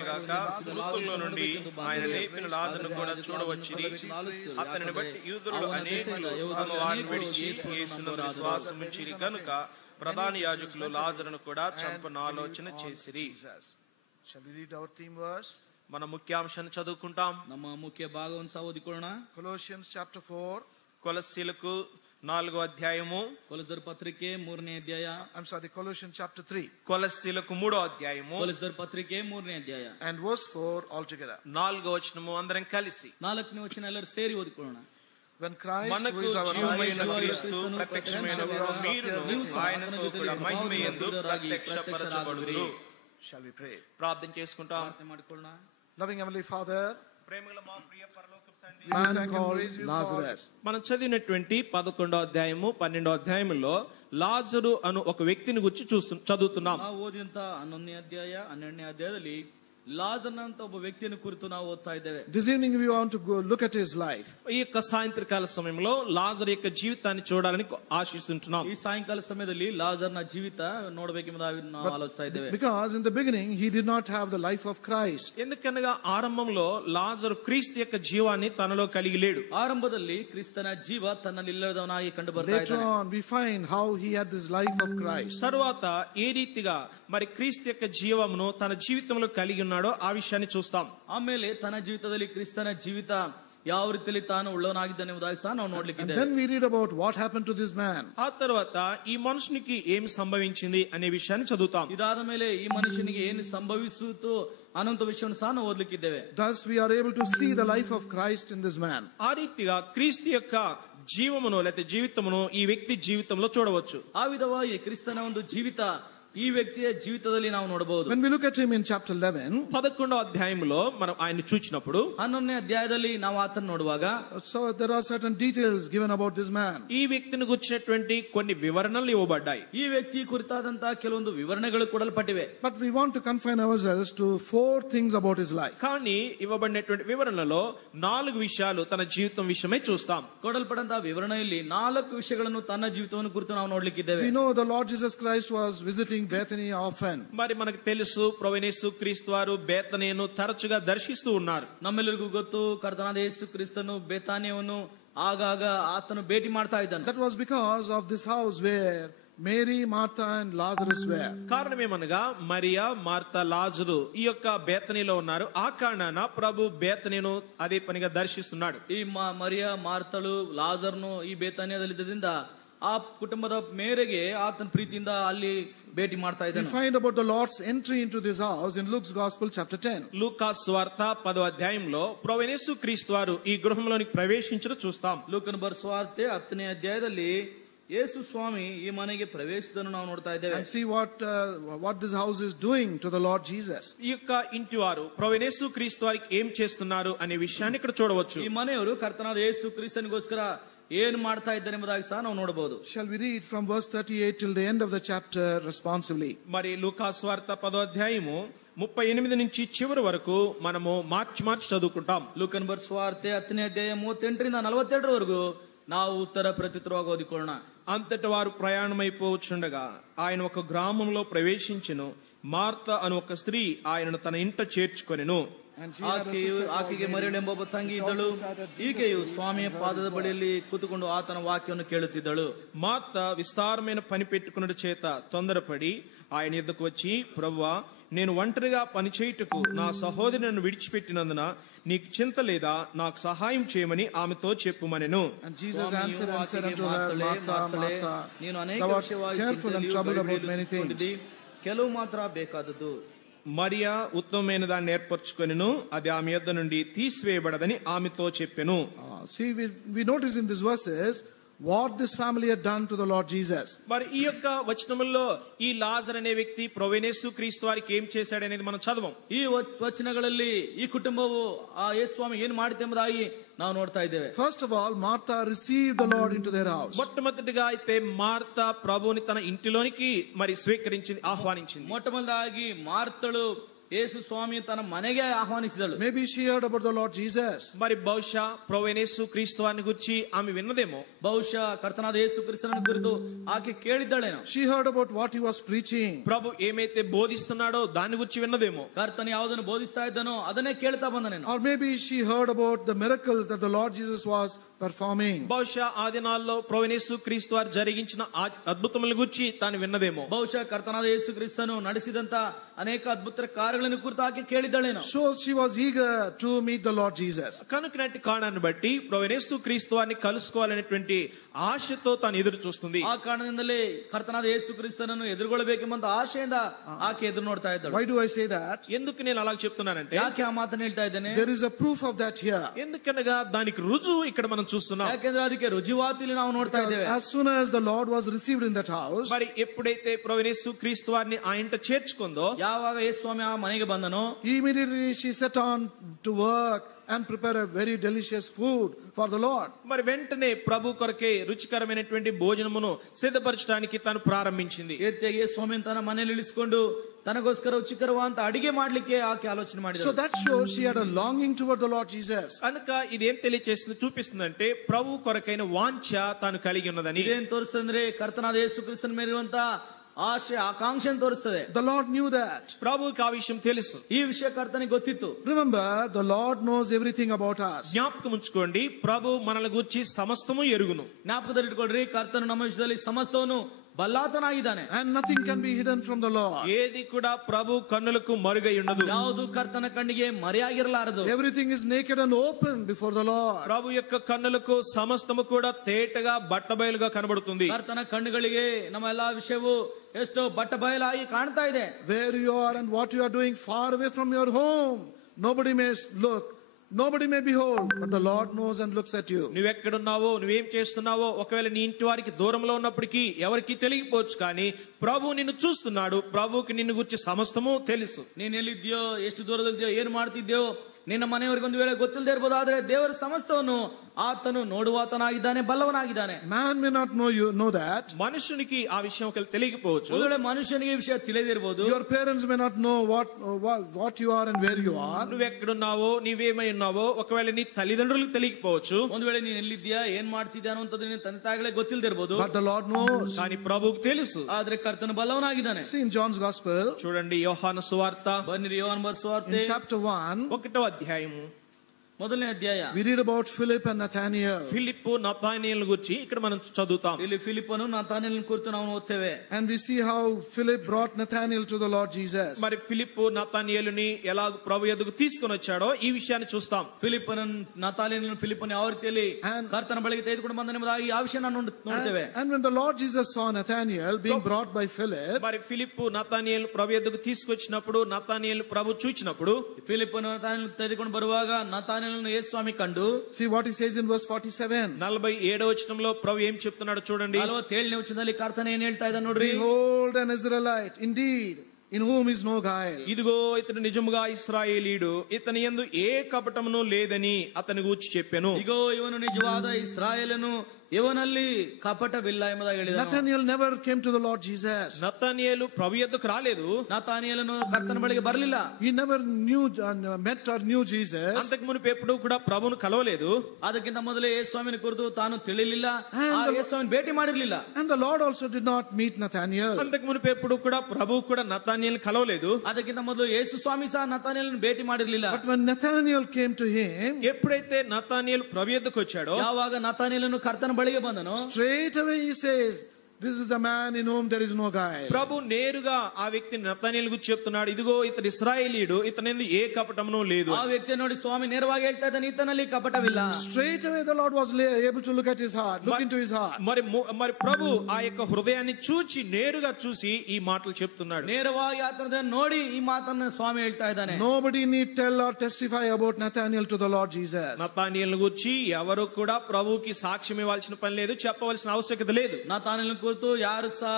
మాత్రమే గాక మృతుల్లో నుండి ఆయన లేపిన లాజరును కూడా చూడవచ్చిరి. అతనిని బట్టి యూదులు అనేకులు తమ వారిని విడిచి యేసునందు విశ్వాసముంచిరి కనుక ప్రధాన యాజకులు లాజరును కూడా చంపన ఆలోచన చేసిరి. Shall we read our theme verse? మన ముఖ్యాంశాన్ని చదువుకుంటాం. ನಮ್ಮ ಮುಖ್ಯ ಭಾಗವನ್ನು ಓದಿಕೊಳ್ಳೋಣ. Colossians chapter 4. కొలస్సీలకు 4వ అధ్యాయము. కొలస్సీల పత్రిಕೆ 3ನೇ అధ్యాయ. I'm sorry, Colossians chapter 3. కొలస్సీలకు 3వ అధ్యాయము. కొలస్సీల పత్రిಕೆ 3ನೇ అధ్యాయ. And verse 4 altogether. 4వ వచనము అందరం కలిసి. 4ನೇ వచన ಎಲ್ಲರೂ ಸೇರಿ ಓದಿಕೊಳ್ಳೋಣ. When Christ, మనకు who is our జీవమైన righteousness, క్రీస్తు ప్రత్యక్షమైనప్పుడు మీరును ఆయనతో కూడా మహిమయందు ప్రత్యక్షపరచబడుదురు. Shall we pray? ప్రార్థన చేసుకుంటాం. ಪ್ರಾರ್ಥನೆ ಮಾಡಿಕೊಳ್ಳೋಣ. Loving Heavenly Father, ప్రేమగల మా ప్రియ పరలోకపు తండ్రి, man called Lazarus. మనం చదివినటువంటి 11వ అధ్యాయము 12వ అధ్యాయములో లాజరు అను ఒక వ్యక్తిని గురించి చదువుతున్నాం. ನಾವು ಓದಿದಂತ 11ನೇ ಅಧ್ಯಾಯ 12ನೇ ಅಧ್ಯಾಯದಲ್ಲಿ లాజర్ ಅಂತ ಒಬ್ಬ ವ್ಯಕ್ತಿಯನ್ನು ಕುರಿತು ನಾವು ಓದ್ತಾ ಇದ್ದೇವೆ. This evening we want to go look at his life. ఈ యొక్క సాయంత్రకాల సమయంలో లాజరు యొక్క జీవితాన్ని చూడాలని ఆశిస్తున్నాం. ఈ సాయంకాల సమయದಲ್ಲಿ లాజర్ನ ಜೀವಿತ ನೋಡಬೇಕೆಂಬುದಾಗಿ ನಾವು ಆಲೋಚಿಸ್ತಾ ಇದ್ದೇವೆ. Because in the beginning he did not have the life of Christ. ఎందుకనగా ఆరంభంలో లాజరు క్రీస్తు యొక్క జీవాన్ని తనలో కలిగి లేడు. ಆರಂಭದಲ್ಲಿ ಕ್ರಿಸ್ತನ ಜೀವ ತನ್ನಲ್ಲಿ ಇಲ್ಲದವನಾಗಿ ಕಂಡು ಬರ್ತಾ Later ಇದ್ದಾನೆ. on we find how he had this life of Christ. తరువాత ఏ రీతిగా మరి క్రీస్తు యొక్క జీవమును తన జీవితంలో కలిగి ఉన్నాడో ఆ విషయాన్ని చూస్తాం. ಆಮೇಲೆ ತನ್ನ ಜೀವಿತದಲ್ಲಿ ಕ್ರಿಸ್ತನ ಜೀವಿತ ಯಾವ ರೀತಿಯಲ್ಲಿ ತಾನು ಉಳ್ಳವನಾಗಿದ್ದಾನೆ ಎಂಬುದಾಗಿ ಸಹ ನಾವು ನೋಡ್ಲಿಕ್ಕಿದ್ದೇವೆ. Then we read about what happened to this man. ఆ తర్వాత ఈ మనుషునికి ఏమి సంభవించింది అనే విషయాన్ని చదువుతాం. ಇದಾದ ಮೇಲೆ ಈ ಮನುಷ್ಯನಿಗೆ ಏನು ಸಂಭವಿಸಿತು ಅನ್ನುವಂತ ವಿಷಯವನ್ನು ಸಹ ನಾವು ಓದಲಿಕ್ಕಿದ್ದೇವೆ. Thus we are able to see the life of Christ in this man. ఆ రీతిగా క్రీస్తు యొక్క జీవమును లేకపోతే జీవితమును ఈ వ్యక్తి జీవితంలో చూడవచ్చు. ಆ ವಿಧವಾಗಿ ಕ್ರಿಸ್ತನ ಒಂದು ಜೀವಿತ ಈ ವ್ಯಕ್ತಿಯ ಜೀವಿತದಲ್ಲಿ ನಾವು ನೋಡಬಹುದು. When we look at him in chapter 11, 11వ అధ్యాయంలో మనం ఆయన చూచినప్పుడు 11ನೇ అధ్యాయದಲ್ಲಿ ನಾವು ಆತನ ನೋಡುವಾಗ so there are certain details given about this man. ఈ వ్యక్తిని గురించినటువంటి కొన్ని వివరణలు ఇవ్వబడ్డాయి. ಈ ವ್ಯಕ್ತಿ ಕುರಿತಾದಂತಹ ಕೆಲವೊಂದು ವಿವರಣೆಗಳು ಕೊಡಲ್ಪಟ್ಟಿವೆ. But we want to confine ourselves to 4 things about his life. కానీ ఇవ్వబడినటువంటి వివరణలో 4 విషయాలు తన జీవితం విషయమై చూస్తాం. ಕೊಡಲ್ಪಟ್ಟಂತಹ ವಿವರಣೆಯಲ್ಲಿ 4 ವಿಷಯಗಳನ್ನು ತನ್ನ ಜೀವಿತವನ್ನು ಕುರಿತು ನಾವು ನೋಡ್ಲಿಕ್ಕಿದ್ದೇವೆ. We know the Lord Jesus Christ was visiting Bethany often. మరి మనకు తెలుసు ప్రభువైన యేసు క్రీస్తు వారు బేతనియను తరచుగా దర్శిస్తూ ఉన్నారు. ನಮ್ಮೆಲ್ಲರಿಗೂ ಗೊತ್ತು ಕರ್ತನಾದ ಯೇಸು ಕ್ರಿಸ್ತನು ಬೇತಾನಿಯವನ್ನು ಆಗಾಗ ಆತನು ಭೇಟಿ ಮಾಡ್ತಾ ಇದ್ದಾನೆ. That was because of this house where Mary, Martha and Lazarus were. కారణం ఏమనగా మరియా, మార్తా, లాజరు ఈ యొక్క బేతనీలో ఉన్నారు. ఆ కారణాన ప్రభు బేతనియను అదే పనిగా దర్శిస్తున్నాడు. ಈ మరియా ಮಾರ್ತಳು ಲಾಜರ್ನು ಈ ಬೇತಾನಿಯದಲ್ಲಿದ್ದರಿಂದ ಆ ಕುಟುಂಬದ ಮೇರೆಗೆ ಆತನ ಪ್ರೀತಿಯಿಂದ ಅಲ್ಲಿ ಭೇಟಿ ಮಾಡ್ತಾ ಇದ್ದಾನೆ. We find about the Lord's entry into this house in Luke's Gospel chapter 10. లూకా సువార్త 10వ అధ్యాయంలో ప్రభువైన యేసు క్రీస్తు వారు ఈ గృహంలోనికి ప్రవేశించడం చూస్తాం. ಲೂಕನ ಬರೆಸುವಾರ್ತೆ 10ನೇ ಅಧ್ಯಾಯದಲ್ಲಿ ಯೇಸು ಸ್ವಾಮಿ ಈ ಮನೆಗೆ ಪ್ರವೇಶಿಸಿದನ್ನು ನಾವು ನೋಡ್ತಾ ಇದ್ದೇವೆ. And see what this house is doing to the Lord Jesus. ఈ యొక్క ఇంటి వారు ప్రభువైన యేసు క్రీస్తు వారికి ఏం చేస్తున్నారు అనే విషయాన్ని ఇక్కడ చూడవచ్చు. ಈ ಮನೆಯವರು ಕರ್ತನಾದ ಯೇಸು ಕ್ರಿಸ್ತನಿಗೋಸ್ಕರ ಏನು ಮಾಡ್ತಾ ಇದ್ದಾರೆ ಎಂಬುದಾಗಿ ಸಹ ನಾವು ನೋಡಬಹುದು. Shall we read from verse 38 till the end of the chapter responsively? మరి లూకా సువార్త 10వ అధ్యాయము 38 నుంచి చివరి వరకు మనము మార్చి చదువుకుంటాం. ಲೂಕನ ಬರೆಸುವಾರ್ತೆ 10ನೇ ಅಧ್ಯಾಯ 38ರಿಂದ 42 ವರೆಗೂ ನಾವು ಉತ್ತರ ಪ್ರತ್ಯುತ್ತರವಾಗಿ ಓದಿಕೊಳ್ಳೋಣ. అంతటి వారు ప్రయాణమైపోవచ్చుండగా ఆయన ఒక గ్రామంలో ప్రవేశించెను. మార్త అను ఒక స్త్రీ ఆయనను తన ఇంట చేర్చుకొనెను. ಆಕೆಗೆ ಮರಿಯಳೆಂಬ ಒಬ್ಬ ತಂಗಿ ಇದ್ದಳು. ಈಕೆಯು ಸ್ವಾಮಿಯ ಪಾದದ ಬಳಿಯಲ್ಲಿ ಕೂತುಕೊಂಡು ಆತನ ವಾಕ್ಯವನ್ನು ಕೇಳುತ್ತಿದ್ದಳು. మార్త విస్తారమైన పని పెట్టుకున్నడు చేత తొందరపడి ఆయన యొద్దకు వచ్చి, ప్రభువా, నేను ఒంటరిగా పని చేయుటకు నా సహోదరి నన్ను విడిచిపెట్టినందున నీకు చింత లేదా? నాకు సహాయం చేయమని ఆమెతో చెప్పుమనెను. And Jesus answered and said unto her, Martha, Martha, ನೀನು ಅನೇಕ thou art ವಿಷಯವಾಗಿ careful and troubled about many things. ಕೆಲವು ಮಾತ್ರ ಬೇಕಾದದ್ದು. మరియా ఉత్తమమైన దాన్ని ఏర్పరచుకొనెను, అది ఆమె యొద్ద నుండి తీసివేయబడదని ఆమెతో చెప్పెను. See, we notice in these verses what this family had done to the Lord Jesus. మరి ఈ యొక్క వచనముల్లో ఈ లాజర్ అనే వ్యక్తి ప్రభువైన యేసు క్రీస్తు వారికి ఏం చేశాడు అనేది మనం చదవం. ಈ ವಚನಗಳಲ್ಲಿ ಈ ಕುಟುಂಬವು ಆ ಯೇಸು ಸ್ವಾಮಿ ಏನು ಮಾಡಿತೆಂಬುದಾಗಿ ನಾವು ನೋಡ್ತಾ ಇದ್ದೇವೆ. First of all, Martha received the Lord into their house. మొట్టమొదటిగా అయితే మార్తా ప్రభువుని తన ఇంటిలోనికి మరి స్వీకరించింది, ఆహ్వానించింది. ಮೊಟ್ಟಮೊದಲಾಗಿ ಮಾರ್ತಳು యేసు స్వామి తన మನೆಗೆ ఆహ్వానిಸಿದಳು. Maybe she heard about the Lord Jesus. మరి బహుశా ప్రభువైన యేసు క్రీస్తు వారిని గురించి ఆమె విన్నదేమో. ಬಹುಶಃ ಕರ್ತನಾದ ಯೇಸು ಕ್ರಿಸ್ತನನ್ನು ಕುರಿತು ಆಕೆ ಕೇಳಿದ್ದಾಳೇನೋ. She heard about what he was preaching. ప్రభు ఏమైతే బోధిస్తున్నాడో దాని గురించి విన్నదేమో. ಕರ್ತನ ಯಾವುದನ್ನು ಬೋಧಿಸ್ತಾ ಇದ್ದಾನೋ ಅದನ್ನೇ ಕೇಳ್ತಾ ಬಂದನೇನೋ. Or maybe she heard about the miracles that the Lord Jesus was performing. బహుశా ఆ దినాల్లో ప్రభువైన యేసు క్రీస్తు వారు జరిగించిన అద్భుతముల గురించి తాను విన్నదేమో. ಬಹುಶಃ ಕರ್ತನಾದ ಯೇಸು ಕ್ರಿಸ್ತನು ನಡೆಸಿದಂತ ಅನೇಕ ಅದ್ಭುತ ಕಾರ್ಯಗಳನ್ನು ಕುರಿತು ಆಕೆ ಕೇಳಿದ್ದಾಳೇನೋ. So she was eager to meet the Lord Jesus. కనుకనటి కారణాన్ని బట్టి ప్రభువైన యేసు క్రీస్తు వారిని కలుసుకోవాలనేటువంటి ఆశతో తాను ఎదురు చూస్తుంది. ಆ ಕಾರಣದಿಂದಲೇ ಕರ್ತನಾದ ಯೇಸು ಕ್ರಿಸ್ತನನ್ನು ಎದುರುಗೊಳ್ಳಬೇಕೆಂಬ ಆಶೆಯಿಂದ ಆಕೆ ಎದುರು ನೋಡ್ತಾ ಇದ್ದಾಳೆ. Why do I say that? ఎందుకు నేను అలా చెప్తున్నానంటే ಯಾಕೆ ಆ ಮಾತನ್ನು ಹೇಳ್ತಾ ಇದ್ದೇನೆ? There is a proof of that here. ఎందుకనగా దానికి రుజువు ఇక్కడ మనం చూస్తున్నాం. ಯಾಕೆಂದ್ರೆ ಅದಕ್ಕೆ ರುಜುವಾತಿಲಿ ನಾವು ನೋಡ್ತಾ ಇದ್ದೇವೆ. As soon as the Lord was received in that house, మరి ఎప్పుడైతే ప్రభువైన యేసు క్రీస్తు వారిని ఆ ఇంట చేర్చుకుందో, ಯಾವಾಗ ಯೇಸು ಸ್ವಾಮಿ ಆ ಮನೆಗೆ ಬಂದನೋ, immediately she set on to work and prepare a very delicious food for the Lord. మరి వెంటనే ప్రభు కొరకే రుచికరమైనటువంటి భోజనమును సిద్ధపరచడానికి తాను ప్రారంభించింది. ಏತಿಯಾಗಿ ಯೇಸು ಸ್ವಾಮಿ ತನ್ನ ಮನೆಯಲ್ಲಿ ಇಳಿಸಿಕೊಂಡು ತನಗೋಸ್ಕರ ರುಚಿಕರವಾದ ಅಡಿಗೆ ಮಾಡ್ಲಿಕ್ಕೆ ಆಕೆ ಆಲೋಚನೆ ಮಾಡಿದಳು. So that shows she had a longing toward the Lord Jesus. కనుక ఇదేం తెలియచేస్తుంది, చూపిస్తుందంటే ప్రభు కొరకైన వాంఛ తాను కలిగి ఉన్నదని. ಇದೇನ್ ತೋರಿಸ್ತಂದ್ರೆ ಕರ್ತನಾದ ಯೇಸು ಕ್ರಿಸ್ತನ ಮೇಲಿರುವಂತ ಆಶೆ ಆಕಾಂಕ್ಷೆಯನ್ನು ತೋರಿಸ್ತದೆ. The Lord knew that. ప్రభువుకి ఆ విషయం తెలుసు. ಈ ವಿಷಯ ಕರ್ತನಿಗೆ ಗೊತ್ತಿತ್ತು. Remember, the Lord knows everything about us. జ్ఞాపకం ఉంచుకోండి, ప్రభు మనల గురించి సమస్తము ఎరుగును. ಜ್ಞಾಪಕದಲ್ಲಿಟ್ಕೊಳ್ರಿ, ಕರ್ತನು ನಮ್ಮ ವಿಷಯದಲ್ಲಿ ಸಮಸ್ತವನ್ನು ಬಲ್ಲಾತನಾಗಿದ್ದಾನೆ. And nothing can be hidden from the Lord. ఏది కూడా ప్రభు కన్నులకు మరుగై ఉండదు. ಯಾವುದು ಕರ್ತನ ಕಣ್ಣಿಗೆ ಮರೆಯಾಗಿರಲಾರದು. Everything is naked and open before the Lord. ప్రభు యొక్క కన్నులకు సమస్తము కూడా తేటగా బట్టబయలుగా కనబడుతుంది. ಕರ್ತನ ಕಣ್ಣುಗಳಿಗೆ ನಮ್ಮ ಎಲ್ಲಾ ವಿಷಯವು ಎಷ್ಟೋ ಬಟ್ಟ ಬಯಲಾಗಿ ಕಾಣ್ತಾ ಇದೆ. Where you are and what you are doing far away from your home, nobody may look, nobody may behold, but the Lord knows and looks at you. నువ్వెక్కడున్నావో, నువ్వేం చేస్తున్నావో, ఒకవేళ నీ ఇంటి వారికి దూరంలో ఉన్నప్పటికీ ఎవరికి తెలియకపోవచ్చు, కానీ ప్రభు నిన్ను చూస్తున్నాడు. ప్రభువుకి నిన్ను గురించి సమస్తము తెలుసు. ನೀನ್ ಎಲ್ಲಿದ್ಯೋ, ಎಷ್ಟು ದೂರದಲ್ಲಿದ್ಯೋ, ಏನ್ ಮಾಡ್ತಿದ್ಯೋ, ನಿನ್ನ ಮನೆಯವರಿಗೆ ಒಂದು ವೇಳೆ ಗೊತ್ತಿಲ್ಲದೆ ಇರಬಹುದು. ಆದ್ರೆ ದೇವರ ಸಮಸ್ತವನ್ನು ಆತನು ನೋಡುವಾತನಾಗಿದ್ದಾನೆ, ಬಲ್ಲವನಾಗಿದ್ದಾನೆ. Man may not know that. మనుషునికి ఆ విషయం ఒకవేళ తెలియకపోవచ్చు. ಒಂದು ವೇಳೆ ಮನುಷ್ಯನಿಗೆ ಈ ವಿಷಯ ತಿಳಿದಿರಬಹುದು. Your parents may not know what you are and where you are. నువ్వెక్కడున్నావో, నీవేమై ఉన్నావో, ఒకవేళ నీ తల్లిదండ్రులకు తెలియకపోవచ్చు. ಒಂದು ವೇಳೆ ನೀನ್ ಎಲ್ಲಿದ್ಯಾ, ಏನ್ ಮಾಡ್ತಿದ್ಯಾ ಅನ್ನುವಂಥದ್ದು ನಿನ್ನ ತಂದೆ ತಾಯಿಗಳೇ ಗೊತ್ತಿಲ್ಲದೆ ಇರಬಹುದು. But the Lord knows. కానీ ప్రభువుకు తెలుసు. ಆದ್ರೆ ಕರ್ತನು ಬಲ್ಲವನಾಗಿದ್ದಾನೆ. See in John's Gospel, చూడండి యోహాను సువార్త ಬನ್ನಿರಿ ಯೋಹಾನ ಬರೆಸುವಾರ್ತೆ in chapter 1, 1వ అధ్యాయము ಮೊದಲನೇ ಅಧ್ಯಾಯ. we read about Philip and Nathaniel. ఫిలిప్పు నతానియేలు గురించి ఇక్కడ మనం చదువుతాం. ಇಲ್ಲಿ ಫಿಲಿಪ್ಪನು ನತಾನಿಯೇಲನ ಕುರಿತು ನಾವು ಓದ್ತೇವೆ. And we see how Philip brought Nathaniel to the Lord Jesus. మరి ఫిలిప్పు నతానియేలుని ఎలా ప్రభు ఎదుగు తీసుకొని వచ్చాడో ఈ విషయాన్ని చూస్తాం. ಫಿಲಿಪ್ಪನು ಯಾವ ರೀತಿಯಲ್ಲಿ ಕರ್ತನ ಬಳಿಗೆ ತೆಗೆದುಕೊಂಡು ಬಂದನೆಂಬುದಾಗಿ ಆ ವಿಷಯ ನಾವು ನೋಡ್ತೇವೆ. And when the Lord Jesus saw Nathaniel being brought by Philip, మరి ఫిలిప్పు నతానియేలు ప్రభు ఎదుగు తీసుకొచ్చినప్పుడు, నతానియేలు ప్రభు చూచినప్పుడు, ಫಿಲಿಪ್ಪನು ನತಾನಿಯೇಲನ ತೆಗೆದುಕೊಂಡು ಬರುವಾಗ ನತಾನಿಯೇಲನು ಯೇಸು ಸ್ವಾಮಿ ಕಂಡು, see what he says in verse 47. 47వ వచనంలో ప్రభు ఏం చెప్తున్నాడో చూడండి. 47ನೇ ವಚನದಲ್ಲಿ ಕರ್ತನ ಏನ್ ಹೇಳ್ತಾ ಇದ್ದಾನೆ ನೋಡ್ರಿ. Behold an Israelite indeed, in whom is no guile. ఇదిగో ఇతడు నిజముగా ఇశ్రాయేలీయుడు, ఇతని యందు ఏ కపటమును లేదని అతని గూర్చి చెప్పెను. ఇగో ಇವನು ನಿಜವಾದ ಇಸ್ರಾಯೇಲನು, ಇವನಲ್ಲಿ ಕಪಟವಿಲ್ಲ ಎಂಬುದಾಗಿ ಹೇಳಿದನು. Nathaniel never came to the Lord Jesus. Nathanael ప్రభు యొద్దకు రాలేదు. ನತಾನಿಯೇಲನು ಕರ್ತನ ಬಳಿಗೆ ಬರಲಿಲ್ಲ. He never met or knew Jesus. అంతకు మునుపు ఎప్పుడు కూడా ప్రభువును కలవలేదు. ಅದಕ್ಕಿಂತ ಮೊದಲೇ ಯೇಸು ಸ್ವಾಮಿನ ಕುರಿತು ತಾನು ತಿಳಿಲಿಲ್ಲ, ಯೇಸು ಸ್ವಾಮಿನ ಭೇಟಿ ಮಾಡಿರಲಿಲ್ಲ. And the Lord also did not meet Nathaniel. అంతకు మునుపు ఎప్పుడు కూడా ప్రభువు కూడా నతానియేలు కలవలేదు. ಅದಕ್ಕಿಂತ ಮೊದಲು ಯೇಸು ಸ್ವಾಮಿ ಸಹ ನತಾನಿಯೇಲನ ಭೇಟಿ ಮಾಡಿರಲಿಲ್ಲ. But when Nathaniel came to him, ఎప్పుడైతే నతానియేలు ప్రభు యొద్దకు వచ్చాడో, ಯಾವಾಗ ನತಾನಿಯೇಲನು ಕರ್ತನ ಬಳಿಗೆ ಬಂದನು, straight away he says, this is the man in whom there is no guile. ప్రభు నేరుగా ఆ వ్యక్తిని నతానియేలు గురించి చెప్తున్నాడు. ఇదిగో ఇతడు ఇశ్రాయేలీయుడు, ఇతనిందు ఏ కపటమును లేదు. ಆ ವ್ಯಕ್ತಿ ನೋಡಿ ಸ್ವಾಮಿ ನೇರವಾಗಿ ಹೇಳ್ತಾ ಇದ್ದಾನೆ, ಈತನಲ್ಲಿ ಕಪಟವಿಲ್ಲ. Straight away the Lord was able to look at his heart, look into his heart. మరి ప్రభు ఆ యొక్క హృదయాన్ని చూచి నేరుగా చూసి ఈ మాటలు చెప్తున్నాడు. ನೇರವಾಗಿ ಆತನ ನೋಡಿ ಈ ಮಾತನ್ನು ಸ್ವಾಮಿ ಹೇಳ್ತಾ ಇದ್ದಾನೆ. Nobody need tell or testify about Nathaniel to the Lord Jesus. నతానియేలును గురించి ఎవరు కూడా ప్రభువుకి సాక్ష్యం ఇవ్వాల్సిన పని లేదు, చెప్పవలసిన ఆవశ్యకత లేదు. ನತಾನಿಯೇಲನ ಕುರಿತು ಯಾರು ಸಹ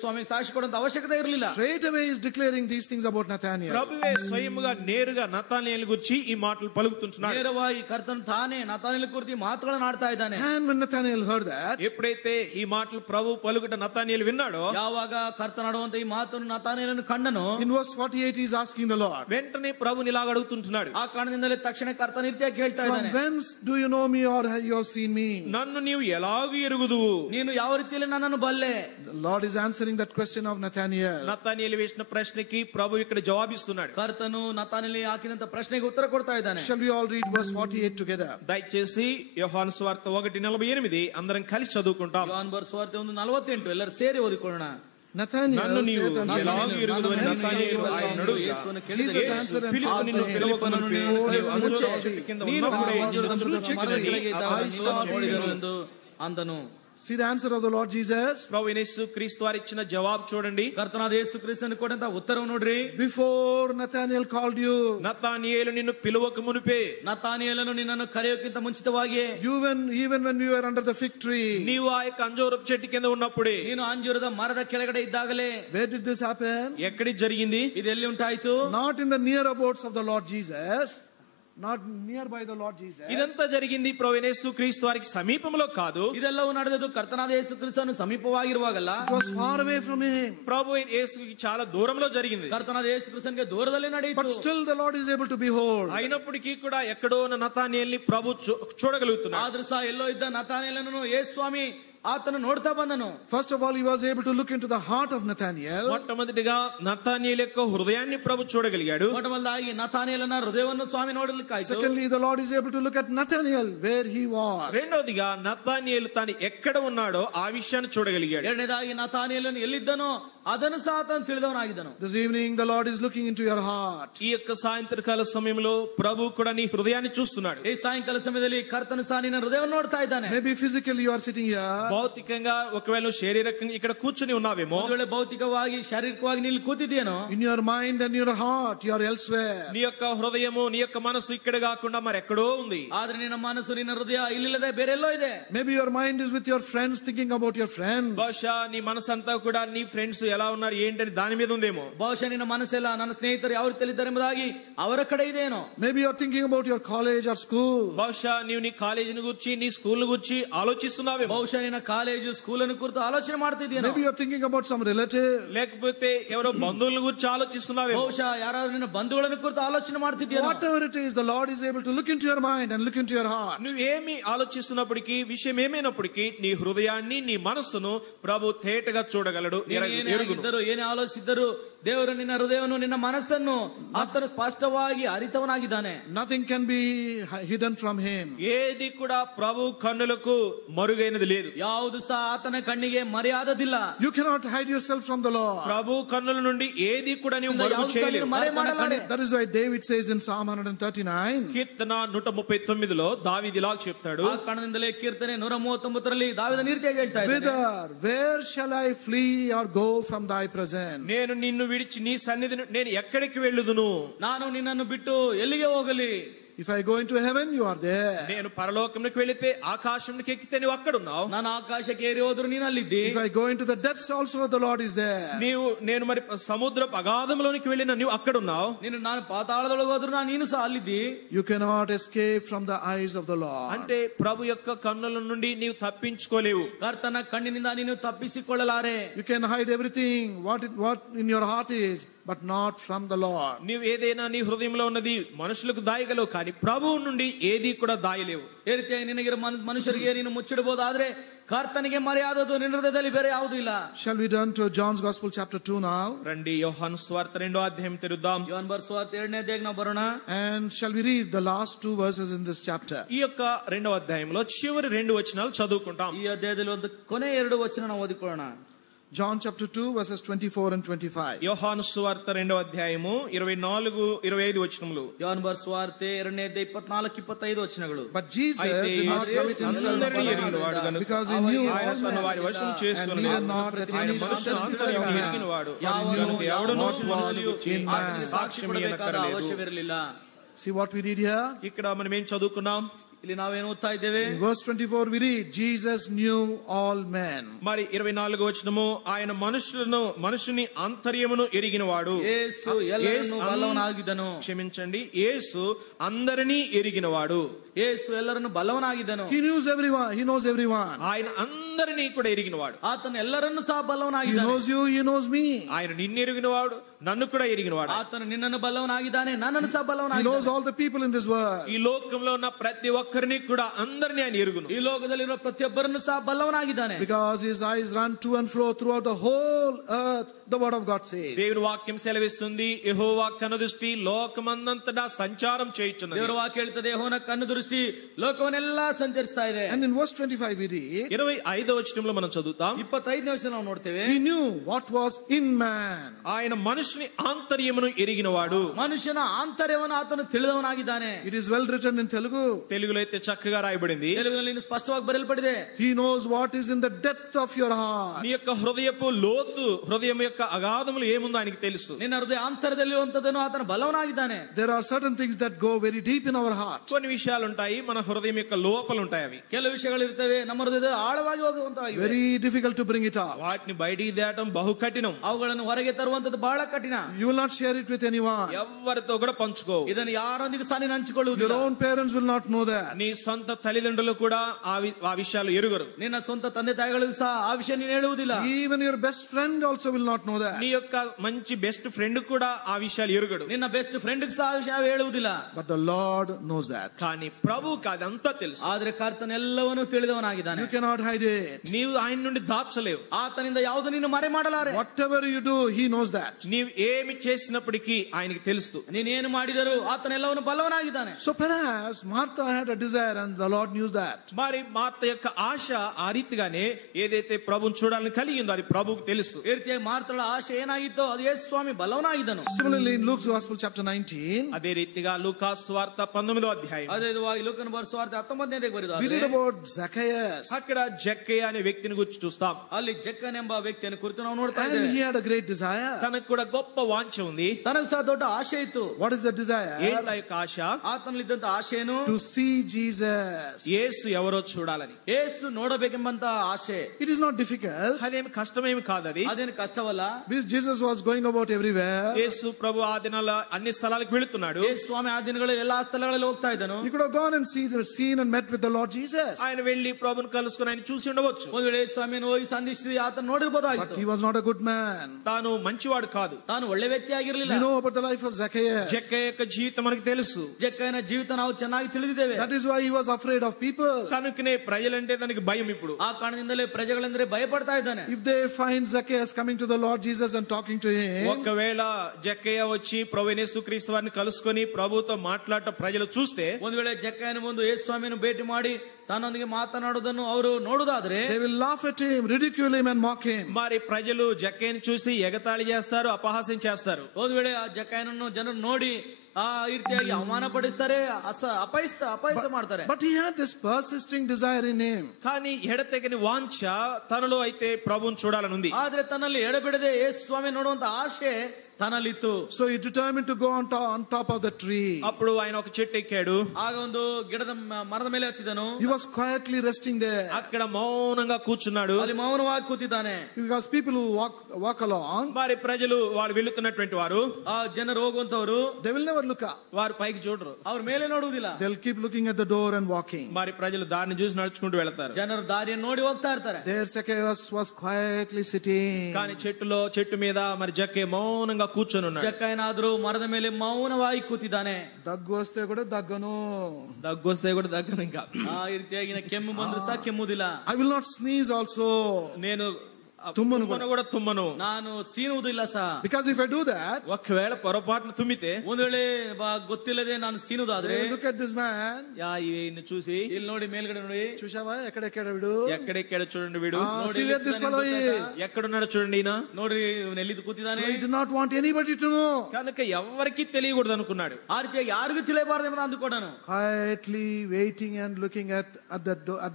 ಸ್ವಾಮಿ ಸಾಕ್ಷಿ ಕೊಡುವಂತ ಅವಶ್ಯಕತೆ ಇರಲಿಲ್ಲ. Straight away is declaring these things about Nathanael. ప్రభువే స్వయముగా నేరుగా నతానియేలు గురించి ఈ మాటలు పలుకుతున్నాడు. ನೇರವಾಗಿ ಕರ್ತನು ತಾನೇ ನತಾನಿಯೇಲ ಕುರಿತು ಮಾತುಗಳನ್ನು ಆಡ್ತಾ ಇದ್ದಾನೆ. And when Nathanael heard that, ఎప్పుడైతే ఈ మాటలు ప్రభు పలుకుట నతానియేలు విన్నాడో, ಯಾವಾಗ ಕರ್ತನು ಆಡುವಂತ ಈ ಮಾತನ್ನು ನತಾನಿಯೇಲನು ಕಂಡನು. in verse 48 he is asking the Lord, వెంటనే ప్రభుని ఇలాగ అడుగుతుంటున్నాడు. ಆ ಕಾರಣದಿಂದಲೇ ತಕ್ಷಣ ಕರ್ತನ ರೀತಿಯಾಗಿ ಕೇಳ್ತಾ from ಇದ್ದಾನೆ, whence do you know me or you have seen me? నన్ను నీవు ఎలాగూ ఎరుగుదువు, ನೀನು ಯಾವ ರೀತಿಯಲ್ಲಿ ನನ್ನನ್ನು ಬಲ್ಲೆ? The Lord is answering that question of Nathanael. Nathanael వేసిన ప్రశ్నకి ప్రభు ఇక్కడ జవాబిస్తున్నాడు. ಕರ್ತನು ನತಾನಿಯೇಲ ಹಾಕಿದಂತ ಪ್ರಶ್ನೆಗೆ ಉತ್ತರ ಕೊಡ್ತಾ ಇದ್ದಾನೆ. Shall we all read verse 48 together? దయచేసి యోహాను సువార్త 1:48 అందరం కలిసి చదువుకుంటాం. ಯೋಹಾನ ಸುವಾರ್ತೆ 1:48 ಎಲ್ಲರೂ ಸೇರಿ ಓದಿಕೊಳ್ಳೋಣ. Nathanael నన్ను నీవు saith unto ఎలాగూ him, ఎరుగుదువని నతానియేలు ఆయనను ಯೇಸುವನ್ನು Jesus ಕೇಳಿದನು. answered and ఫిలిప్పు said నిన్ను unto him, పిలవకమునుపే నీవు అంజూరపు చెట్టు కింద ನೀನು ఉన్నప్పుడే ಅಂಜೂರದ ಮರದ ಕೆಳಗೆ ಇದ್ದಾಗ I saw ನೀನು ನೋಡಿದೆನು thee. ಎಂದು ಅಂದನು. See the answer of the Lord Jesus. ప్రభు యేసు క్రీస్తు వారు ఇచ్చిన జవాబు చూడండి. ಕರ್ತನಾದ ಯೇಸು ಕ್ರಿಸ್ತನು ಕೊಟ್ಟಂತ ಉತ್ತರವನ್ನು ನೋಡ್ರಿ. Before Nathanael called you, Nathanael నిన్ను పిలువక మునిపే, ನತಾನಿಯೇಲನು ನಿನ್ನನ್ನು ಕರೆಯೋಕ್ಕಿಂತ ಮುಂಚಿತವಾಗಿ, even when we were under the fig tree, నీవు ఆ యొక్క అంజూరపు చెట్టు కింద ఉన్నప్పుడే. ನೀನು ಅಂಜೂರದ ಮರದ ಕೆಳಗಡೆ ಇದ್ದಾಗಲೇ. where did this happen? ఎక్కడి జరిగింది? ಇದು ಎಲ್ಲಿ ಉಂಟಾಯಿತು? Not in the near abouts of the Lord Jesus, not nearby the Lord Jesus. ఇదంతా జరిగింది ప్రభు యేసు క్రీస్తు వారికి సమీపంలో కాదు. ಇದೆಲ್ಲವೂ ನಡೆದದ್ದು ಕರ್ತನಾದ ಯೇಸು ಕ್ರಿಸ್ತನು ಸಮೀಪವಾಗಿರುವಾಗಲ್ಲ. It was far away from him. ప్రభు యేసుకి చాలా దూరంలో జరిగింది. ಕರ್ತನಾದ ಯೇಸು ಕ್ರಿಸ್ತನಿಗೆ ದೂರದಲ್ಲಿ ನಡೆಯಿತು. But still the Lord is able to behold. అయినప్పటికీ కూడా ఎక్కడో ఉన్న నతానియేలుని ప్రభు చూడగలుగుతున్నాడు. ಆದ್ರೂ ಸಹ ಎಲ್ಲೋ ಇದ್ದ ನತಾನಿಯೇಲನನ್ನು ಯೇಸು ಸ್ವಾಮಿ ಆತನು ನೋಡ್ತಾ ಬಂದನು. First of all, he was able to look into the heart of Nathanael. మొట్టమొదటిగా నతానియేలు యొక్క హృదయాన్ని ప్రభు చూడగలిగాడు. ಮೊಟ್ಟಮೊದಲಾಗಿ ನತಾನಿಯೇಲನ ಹೃದಯವನ್ನು ಸ್ವಾಮಿ ನೋಡಲಿಕ್ಕಾಯಿತು. Secondly, the Lord is able to look at Nathanael where he was. రెండవదిగా నతానియేలు తాను ఎక్కడ ఉన్నాడో ఆ విషయాన్ని చూడగలిగాడు. ಎರಡನೇದಾಗಿ ನತಾನಿಯೇಲನು ಎಲ್ಲಿದ್ದನೋ ಅದನ್ನು ಸಹ ಆತನು ತಿಳಿದವನಾಗಿದ್ದನು. This evening the Lord is looking into your heart. ఈ యొక్క సాయంత్రకాల సమయంలో ప్రభు కూడా నీ హృదయాన్ని చూస్తున్నాడు. ಈ ಸಾಯಂಕಾಲ ಸಮಯದಲ್ಲಿ ಕರ್ತನು ಸಹ ನಿನ್ನ ಹೃದಯವನ್ನು ನೋಡ್ತಾ ಇದ್ದಾನೆ. Maybe physically you are sitting here, భౌతికంగా ఒకవేళ శారీరకంగా ఇక్కడ కూర్చుని ఉన్నావేమో, ಒಂದು ವೇಳೆ ಭೌತಿಕವಾಗಿ ಶಾರೀರಿಕವಾಗಿ ನೀನು ಕೂತಿದ್ದೀಯೇನೋ, in your mind and your heart you are elsewhere. నీ యొక్క హృదయము నీ యొక్క మనసు ఇక్కడ కాకుండా మరి ఎక్కడో ఉంది. ಆದ್ರೆ ನಿನ್ನ ಮನಸ್ಸು ನಿನ್ನ ಹೃದಯ ಇಲ್ಲಿಲ್ಲದೆ ಬೇರೆಲ್ಲೋ ಇದೆ. Maybe your mind is with your friends, thinking about your friends. బహుశా నీ మనసు అంతా కూడా నీ ఫ్రెండ్స్ ఎలా ఉన్నారు ఏంటని దాని మీద ఉందేమో. ಬಹುಶಃ ನಿನ್ನ ಮನಸ್ಸೆಲ್ಲ ನನ್ನ ಸ್ನೇಹಿತರು ಯಾವ ರೀತಿ ಇದ್ದಾರೆ ಎಂಬುದಾಗಿ ಅವರ ಕಡೆ ಇದೇನೋ. Maybe you are thinking about your college or school. బహుశా నీవు నీ కాలేజీని గురించి నీ స్కూల్ గురించి ఆలోచిస్తున్నావేమో. ಬಹುಶಃ ನಿನ್ನ ಕಾಲೇಜು ಸ್ಕೂಲ್ ಅನ್ನು ಕುರಿತು ಆಲೋಚನೆ ಮಾಡ್ತಿದ್ದೀಯೇನೋ. Maybe you are thinking about some relative. లేకపోతే ఎవరో బంధువుల గురించి ఆలోచిస్తున్నావేమో. ಬಹುಶಃ ಯಾರಾದ್ರೂ ನಿನ್ನ ಬಂಧುಗಳನ್ನು ಕುರಿತು ಆಲೋಚನೆ ಮಾಡ್ತಿದ್ದೀಯೇನೋ. Whatever it is, the Lord is able to look into your mind and look into your heart. నువ్వేమి ఆలోచిస్తున్నప్పటికీ విషయం ఏమైనప్పటికీ నీ హృదయాన్ని నీ మనస్సును ప్రభు తేటగా చూడగలడు. ಏನೇ ಆಲೋಚಿಸಿದ್ದರು ದೇವರು ನಿನ್ನ ಹೃದಯವನ್ನು ನಿನ್ನ ಮನಸ್ಸನ್ನು ಆತನು ಸ್ಪಷ್ಟವಾಗಿ ಅರಿತವನಾಗಿದ್ದಾನೆ. Nothing can be hidden from him. ఏది కూడా ప్రభు కన్నులకు మరుగైనది లేదు. ಯಾವುದು ಸಹ ಆತನ ಕಣ್ಣಿಗೆ ಮರೆಯಾದದಿಲ್ಲ. You cannot hide yourself from the Lord. ప్రభు కన్నుల నుండి ఏది కూడా నీవు మరుగు చేయలేవు. That is why David says in Psalm 139, కీర్తన 139లో దావీదు ఇలా చెప్తాడు. ಆ ಕಾರಣದಿಂದಲೇ ಕೀರ್ತನೆ 139ರಲ್ಲಿ ದಾವೀದನ ರೀತಿಯಾಗಿ ಹೇಳ್ತಾ ಇದ್ದಾನೆ, where shall I flee or go from thy presence? నేను నిన్ను విడిచి నీ సన్నిధిని నేను ఎక్కడికి వెళ్ళుదును? ನಾನು ನಿನ್ನನ್ನು ಬಿಟ್ಟು ಎಲ್ಲಿಗೆ ಹೋಗಲಿ? If I go into heaven, you are there. నేను పరలోకంలోకి వెళితే ఆకాశంలోకి ఎక్కితే నీవు అక్కడ ఉన్నావు. ನಾನು ಆಕಾಶಕ್ಕೆ ಏರಿ ಹೋದ್ರು ನೀನು ಅಲ್ಲಿದ್ದಿ. If I go into the depths also, the Lord is there. నేను మరి సముద్రపు అగాధంలోనికి వెళ్ళిన నీవు అక్కడ ఉన్నావు. ನಾನು ಪಾತಾಳದೊಳಗೆ ಹೋದ್ರು ನೀನು ಸಹ ಅಲ್ಲಿದ್ದಿ. You cannot escape from the eyes of the Lord. అంటే ప్రభు యొక్క కన్నుల నుండి నీవు తప్పించుకోలేవు. ಕರ್ತನ ಕಣ್ಣಿನಿಂದ ನೀನು ತಪ್ಪಿಸಿಕೊಳ್ಳಲಾರೆ. You can hide everything what in your heart is, but not from the Lord. నీవు ఏదైనా నీ హృదయంలో ఉన్నది మనుషులకు దాయగలవు, కానీ ప్రభువు నుండి ఏది కూడా దాయలేవు. ಈ ರೀತಿಯಾಗಿ ನಿನಗಿರೋ ಮನುಷ್ಯರಿಗೆ ನೀನು ಮುಚ್ಚಿಡಬಹುದು, ಆದ್ರೆ ಕರ್ತನಿಗೆ ಮರೆಯಾದದ್ದು ನಿನ್ನ ಹೃದಯದಲ್ಲಿ ಬೇರೆ ಯಾವುದೂ ಇಲ್ಲ. Shall we turn to John's Gospel chapter 2 now? రండి యోహాను సువార్త 2వ అధ్యాయం తెరుద్దాం. ಯೋಹಾನ ಬರೆಸುವಾರ್ತೆ 2ನೇ ಅಧ್ಯಾಯಕ್ಕೆ ನಾವು ಬರೋಣ. And shall we read the last 2 verses in this chapter? ఈ యొక్క 2వ అధ్యాయంలో చివరి 2 వచనాలు చదువుకుంటాం. ಈ ಅಧ್ಯಾಯದಲ್ಲಿ ಒಂದು ಕೊನೆ 2 ವಚನ ನಾವು ಓದಿಕೊಳ್ಳೋಣ. John chapter 2 verses 24 and 25. యోహాను సువార్త 2వ అధ్యాయము 24-25 వచనములు. ಯೋಹಾನ ಬರೆಸುವಾರ್ತೆ 2ನೇ ಅಧ್ಯಾಯ 24-25 ವಚನಗಳು. But Jesus did not commit himself because he knew ఆయన తన వారి వశం చేసుకొనెను. and not that ఆయన any మనస్సు అంతరంగం ఎరిగినవాడు. ఎవడునూ సాక్ష్యం ఇయ్యనక్కరలేదు. ಅವಶ್ಯವಿರಲಿಲ್ಲ. See what we read here? ఇక్కడ మనం ఏం చదువుకున్నాం? ಇಲ್ಲಿ ನಾವೇನು ಓದ್ತಾ ಇದ್ದೇವೆ? In verse 24 we read, Jesus knew all men. మరి 24వ వచనము, ఆయన మనుషుని ఆంతర్యమును ఎరిగినవాడు. యేసు ಎಲ್ಲರನ್ನೂ ಬಲ್ಲವನಾಗಿದ್ದನು. క్షమించండి, యేసు అందరినీ ఎరిగినవాడు. యేసు ಎಲ್ಲರನ್ನೂ ಬಲ್ಲವನಾಗಿದ್ದನು. He knows everyone. He knows everyone. ఆయన అందరినీ కూడా ఎరిగినవాడు. ಆತನು ಎಲ್ಲರನ್ನೂ ಸಹ He ಬಲ್ಲವನಾಗಿದ್ದಾನೆ. knows you. He knows me. ఆయన నిన్ను ఎరిగినవాడు, నన్ను కూడా ఎరిగినవాడు. ಆತನು ನಿನ್ನನ್ನು ಬಲ್ಲವನಾಗಿದ್ದಾನೆ, ನನ್ನನ್ನು ಸಹ He knows ಬಲ್ಲವನಾಗಿದ್ದಾನೆ. all the people in this world. ఈ లోకంలో ఉన్న ప్రతి ఒక్కరిని కూడా అందరినీ ఆయన ఎరుగును. ಈ ಲೋಕದಲ್ಲಿರುವ ಪ್ರತಿಯೊಬ್ಬರನ್ನು ಸಹ ಬಲ್ಲವನಾಗಿದ್ದಾನೆ. Because his eyes run to and fro throughout the whole earth, the word of God says. దేవుని వాక్యం సెలవిస్తుంది, యెహోవా కనుదృష్టి లోకమందంతటా సంచారం చేయుచున్నది. ದೇವರ ವಾಕ್ಯ ಹೇಳ್ತದೆ, ಯೆಹೋವನ ಕಣ್ಣು ದೃಷ್ಟಿ ಲೋಕವನ್ನೆಲ್ಲ ಸಂಚರಿಸ್ತಾ ಇದೆ. And in verse 25 we read, 25వ వచనంలో మనం చదువుతాం, 25ನೇ ವಚನ ನಾವು ನೋಡ್ತೇವೆ. he knew what was in man. ఆయన మనుషుని ఆంతర్యమును ఎరిగినవాడు. ಮನುಷ್ಯನ ಆಂತರ್ಯವನ್ನು ಆತನು ತಿಳಿದವನಾಗಿದ್ದಾನೆ. It is well written in Telugu. తెలుగులో అయితే చక్కగా రాయబడింది. ತೆಲುಗಿನಲ್ಲಿ ಇನ್ನು ಸ್ಪಷ್ಟವಾಗಿ ಬರೆಯಲ್ಪಟ್ಟಿದೆ. He knows what is in the depth of your heart. నీ యొక్క హృదయపు లోతు, హృదయం యొక్క అగాధములు ఏముందో ఆయనకి తెలుసు. ನಿನ್ನ ಹೃದಯ ಅಂತರದಲ್ಲಿರುವಂತದನ್ನು ಆತನು ಬಲ್ಲವನಾಗಿದ್ದಾನೆ. There are certain things that go very deep in our heart. కొన్ని విషయాలు ఉంటాయి, మన హృదయం యొక్క లోపల ఉంటాయి. అవి ಕೆಲವು ವಿಷಯಗಳು ಇರ್ತವೆ, ನಮ್ಮ ಹೃದಯದ ಆಳವಾಗಿ ಹೋಗುವಂತವಾಗಿವೆ. Very difficult to bring it out. వాటిని బయటికి తేవడం బహు కఠినం. ಅವುಗಳನ್ನು ಹೊರಗೆ ತರುವಂತದ್ದು ಬಹಳ ಕಠಿಣ. You will not share it with anyone. ఎవరితో కూడా పంచుకో. ಇದನ್ನು ಯಾರೊಂದಿಗೆ ಸಹ ನೀನು Your ಹಂಚಿಕೊಳ್ಳುವುದಿಲ್ಲ. own parents will not know that. నీ సొంత తల్లిదండ్రులు కూడా ఆ విషయాలు ఎరుగరు. ನಿನ್ನ ಸ್ವಂತ ತಂದೆ ತಾಯಿಗಳಿಗೂ ಸಹ ಆ ವಿಷಯ ನೀನು ಹೇಳುವುದಿಲ್ಲ. Even your best friend also will not know that. నీ యొక్క మంచి బెస్ట్ ఫ్రెండ్ కూడా ఆ విషయాలు ఎరుగడు. ನಿನ್ನ ಬೆಸ್ಟ್ ಫ್ರೆಂಡ್ ಸಹ ಆ ವಿಷಯ ಹೇಳುವುದಿಲ್ಲ. But the Lord knows that. కానీ ప్రభువుకి అదంతా తెలుసు. ಆದ್ರೆ ಕರ್ತನ ಎಲ್ಲವನ್ನೂ ತಿಳಿದವನಾಗಿದ್ದಾನೆ. You cannot hide it. నీవు ఆయన నుండి దాచలేవు. ಆತನಿಂದ ಯಾವುದು ನೀನು ಮರೆ ಮಾಡಲಾರೆ. Whatever you do, He knows that. నీవు ఏమి చేసినప్పటికీ ఆయనకి తెలుసు. ನೀನೇನು ಮಾಡಿದರೂ ಆತನೆಲ್ಲವನ್ನು ಬಲ್ಲವನಾಗಿದ್ದಾನೆ. So perhaps Martha had a desire and the Lord knew that. మరి మార్త యొక్క ఆశ ఆ రీతిగానే ఏదైతే ప్రభువుని చూడాలని కలిగిందో అది ప్రభువుకు తెలుసు. ಈ ರೀತಿಯಾಗಿ ಮಾರ್ತಳ ಆಶೆ ಏನಾಗಿತ್ತೋ ಅದು ಯೇಸು ಸ್ವಾಮಿ ಬಲ್ಲವನಾಗಿದ್ದನು. Similarly in Luke's Gospel chapter 19, అదే రీతిగా లూకా సువార్త 19వ అధ్యాయం, ಅದೇ ವಿಧವಾಗಿ ಲೂಕನ ಬರೆಸುವಾರ್ತೆ 19ನೇ we read ಬರೆದ about Zacchaeus. అక్కడ జక్కయ్య అనే వ్యక్తిని గురించి చూస్తాం. ಅಲ್ಲಿ ಜಕ್ಕನ್ ಎಂಬ ವ್ಯಕ್ತಿಯನ್ನು ಕುರಿತು ನಾವು ನೋಡ್ತಾ And ಇದ್ದೇವೆ. he had a great desire. తనకు కూడా గొప్ప వాంఛ ఉంది. ತನಗೆ ಸಹ ದೊಡ್ಡ ಆಶೆ ಇತ್ತು. What is the desire? ఏంటి ఆ యొక్క ఆశ? ಆತನಲ್ಲಿದ್ದಂತ ಆಶೆಯನ್ನು To see Jesus. యేసు ఎవరో చూడాలని. ಯೇಸು ನೋಡಬೇಕೆಂಬಂತ ಆಶೆ. It is not difficult. అదేమి కష్టమేమి కాదు. అది ಅದೇನು ಕಷ್ಟವಲ್ಲ. Because Jesus was going about everywhere. యేసు ప్రభు ఆ దినాల అన్ని స్థలాలకు వెళుతున్నాడు. ಯೇಸು ಸ್ವಾಮಿ ಆ ದಿನಗಳಲ್ಲಿ ಎಲ್ಲಾ ಸ್ಥಳಗಳಲ್ಲಿ ಹೋಗ್ತಾ ಇದ್ದನು. He could have gone and seen and met with the Lord Jesus. ఆయన వెళ్ళి ప్రభుని కలుసుకుని ఆయన చూసి ఉండవచ్చు. ಒಂದು ವೇಳೆ ಯೇಸು ಸ್ವಾಮಿಯನ್ನು ಹೋಗಿ ಸಂಧಿಸಿ ಆತನ ನೋಡಿರಬಹುದಾಗಿತ್ತು. But he was not a good man. తాను మంచివాడు కాదు. ತಾನು ಒಳ್ಳೆ ವ್ಯಕ್ತಿ ಆಗಿರಲಿಲ್ಲ. We know about the life of Zacchaeus. జక్కయ్య యొక్క జీవితం మనకు తెలుసు. ಜಕ್ಕಯ್ಯನ ಜೀವಿತ ನಾವು ಚೆನ್ನಾಗಿ ತಿಳಿದಿದ್ದೇವೆ. That is why he was afraid of people. కనుకనే ప్రజలంటే తనకి భయం. ఇప్పుడు ಆ ಕಾರಣದಿಂದಲೇ ಪ್ರಜೆಗಳೆಂದರೆ ಭಯಪಡ್ತಾ ಇದ್ದಾನೆ. If they find Zacchaeus coming to the Lord Jesus and talking to him, ఒకవేళ జక్కయ్య వచ్చి ప్రభువైన యేసుక్రీస్తు వారిని కలుసుకొని ప్రభుతో మాట్లాడటం ప్రజలు చూస్తే, ಒಂದು ವೇಳೆ ಜಕ್ಕಯ್ಯನ ಮುಂದೆ ಯೇಸು ಸ್ವಾಮಿಯನ್ನು ಭೇಟಿ ಮಾಡಿ ತಾನೊಂದಿಗೆ ಮಾತನಾಡುವುದನ್ನು ಅವರು ನೋಡುವುದಾದ್ರೆ they will laugh at him, ridicule him and mock him. మరి ప్రజలు జక్కయ్యను చూసి ఎగతాళి చేస్తారు, అపహాస్యం చేస్తారు. ಒಂದು ವೇಳೆ ಆ ಜಕ್ಕಯ್ಯನನ್ನು ಜನರು ನೋಡಿ ಆ ರೀತಿಯಾಗಿ ಅವಮಾನ ಪಡಿಸ್ತಾರೆ, ಅಪಹಾಸ್ಯ ಮಾಡ್ತಾರೆ. But he had this persisting desire in him. కానీ ఎడతెగని వాంఛ తనలో అయితే ప్రభువుని చూడాలని ఉంది. ಆದ್ರೆ ತನ್ನಲ್ಲಿ ಎಡಬಿಡದೆ ಯೇಸು ಸ್ವಾಮಿ ನೋಡುವಂತ ಆಶೆ ತನ್ನಲ್ಲಿತ್ತು. So he determined to go on top of the tree. అప్పుడు ఆయన ఒక చెట్టు ఎక్కాడు. ಆಗ ಒಂದು ಗಿಡದ ಮರದ ಮೇಲೆ ಹತ್ತಿದನು. He was quietly resting there. అక్కడ మౌనంగా కూర్చున్నాడు. ಅಲ್ಲಿ ಮೌನವಾಗಿ ಕೂತಿದ್ದಾನೆ. Because people who walk along, మరి ప్రజలు వాళ్ళు వెళుతున్నటువంటి వారు, ಆ ಜನರು ಹೋಗುವಂತವರು, they will never look up. వారు పైకి చూడరు. ಅವ್ರ ಮೇಲೆ ನೋಡುವುದಿಲ್ಲ. They'll keep looking at the door and walking. మరి ప్రజలు దారిని చూసి నడుచుకుంటూ వెళతారు. ಜನರು ದಾರಿಯನ್ನು ನೋಡಿ ಹೋಗ್ತಾ ಇರ್ತಾರೆ. There Zacchaeus was quietly sitting. కానీ చెట్టు మీద మరి జక్కయ్య మౌనంగా కూర్చొని ఉన్నాడు. ಜಕ್ಕಯ್ಯನಾದ್ರೂ ಮರದ ಮೇಲೆ ಮೌನವಾಗಿ ಕೂತಿದ್ದಾನೆ. దగ్గు వస్తే కూడా దగ్గను. దగ్గు వస్తే కూడా దగ్గను. ఇంకా ಆ ರೀತಿಯಾಗಿ ಕೆಮ್ಮು ಬಂದ್ರೆ ಸಹ ಕೆಮ್ಮುದಿಲ್ಲ. I will not sneeze also. నేను తుమ్మను కూడా తుమ్మను. ನಾನು ಸೀನುವುದಿಲ್ಲ ಸಹ. Because if I do that, ఒకవేళ పొరపాటున తుమ్మితే, ಒಂದು ವೇಳೆ ಗೊತ್ತಿಲ್ಲದೆ ನಾನು ಸೀನುವುದಾದ್ರೆ, they will look at this man. ఈయన్ని చూసి, ಇಲ್ಲಿ ನೋಡಿ ಮೇಲ್ಗಡೆ ನೋಡಿ, చూశావా ఎక్కడెక్కడ వీడు, ఎక్కడెక్కడ చూడండి వీడు, see where this fellow is. ఎక్కడున్నాడో చూడండి ఈయన, ನೋಡ್ರಿ ಎಲ್ಲಿದ್ದು So ಕೂತಿದ್ದಾನೆ. he did not want anybody to know. కనుక ఎవరికి తెలియకూడదు అనుకున్నాడు. ಆ ರೀತಿಯಾಗಿ ಯಾರಿಗೂ ತಿಳಿಯಬಾರದು ಎಂಬುದು ಅಂದುಕೊಂಡನು. Quietly waiting and looking at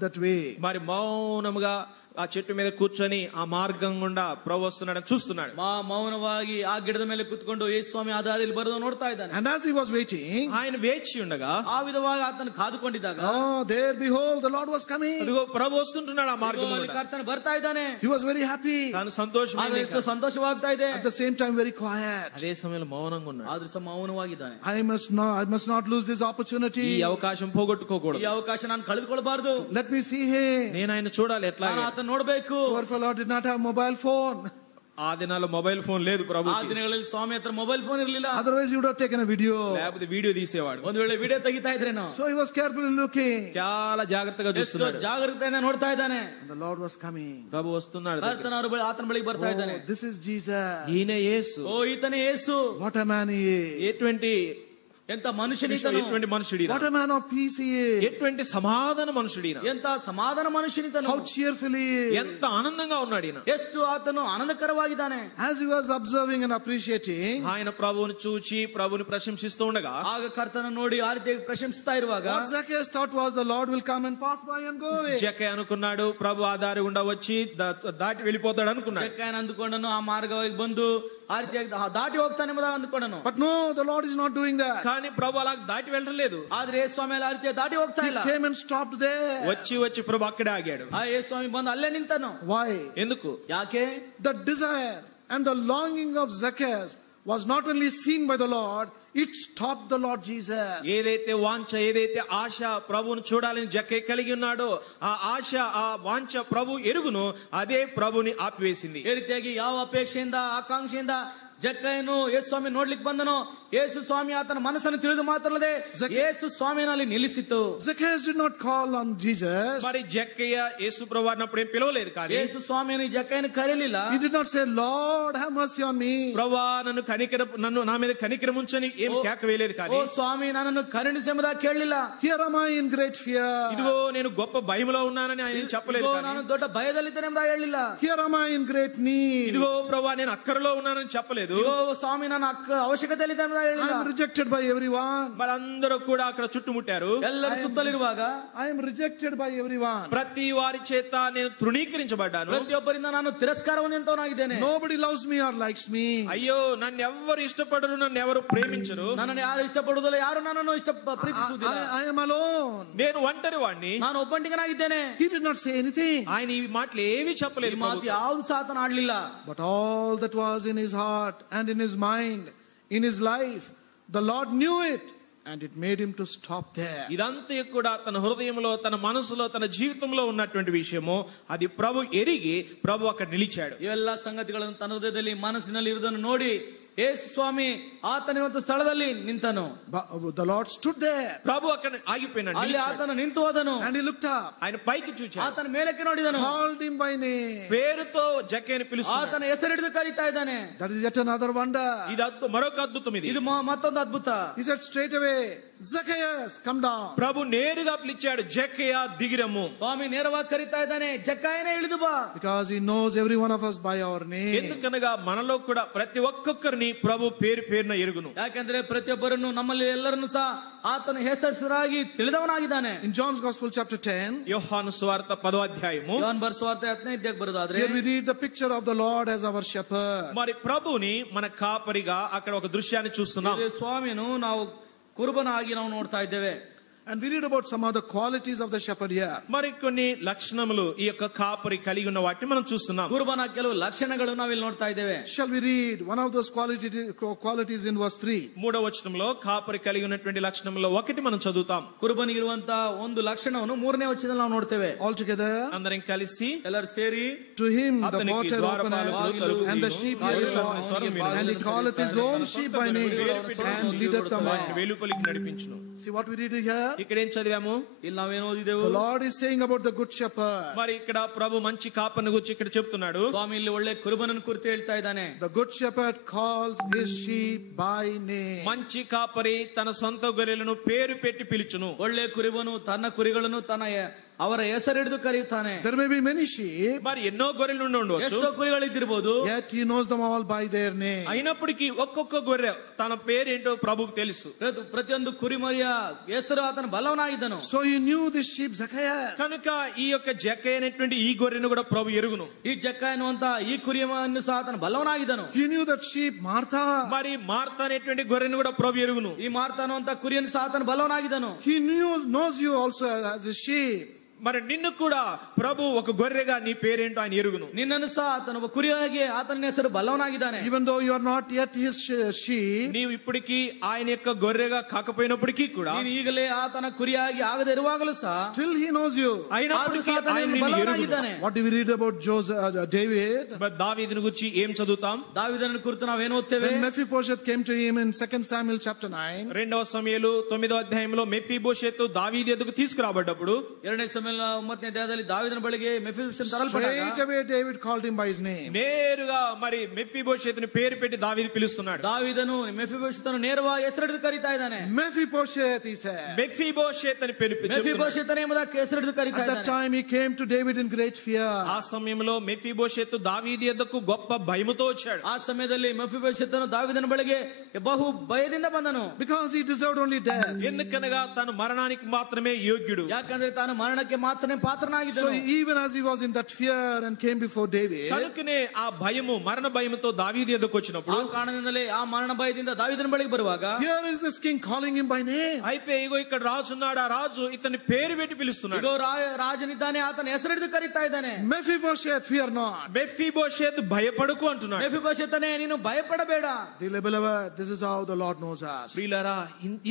that way. మరి మౌనముగా ఆ చెట్టు మీద కూర్చొని ఆ మార్గం గుండా ప్రభు వస్తున్నాడని చూస్తున్నాడు. ಮೌನವಾಗಿ ಆ ಗಿಡದ ಮೇಲೆ ಕೂತ್ಕೊಂಡು ಯೇಸು ಸ್ವಾಮಿ ಆ ದಾರಿಯಲ್ಲಿ ಬರೋದು ನೋಡ್ತಾ ಇದ್ದಾನೆ. And as he was waiting, ఆయన వేచి ఉండగా ಆ ವಿಧವಾಗಿ ಆತನು ಕಾದುಕೊಂಡಿದ್ದಾಗ, oh, there behold, the Lord was coming. అదిగో ప్రభు వస్తుంటున్నాడు ఆ మార్గం ಅಲ್ಲಿ గుండా. ಕರ್ತನು ಬರ್ತಾ ಇದ್ದಾನೆ. He was very happy. తాను సంతోషమైంది. ಎಷ್ಟು ಸಂತೋಷವಾಗ್ತಾ ಇದೆ. At the same time very quiet. అదే సమయంలో మౌనంగా ఉన్నాడు. ಆದ್ರೂ ಸಹ ಮೌನವಾಗಿದ್ದಾನೆ. I must not lose this opportunity. ఈ అవకాశం పోగొట్టుకోకూడదు. ಈ ಅವಕಾಶ ನಾನು ಕಳೆದುಕೊಳ್ಳಬಾರದು. Let me see him. నేను ఆయన చూడాలి. ఎట్లా ನಾನು ಆತನ ನೋಡಬೇಕು. Poor fellow did not have mobile phone. ఆ దినాల్లో మొబైల్ ఫోన్ లేదు ప్రభు. ಆ ದಿನಗಳಲ್ಲಿ ಸ್ವಾಮಿ ಹತ್ರ ಮೊಬೈಲ್ ಫೋನ್ ಇರಲಿಲ್ಲ. Otherwise he would have taken a video. లేకపోతే వీడియో తీసేవాడు. ಒಂದು ವೇಳೆ ವಿಡಿಯೋ ತೆಗಿತಾ ಇದ್ರೇನೋ. So he was carefully looking. చాలా జాగ్రత్తగా ಎಷ್ಟು చూస్తున్నాడు. ಜಾಗರೂಕತೆಯಿಂದ ನೋಡ್ತಾ ಇದ್ದಾನೆ. And the Lord was coming. ప్రభు వస్తున్నాడు. ಕರ್ತನ ಆತನ ಬಳಿಗೆ ಬರ್ತಾ ಇದ್ದಾನೆ. Oh, this is Jesus. ఈయన యేసు. ಓ ಈತನೇ ಯೇಸು. What a man he is. ఎటువంటి ಎಂತ ಮನುಷ್ಯನಿತನು. ఎటువంటి మనుషుడిన. What a man of peace he is. ఎటువంటి సమాధాన మనుషుడిన. ಎಂತ ಸಮಾಧಾನ ಮನುಷ್ಯನಿತನು. How cheerfully he is. ఎంత ఆనందంగా ఉన్నాడు ఈయన. ಎಷ್ಟು ಆತನು ಆನಂದಕರವಾಗಿದ್ದಾನೆ. As he was observing and appreciating, ఆయన ప్రభువుని చూచి ప్రభుని ప్రశంసిస్తూ ఉండగా, ಆಗ ಕರ್ತನ ನೋಡಿ ಆ ರೀತಿಯಾಗಿ ಪ್ರಶಂಸಿಸ್ತಾ ಇರುವಾಗ, what Zacchaeus thought was the Lord will come and pass by and go away. జక్కయ్య అనుకున్నాడు ప్రభు ఆ దారి గుండా వచ్చి దాటి వెళ్ళిపోతాడు అనుకున్నాడు. ಜಕ್ಕಯ್ಯನ ಅಂದುಕೊಂಡನು ಆ ಮಾರ್ಗವಾಗಿ ಬಂದು ಆ ರೀತಿಯಾಗಿ ದಾಟಿ ಹೋಗ್ತಾನೆ ಎಂಬುದಾಗಿ ಅಂದುಕೊಂಡನು. But no, the Lord is not doing that. కానీ ప్రభు అలా దాటి వెళ్ళలేదు. ಆದ್ರೆ ಯೇಸು ಸ್ವಾಮಿ ಆ ರೀತಿಯಾಗಿ ದಾಟಿ ಹೋಗ್ತಾ He ಇಲ್ಲ. came and stopped there. వచ్చి ప్రభు అక్కడే ఆగాడు. ಆ ಯೇಸು ಸ್ವಾಮಿ ಬಂದು ಅಲ್ಲೇ ನಿಂತನು. Why? ఎందుకు? ಯಾಕೆ? The desire and the longing of Zacchaeus was not only seen by the Lord, it stopped the Lord Jesus. ఏదైతే వాంఛ, ఏదైతే ఆశ ప్రభువును చూడాలని జక్కయ్య కలిగి ఉన్నాడో, ఆ ఆశ, ఆ వాంఛ ప్రభు ఎరుగును, అదే ప్రభుని ఆపివేసింది. ಈ ರೀತಿಯಾಗಿ ಯಾವ ಅಪೇಕ್ಷೆಯಿಂದ ಆಕಾಂಕ್ಷೆಯಿಂದ ಜಕ್ಕಯ್ಯನು ಯೇಸು ಸ್ವಾಮಿ ನೋಡ್ಲಿಕ್ಕೆ ಬಂದನು, ಯೇಸು ಸ್ವಾಮಿ ಆತನ ಮನಸ್ಸನ್ನು ತಿಳಿದು ಮಾತ್ರಲ್ಲದೆ ಯೇಸು ಸ್ವಾಮಿನಲ್ಲಿ ನಿಲ್ಲಿಸಿತು. Zacchaeus did not call on Jesus. మరి జక్కయ్య యేసు ప్రభు అన్నప్పుడు ఏం పిలవలేదు. కానీ ಯೇಸು ಸ್ವಾಮಿಯನ್ನು ಜಕ್ಕಯ್ಯను ಕರೆಯಲಿಲ್ಲ. He did not say, Lord, have mercy on me. ప్రభువా నన్ను నా మీద కనికరం ఉంచని ఏం కేక వేయలేదు. ಓ కానీ ಸ್ವಾಮಿ ನನ್ನನ್ನು ಕರುಣಿಸು ಎಂಬುದಾಗಿ ಕೇಳಲಿಲ್ಲ. Here am I in great fear. ఇదిగో నేను గొప్ప భయములో ఉన్నానని ఆయన ఏం చెప్పలేదు. ನಾನು ದೊಡ್ಡ ಭಯದಲ್ಲಿದ್ದೇನೆ ಎಂಬುದಾಗಿ ಹೇಳಿಲ್ಲ. Here am I in great need. ఇదిగో ప్రభువా నేను అక్కరలో ఉన్నానని చెప్పలేదు. ಇಗೋ ಸ್ವಾಮಿ ನಾನು ಅವಶ್ಯಕತೆಯಲ್ಲಿದ್ದೇನೆ ಎಂಬುದಾಗಿ I ಹೇಳಿಲ್ಲ. am rejected by everyone. మరి అందరూ కూడా అక్కడ చుట్టుముట్టారు. ಎಲ್ಲರೂ ಸುತ್ತಲಿರುವಾಗ I am rejected by everyone. ప్రతి వారి చేత నేను తృణీకరించబడ్డాను. ಪ್ರತಿಯೊಬ್ಬರಿಂದ ನಾನು ತಿರಸ್ಕಾರ ಹೊಂದಿದವನಾಗಿದ್ದೇನೆ. Nobody loves me or likes me. అయ్యో నన్ను ఎవరు ఇష్టపడరు, నన్ను ఎవరు ప్రేమించరు. ನನ್ನನ್ನು ಯಾರು ಇಷ್ಟಪಡುವುದಿಲ್ಲ, ಯಾರು ನನ್ನನ್ನು ಪ್ರೀತಿಸುವುದಿಲ್ಲ. I am alone. నేను ఒంటరి వాడిని. ನಾನು ಒಬ್ಬಂಟಿಗನಾಗಿದ್ದೇನೆ. He did not say anything. ఆయన ఈ మాటలు ఏవి ಈ చెప్పలేదు. ಮಾತು ಯಾವುದು ಸಹ ಆತನು ಆಡ್ಲಿಲ್ಲ. But all that was in his heart and in his mind, in his life, the Lord knew it, and it made him to stop there. ఇదంతా కూడా తన హృదయంలో, తన మనసులో, తన జీవితంలో ఉన్నటువంటి విషయము అది ప్రభు ఎరిగి ప్రభు అక్కడ నిలిచాడు. ಇವೆಲ್ಲ ಸಂಗತಿಗಳನ್ನು ತನ್ನ ಹೃದಯದಲ್ಲಿ ಮನಸ್ಸಿನಲ್ಲಿ ಇರುವುದನ್ನು ನೋಡಿ ಯೇಸು ಸ್ವಾಮಿ ಆತನಿರುವಂತ ಸ್ಥಳದಲ್ಲಿ ನಿಂತನು. The Lord stood there. ప్రభు అక్కడ ఆగిపోయినాడు. ಅಲ್ಲಿ ಆತನು ನಿಂತು ಹೋದನು. And he looked up. ఆయన పైకి చూచాడు. ಆತನ ಮೇಲಕ್ಕೆ ನೋಡಿದನು. Called him by name. పేరుతో జక్కయ్యని పిలుస్తున్నాడు. ಆತನ ಹೆಸರು ಹಿಡಿದು ಕರೀತಾ ಇದ್ದಾನೆ. That is yet another wonder. ఇది మరొక అద్భుతం. ಇದು ಮತ್ತೊಂದು ಅದ್ಭುತ. He said straight away, Zacchaeus, come down. ప్రభు నేరుగా పిలిచాడు, జక్కయ్య దిగిరము. ಸ್ವಾಮಿ ನೇರವಾಗಿ ಕರೀತಾ ಇದ್ದಾನೆ, ಜಕ್ಕಯ್ಯನೇ ಇಳಿದು ಬಾ. Because he knows every one of us by our name. ఎందుకనగా మనలో కూడా ప్రతి ఒక్కొక్కరిని ప్రభు పేరు పేరున ఎరుగును. ಯಾಕೆಂದ್ರೆ ಪ್ರತಿಯೊಬ್ಬರನ್ನು ನಮ್ಮಲ್ಲಿ ಎಲ್ಲರನ್ನು ಸಹ ಆತನ ಹೆಸರಾಗಿ ತಿಳಿದವನಾಗಿದ್ದಾನೆ. In John's Gospel chapter 10, యోహాను సువార్త 10వ అధ్యాయము, ಯೋಹಾನ ಬರೆಸುವಾರ್ತೆ 10ನೇ ಅಧ್ಯಾಯಕ್ಕೆ ಬರೋದಾದ್ರೆ, here we read the picture of the Lord as our shepherd. మరి ప్రభుని మన కాపరిగా అక్కడ ఒక దృశ్యాన్ని చూస్తున్నాం. ಸ್ವಾಮಿಯನ್ನು ನಾವು ಕುರುಬನಾಗಿ ನಾವು ನೋಡ್ತಾ ಇದ್ದೇವೆ. And we read about some of the qualities of the shepherd here. మరి కొన్ని లక్షణములు ఈ యొక్క కాపరి కలిగి ఉన్న వాటిని మనం చూస్తున్నాం. ಕುರುಬನ ಕೆಲವು ಲಕ್ಷಣಗಳು ನಾವಿಲ್ಲಿ ನೋಡ್ತಾ ಇದ್ದೇವೆ. Shall we read one of those qualities in verse 3? 3వ వచనంలో కాపరి కలిగి ఉన్నటువంటి లక్షణములో ఒకటి మనం చదువుతాం. ಕುರುಬನಿಗಿರುವಂತ ಒಂದು ಲಕ್ಷಣವನ್ನು 3ನೇ ವಚನದಲ್ಲಿ ನಾವು ನೋಡ್ತೇವೆ. All together, అందరం కలిసి, ಎಲ್ಲರೂ ಸೇರಿ, to him the అతనికి porter ద్వారపాలకులు openeth, తలుపు and the తీయును, sheep Raju hear his అతని స్వరం voice, వినును, and he calleth his own sheep by name, and leadeth them వాటిని out. వెలుపలికి నడిపించును. See what we read here? ఇక్కడ ఏం చదివాము? ಇಲ್ಲಿ ನಾವೇನು ಓದಿದೆವು? The Lord is saying about the good shepherd. మరి ఇక్కడ ప్రభు మంచి కాపరిని గురించి ఇక్కడ చెప్తున్నాడు. ಸ್ವಾಮಿ ಇಲ್ಲಿ ಒಳ್ಳೆ ಕುರುಬನನ್ನು ಕುರಿತು ಹೇಳ್ತಾ ಇದ್ದಾನೆ. The good shepherd calls his sheep by name. మంచి కాపరి తన సొంత గొర్రెలను పేరు పెట్టి పిలుచును. ಒಳ್ಳೆ ಕುರುಬನು ತನ್ನ ಕುರಿಗಳನ್ನು ತನ್ನ ಅವರ ಹೆಸರಿಡಿದು ಕರೆಯುತ್ತಾನೆ. There may be many sheep, మరి ఎన్నో గొర్రెలు ఉండి ఉండవచ్చు, ಎಷ್ಟೋ ಕುರಿಗಳಿದ್ದಿರಬಹುದು, yet he knows them all by their name. అయినప్పటికీ ఒక్కొక్క గొర్రె తన పేరేంటో ప్రభువుకు తెలుసు. ಪ್ರತಿಯೊಂದು ಕುರಿಮರಿಯ ಹೆಸರು ಆತನ ಬಲ್ಲವನಾಗಿದ್ದನು. So he knew this sheep Zacchaeus. కనుక ఈ యొక్క జక్కయ్య అనేటువంటి ఈ గొర్రెను కూడా ప్రభు ఎరుగును. ಈ ಜಕ್ಕ ಎನ್ನುವಂತ ಈ ಕುರಿಯನ್ನು ಸಹ ಆತನ ಬಲ್ಲವನಾಗಿದ್ದನು. He knew that sheep Martha. మరి మార్త అనేటువంటి గొర్రెను కూడా ప్రభు ఎరుగును. ಈ ಮಾರ್ತ ಅನ್ನುವಂತ ಕುರಿಯನ್ನು ಸಹ ಆತನ ಬಲ್ಲವನಾಗಿದ್ದನು. He knows you also as a sheep. మరి నిన్ను కూడా ప్రభు ఒక గొర్రెగా నీ పేరేంటో ఆయన ఎరుగును. ನಿನ್ನನ್ನು ಸಹ ಆತನ ಒಬ್ಬ ಕುರಿಯಾಗಿ ಆತನ ಹೆಸರು ಬಲ್ಲವನಾಗಿದ್ದಾನೆ. Even though you are not yet his sheep, నీవు ఇప్పటికీ ఆయన యొక్క గొర్రెగా కాకపోయినప్పటికీ కూడా ನೀನು ಈಗಲೇ ಆತನ ಕುರಿಯಾಗಿ ಆಗದೆ ಇರುವಾಗಲೂ ಸಹ still he knows you. అయినప్పటికీ ఆయన నిన్ను ಬಲ್ಲವನಾಗಿದ್ದಾನೆ. What do we read about David? మరి దావీదుని గురించి ఏం చదువుతాం? దావీದನ ಕುರಿತು ನಾವೇನು ಓದ್ತೇವೆ? When Mephibosheth came to him in 2 Samuel chapter 9, రెండవ సమూయేలు 9వ అధ్యాయంలో మెఫీబోషెతు దావీదు ఎదుగు తీసుకురాబడ్డప్పుడు, 2 ಸಮುವೇಲ 9ನೇ ಅಧ್ಯಾಯದಲ್ಲಿ దావీదನ బಳಿಗೆ ಮೆಫೀಬೋಶೆತನು ತರಲ್ಪಟ್ಟಾಗ straight away David called him by his name. నేరుగా మరి మెఫీబోషెతుని పేరు పెట్టి దావీదు పిలుస్తున్నాడు. దావీదను ಮೆಫೀಬೋಶೆತను ನೇರವಾಗಿ ಹೆಸರಿಡಿದು ಕರೀತಾ ಇದ್ದಾನೆ. Mephibosheth, he said. మెఫీబోషెత్ అని పేరు ಮೆಫೀಬೋಶೆತನೇ ಎಂಬುದಾಗಿ ಹೆಸರಿಡಿದು ಕರೀತಾ At that ಇದ್ದಾನೆ. time he came to David in great fear. ఆ సమయంలో మెఫీబోషెతు దావీదు ఎద్దకు గొప్ప భయముతో వచ్చాడు. ಆ ಸಮಯದಲ್ಲಿ ಮೆಫೀಬೋಶೆತನು దావీదನ ಬಳಿಗೆ ಬಹು ಭಯದಿಂದ ಬಂದನು. Because he deserved only death. ఎందుకనగా తను మరణానికి మాత్రమే యోగ్యుడు. ಯಾಕಂದ್ರೆ ತಾನು ಮರಣಕ್ಕೆ ಮಾತ್ರನೇ So ಪಾತ್ರನಾಗಿದ್ದನು. even as he was in that fear and came before David, కనుకనే ఆ భయము మరణ భయముతో దావీదు ఎద్దకు వచ్చినప్పుడు, ಆ ಕಾರಣದಿಂದಲೇ ಆ ಮರಣ ಭಯದಿಂದ దావీదನ బಳಿಗೆ ಬರುವಾಗ, here is this king calling him by name. అయితే ఇగో ఇక్కడ రాజు ఉన్నాడు, ఆ రాజు ఇతని పేరు పెట్టి పిలుస్తున్నాడు. ಇಗೋ ರಾಜನಿದ್ದಾನೆ, ಆತನ ಹೆಸರಿಡಿದು ಕರೀತಾ ಇದ್ದಾನೆ. Mephibosheth, fear not. మెఫీబోషెత్ భయపడకు అంటున్నాడు. ಮೆಫೀಬೋಶೆತನೇ ನೀನು ಭಯಪಡಬೇಡ. Dearly beloved, this is how the Lord knows us. ప్రియులారా,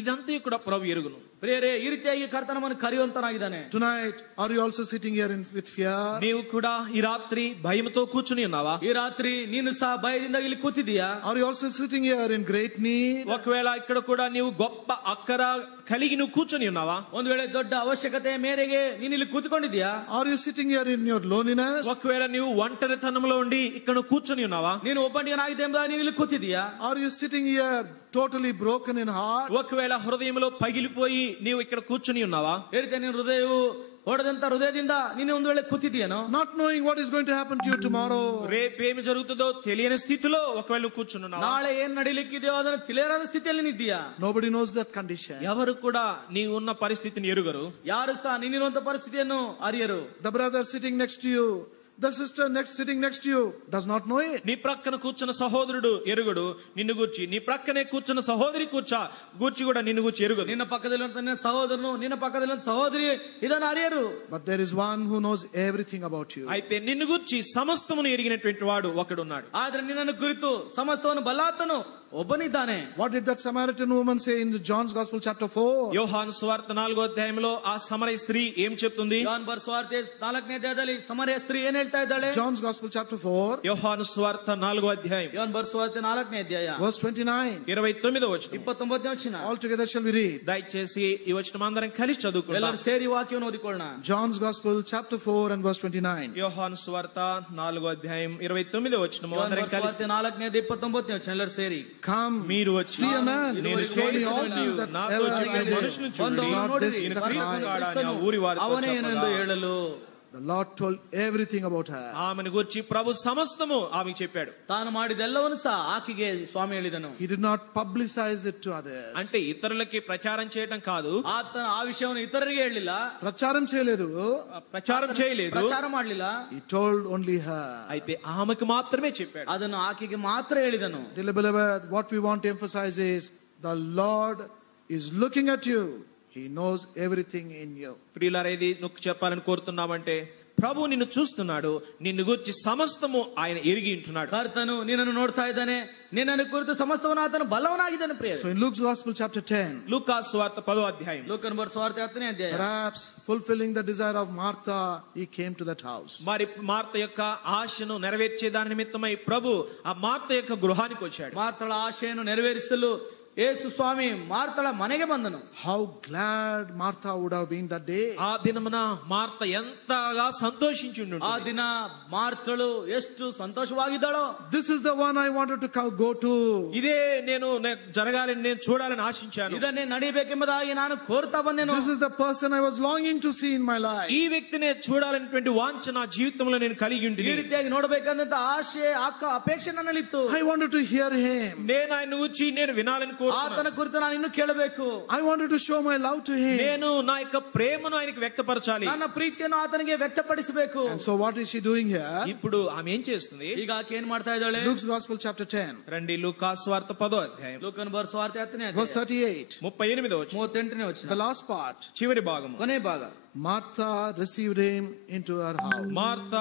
ఇదంతా కూడా ప్రభు ఎరుగును. ಪ್ರಿಯರೇ, ಈ ರೀತಿಯಾಗಿ ಕರ್ತನ ನಮ್ಮನ್ನು ಕರೆಯುವಂತನಾಗಿದ್ದಾನೆ. Tonight, are you also sitting here with fear? నీవు కూడా ఈ రాత్రి భయముతో కూర్చుని ఉన్నావా? ಈ ರಾತ್ರಿ ನೀನು ಸಹ ಭಯದಿಂದ ಇಲ್ಲಿ ಕೂತಿದೀಯಾ? Are you also sitting here in great need? ఒకవేళ ఇక్కడ కూడా నీవు గొప్ప అక్కర కలిగి నువ్వు కూర్చొని ఉన్నావా? ಒಂದು ವೇಳೆ ದೊಡ್ಡ ಅವಶ್ಯಕತೆ ಮೇರೆಗೆ ನೀನು ಇಲ್ಲಿ ಕೂತ್ಕೊಂಡಿದ್ಯಾ? Are you sitting here in your loneliness? ఒకవేళ నీవు ఒంటరితనంలో ఉండి ఇక్కడ నువ్వు కూర్చొని ఉన్నావా? ನೀನು ಒಬ್ಬಂಟಿಗನಾಗಿದೆ ಎಂಬುದಾಗಿ ನೀನು ಇಲ್ಲಿ ಕೂತಿದೀಯಾ? Are you sitting here totally broken in heart? ఒకవేళ హృదయంలో పగిలిపోయి నీవు ఇక్కడ కూర్చొని ఉన్నావా? ಈ ರೀತಿ ನಿನ್ನ ಹೃದಯವು ಹೊಡೆದಂತ ಹೃದಯದಿಂದ ನೀನು ಒಂದು ವೇಳೆ ಕೂತಿದೀಯನೋ? Not knowing what is going to happen to you tomorrow. రేపేమి జరుగుతుందో తెలియని స్థితిలో ఒకవేళ నువ్వు కూర్చుని ఉన్నావా? ನಾಳೆ ಏನ್ ನಡೀಲಿಕ್ಕಿದೆಯೋ ಅದನ್ನು ತಿಳಿಯರಾದ ಸ್ಥಿತಿಯಲ್ಲಿ ನಿದ್ದೀಯಾ? Nobody knows that condition. ఎవరు కూడా నీవు ఉన్న పరిస్థితిని ఎరుగరు. ಯಾರು ಸಹ ನೀನಿರುವಂತ ಪರಿಸ್ಥಿತಿಯನ್ನು ಅರಿಯರು. The brother sitting next to you, the sister sitting next to you does not know it. నీ ప్రక్కన కూర్చున్న సహోదరుడు ఎరుగడు నిన్ను గూర్చి, నీ ప్రక్కనే కూర్చున్న సహోదరి గూర్చి కూడా నిన్ను గూర్చి ఎరుగదు. ನಿನ್ನ ಪಕ್ಕದಲ್ಲಿರುವಂತ ನಿನ್ನ ಸಹೋದರನು, ನಿನ್ನ ಪಕ್ಕದಲ್ಲಿರುವಂತ ಸಹೋದರಿ ಇದನ್ನು ಅರಿಯರು. But there is one who knows everything about you. అయితే నిన్ను గూర్చి సమస్తమును ఎరిగినటువంటి వాడు ఒకడున్నాడు. ಆದ್ರೆ ನಿನ್ನನ್ನು ಕುರಿತು ಸಮಸ್ತವನ್ನು ಬಲ್ಲಾತನು ಒಬ್ಬನಿದ್ದಾನೆ. What did that Samaritan woman say in John's Gospel chapter 4? యోహాను సువార్త 4వ అధ్యాయంలో ఆ సమరయ స్త్రీ ఏం చెప్తుంది? ಯೋಹಾನ ಬರೆದ ಸುವಾರ್ತೆ 4ನೇ ಅಧ್ಯಾಯದಲ್ಲಿ ಸಮರಯ ಸ್ತ್ರೀ ಏನ್ ಹೇಳ್ತಾ ಇದ್ದಾಳೆ? John's Gospel chapter 4, యోహాను సువార్త 4వ అధ్యాయం ಯೋಹಾನ ಬರೆದ ಸುವಾರ್ತೆ 4ನೇ ಅಧ್ಯಾಯ verse 29. 29వ వచనం. 29ನೇ ವಚನ. All together shall we read. దయచేసి ఈ వచనం అందరం కలిసి చదువుకుందాం. ಎಲ್ಲರೂ ಸೇರಿ ವಾಕ್ಯವನ್ನು ಓದಿಕೊಳ್ಳೋಣ. John's Gospel chapter 4 and verse 29. యోహాను సువార్త 4వ అధ్యాయం 29వ వచనం ಯೋಹಾನ అందరం ಬರೆದ కలిసి. ಸುವಾರ್ತೆ 4ನೇ ಅಧ್ಯಾಯ 29ನೇ ವಚನ. ಎಲ್ಲರೂ ಸೇರಿ Come, మీరు వచ్చి see a man. నేను Told me all things that నాతో ever చెప్పిన I did. మనుషుని ಒಂದು చూడండి, Not this ఈయన the క్రీస్తు Christ. కాడా అని ఆ ఊరి వారితో ಅವನೇ ಏನೆಂದು చెప్పగా, ಹೇಳಲು The Lord told everything about her. ఆమెను గురించి ప్రభు సమస్తము ఆమెకు చెప్పాడు. ತಾನು ಮಾಡಿದೆಲ್ಲವನ್ನು ಸಹ ಆಕೆಗೆ ಸ್ವಾಮಿ ಹೇಳಿದನು. He did not publicize it to others. అంటే ఇతరులకి ప్రచారం చేయడం కాదు, ಆತನ ಆ ವಿಷಯವನ್ನು ಇತರರಿಗೆ ಹೇಳಲಿಲ್ಲ, ప్రచారం చేయలేదు. ప్రచారం చేయలేదు, ಪ್ರಚಾರ ಮಾಡಲಿಲ್ಲ. He told only her. అయితే ఆమెకు మాత్రమే చెప్పాడు. ಅದನ್ನು ಆಕೆಗೆ ಮಾತ್ರ ಹೇಳಿದನು. Dearly beloved, what we want to emphasize is the Lord is looking at you. He knows everything in you. ప్రియులారా, ఇది నువ్వు చెప్పాలని కోరుతున్నామంటే ప్రభు నిన్ను చూస్తున్నాడు, నిన్ను గురించి సమస్తము ఆయన ఎరిగి ఉంటున్నాడు. ಕರ್ತನು ನಿನ್ನನ್ನು ನೋಡ್ತಾ ಇದ್ದಾನೆ, ನಿನ್ನನ್ನು ಕುರಿತು ಸಮಸ್ತವನ್ನ ಆತನು ಬಲ್ಲವನಾಗಿದ್ದಾನೆ. ಪ್ರಿಯ, So in Luke's Gospel chapter 10, లూకాసు సువార్త 10వ అధ్యాయం, ಲೂಕನ ಬರೆದ ಸುವಾರ್ತೆ 10ನೇ ಅಧ್ಯಾಯ. perhaps fulfilling the desire of Martha, he came to that house. మరి మార్త యొక్క ఆశను నెరవేర్చే దాని నిమిత్తమై ప్రభు ఆ మార్త యొక్క గృహానికి వచ్చాడు. ಮಾರ್ತಳ ಆಶೆಯನ್ನು ನೆರವೇರಿಸಲು ಯೇಸು ಸ್ವಾಮಿ ಮಾರ್ತಳ ಮನೆಗೆ ಬಂದನು. How glad Martha would have been that day. ఆ దినమున మార్త ఎంతగా సంతోషించుండు. ಆ ದಿನ ಮಾರ್ತಳು ಎಷ್ಟು ಸಂತೋಷವಾಗಿದ್ದಳೋ. This is the one I wanted to go to. ఇదే నేను జరగాలని నేను చూడాలని ఆశించాను. ಇದನ್ನೇ ನಡಿಬೇಕೆಂಬುದಾಗಿ ನಾನು ಕೋರ್ತಾ ಬಂದೆನು. This is the person I was longing to see in my life. ఈ వ్యక్తినే చూడాలనేటువంటి వాంఛ నా జీవితంలో నేను కలిగి ಈ ఉండిని. ರೀತಿಯಾಗಿ ನೋಡಬೇಕಂತ ಆಸೆ ಅಪೇಕ್ಷೆ ನನ್ನಲ್ಲಿತ್ತು. I wanted to hear him. నేను ఆయన గురించి నేను వినాలని కోరుతున్నాను. ಆತನ ಕುರಿತು ನಾನು ಇನ್ನು ಕೇಳಬೇಕು. I wanted to show my love to him. నేను నా యొక్క ప్రేమను ఆయనకి వ్యక్తపరచాలి. ನನ್ನ ಪ್ರೀತಿಯನ್ನು ಆತನಿಗೆ ವ್ಯಕ್ತಪಡಿಸಬೇಕು. And so what is she doing here? ఇప్పుడు ఆమె ఏం చేస్తుంది? ಈಗ ಆಕೆ ಏನ್ ಮಾಡ್ತಾ ಇದ್ದಾಳೆ? Luke's Gospel chapter 10. రండి లూకా సువార్త 10వ అధ్యాయం ಲೂಕನ ಬರೆಸುವಾರ್ತೆ 10ನೇ Verse 38. 38వ వచనం. 38ನೇ ವಚನ. The last part. చివరి భాగము. ಕೊನೆ ಭಾಗ. Martha received him into her house. Martha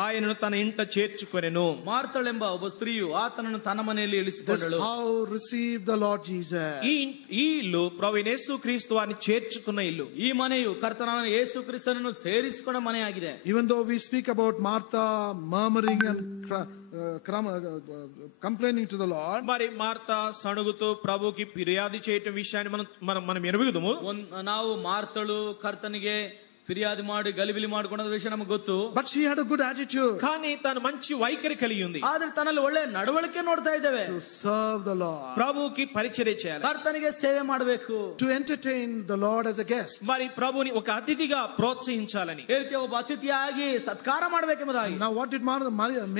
ఆయనను తన ఇంట చేర్చుకొనెను. ಮಾರ್ತಳೆಂಬ ಒಬ್ಬ ಸ್ತ್ರೀಯು ಆತನನ್ನು ತನ್ನ ಮನೆಯಲ್ಲಿ This ಇಳಿಸಿಕೊಂಡಳು. how received the Lord Jesus. ఈ ఇల్లు ప్రభువైన యేసుక్రీస్తు వారిని చేర్చుకున్న ఇల్లు. ಈ ಮನೆಯು ಕರ್ತನಾದ ಯೇಸು ಕ್ರಿಸ್ತನನ್ನು ಸೇರಿಸಿಕೊಂಡ ಮನೆಯಾಗಿದೆ. Even though we speak about Martha murmuring and complaining to the Lord, మరి మార్త సణుగుతూ ప్రభుకి ఫిర్యాదు చేయటం విషయాన్ని మనం ఎరుగుదుము. ನಾವು ಮಾರ್ತಳು ಕರ್ತನಿಗೆ ಫಿರ್ಯಾದಿ ಮಾಡಿ ಗಲಿಬಿಲಿ ಮಾಡಿಕೊಂಡ ವಿಷಯ ನಮಗೆ ಗೊತ್ತು. but she had a good attitude. కానీ తను మంచి వైఖరి కలిగి ఉంది. ಆದ್ರೆ ತನ್ನಲ್ಲಿ ಒಳ್ಳೆ ನಡವಳಿಕೆ ನೋಡ್ತಾ ಇದ್ದೇವೆ. To serve the Lord, ప్రభుకి పరిచర్య చేయాలి. ಕರ್ತನಿಗೆ ಸೇವೆ ಮಾಡಬೇಕು. to entertain the Lord as a guest. మరి ప్రభుని ఒక అతిథిగా ప్రోత్సహించాలని, ಈ ರೀತಿ ಒಬ್ಬ ಅತಿಥಿಯಾಗಿ ಸತ್ಕಾರ ಮಾಡಬೇಕೆಂಬುದಾಗಿ. Now what did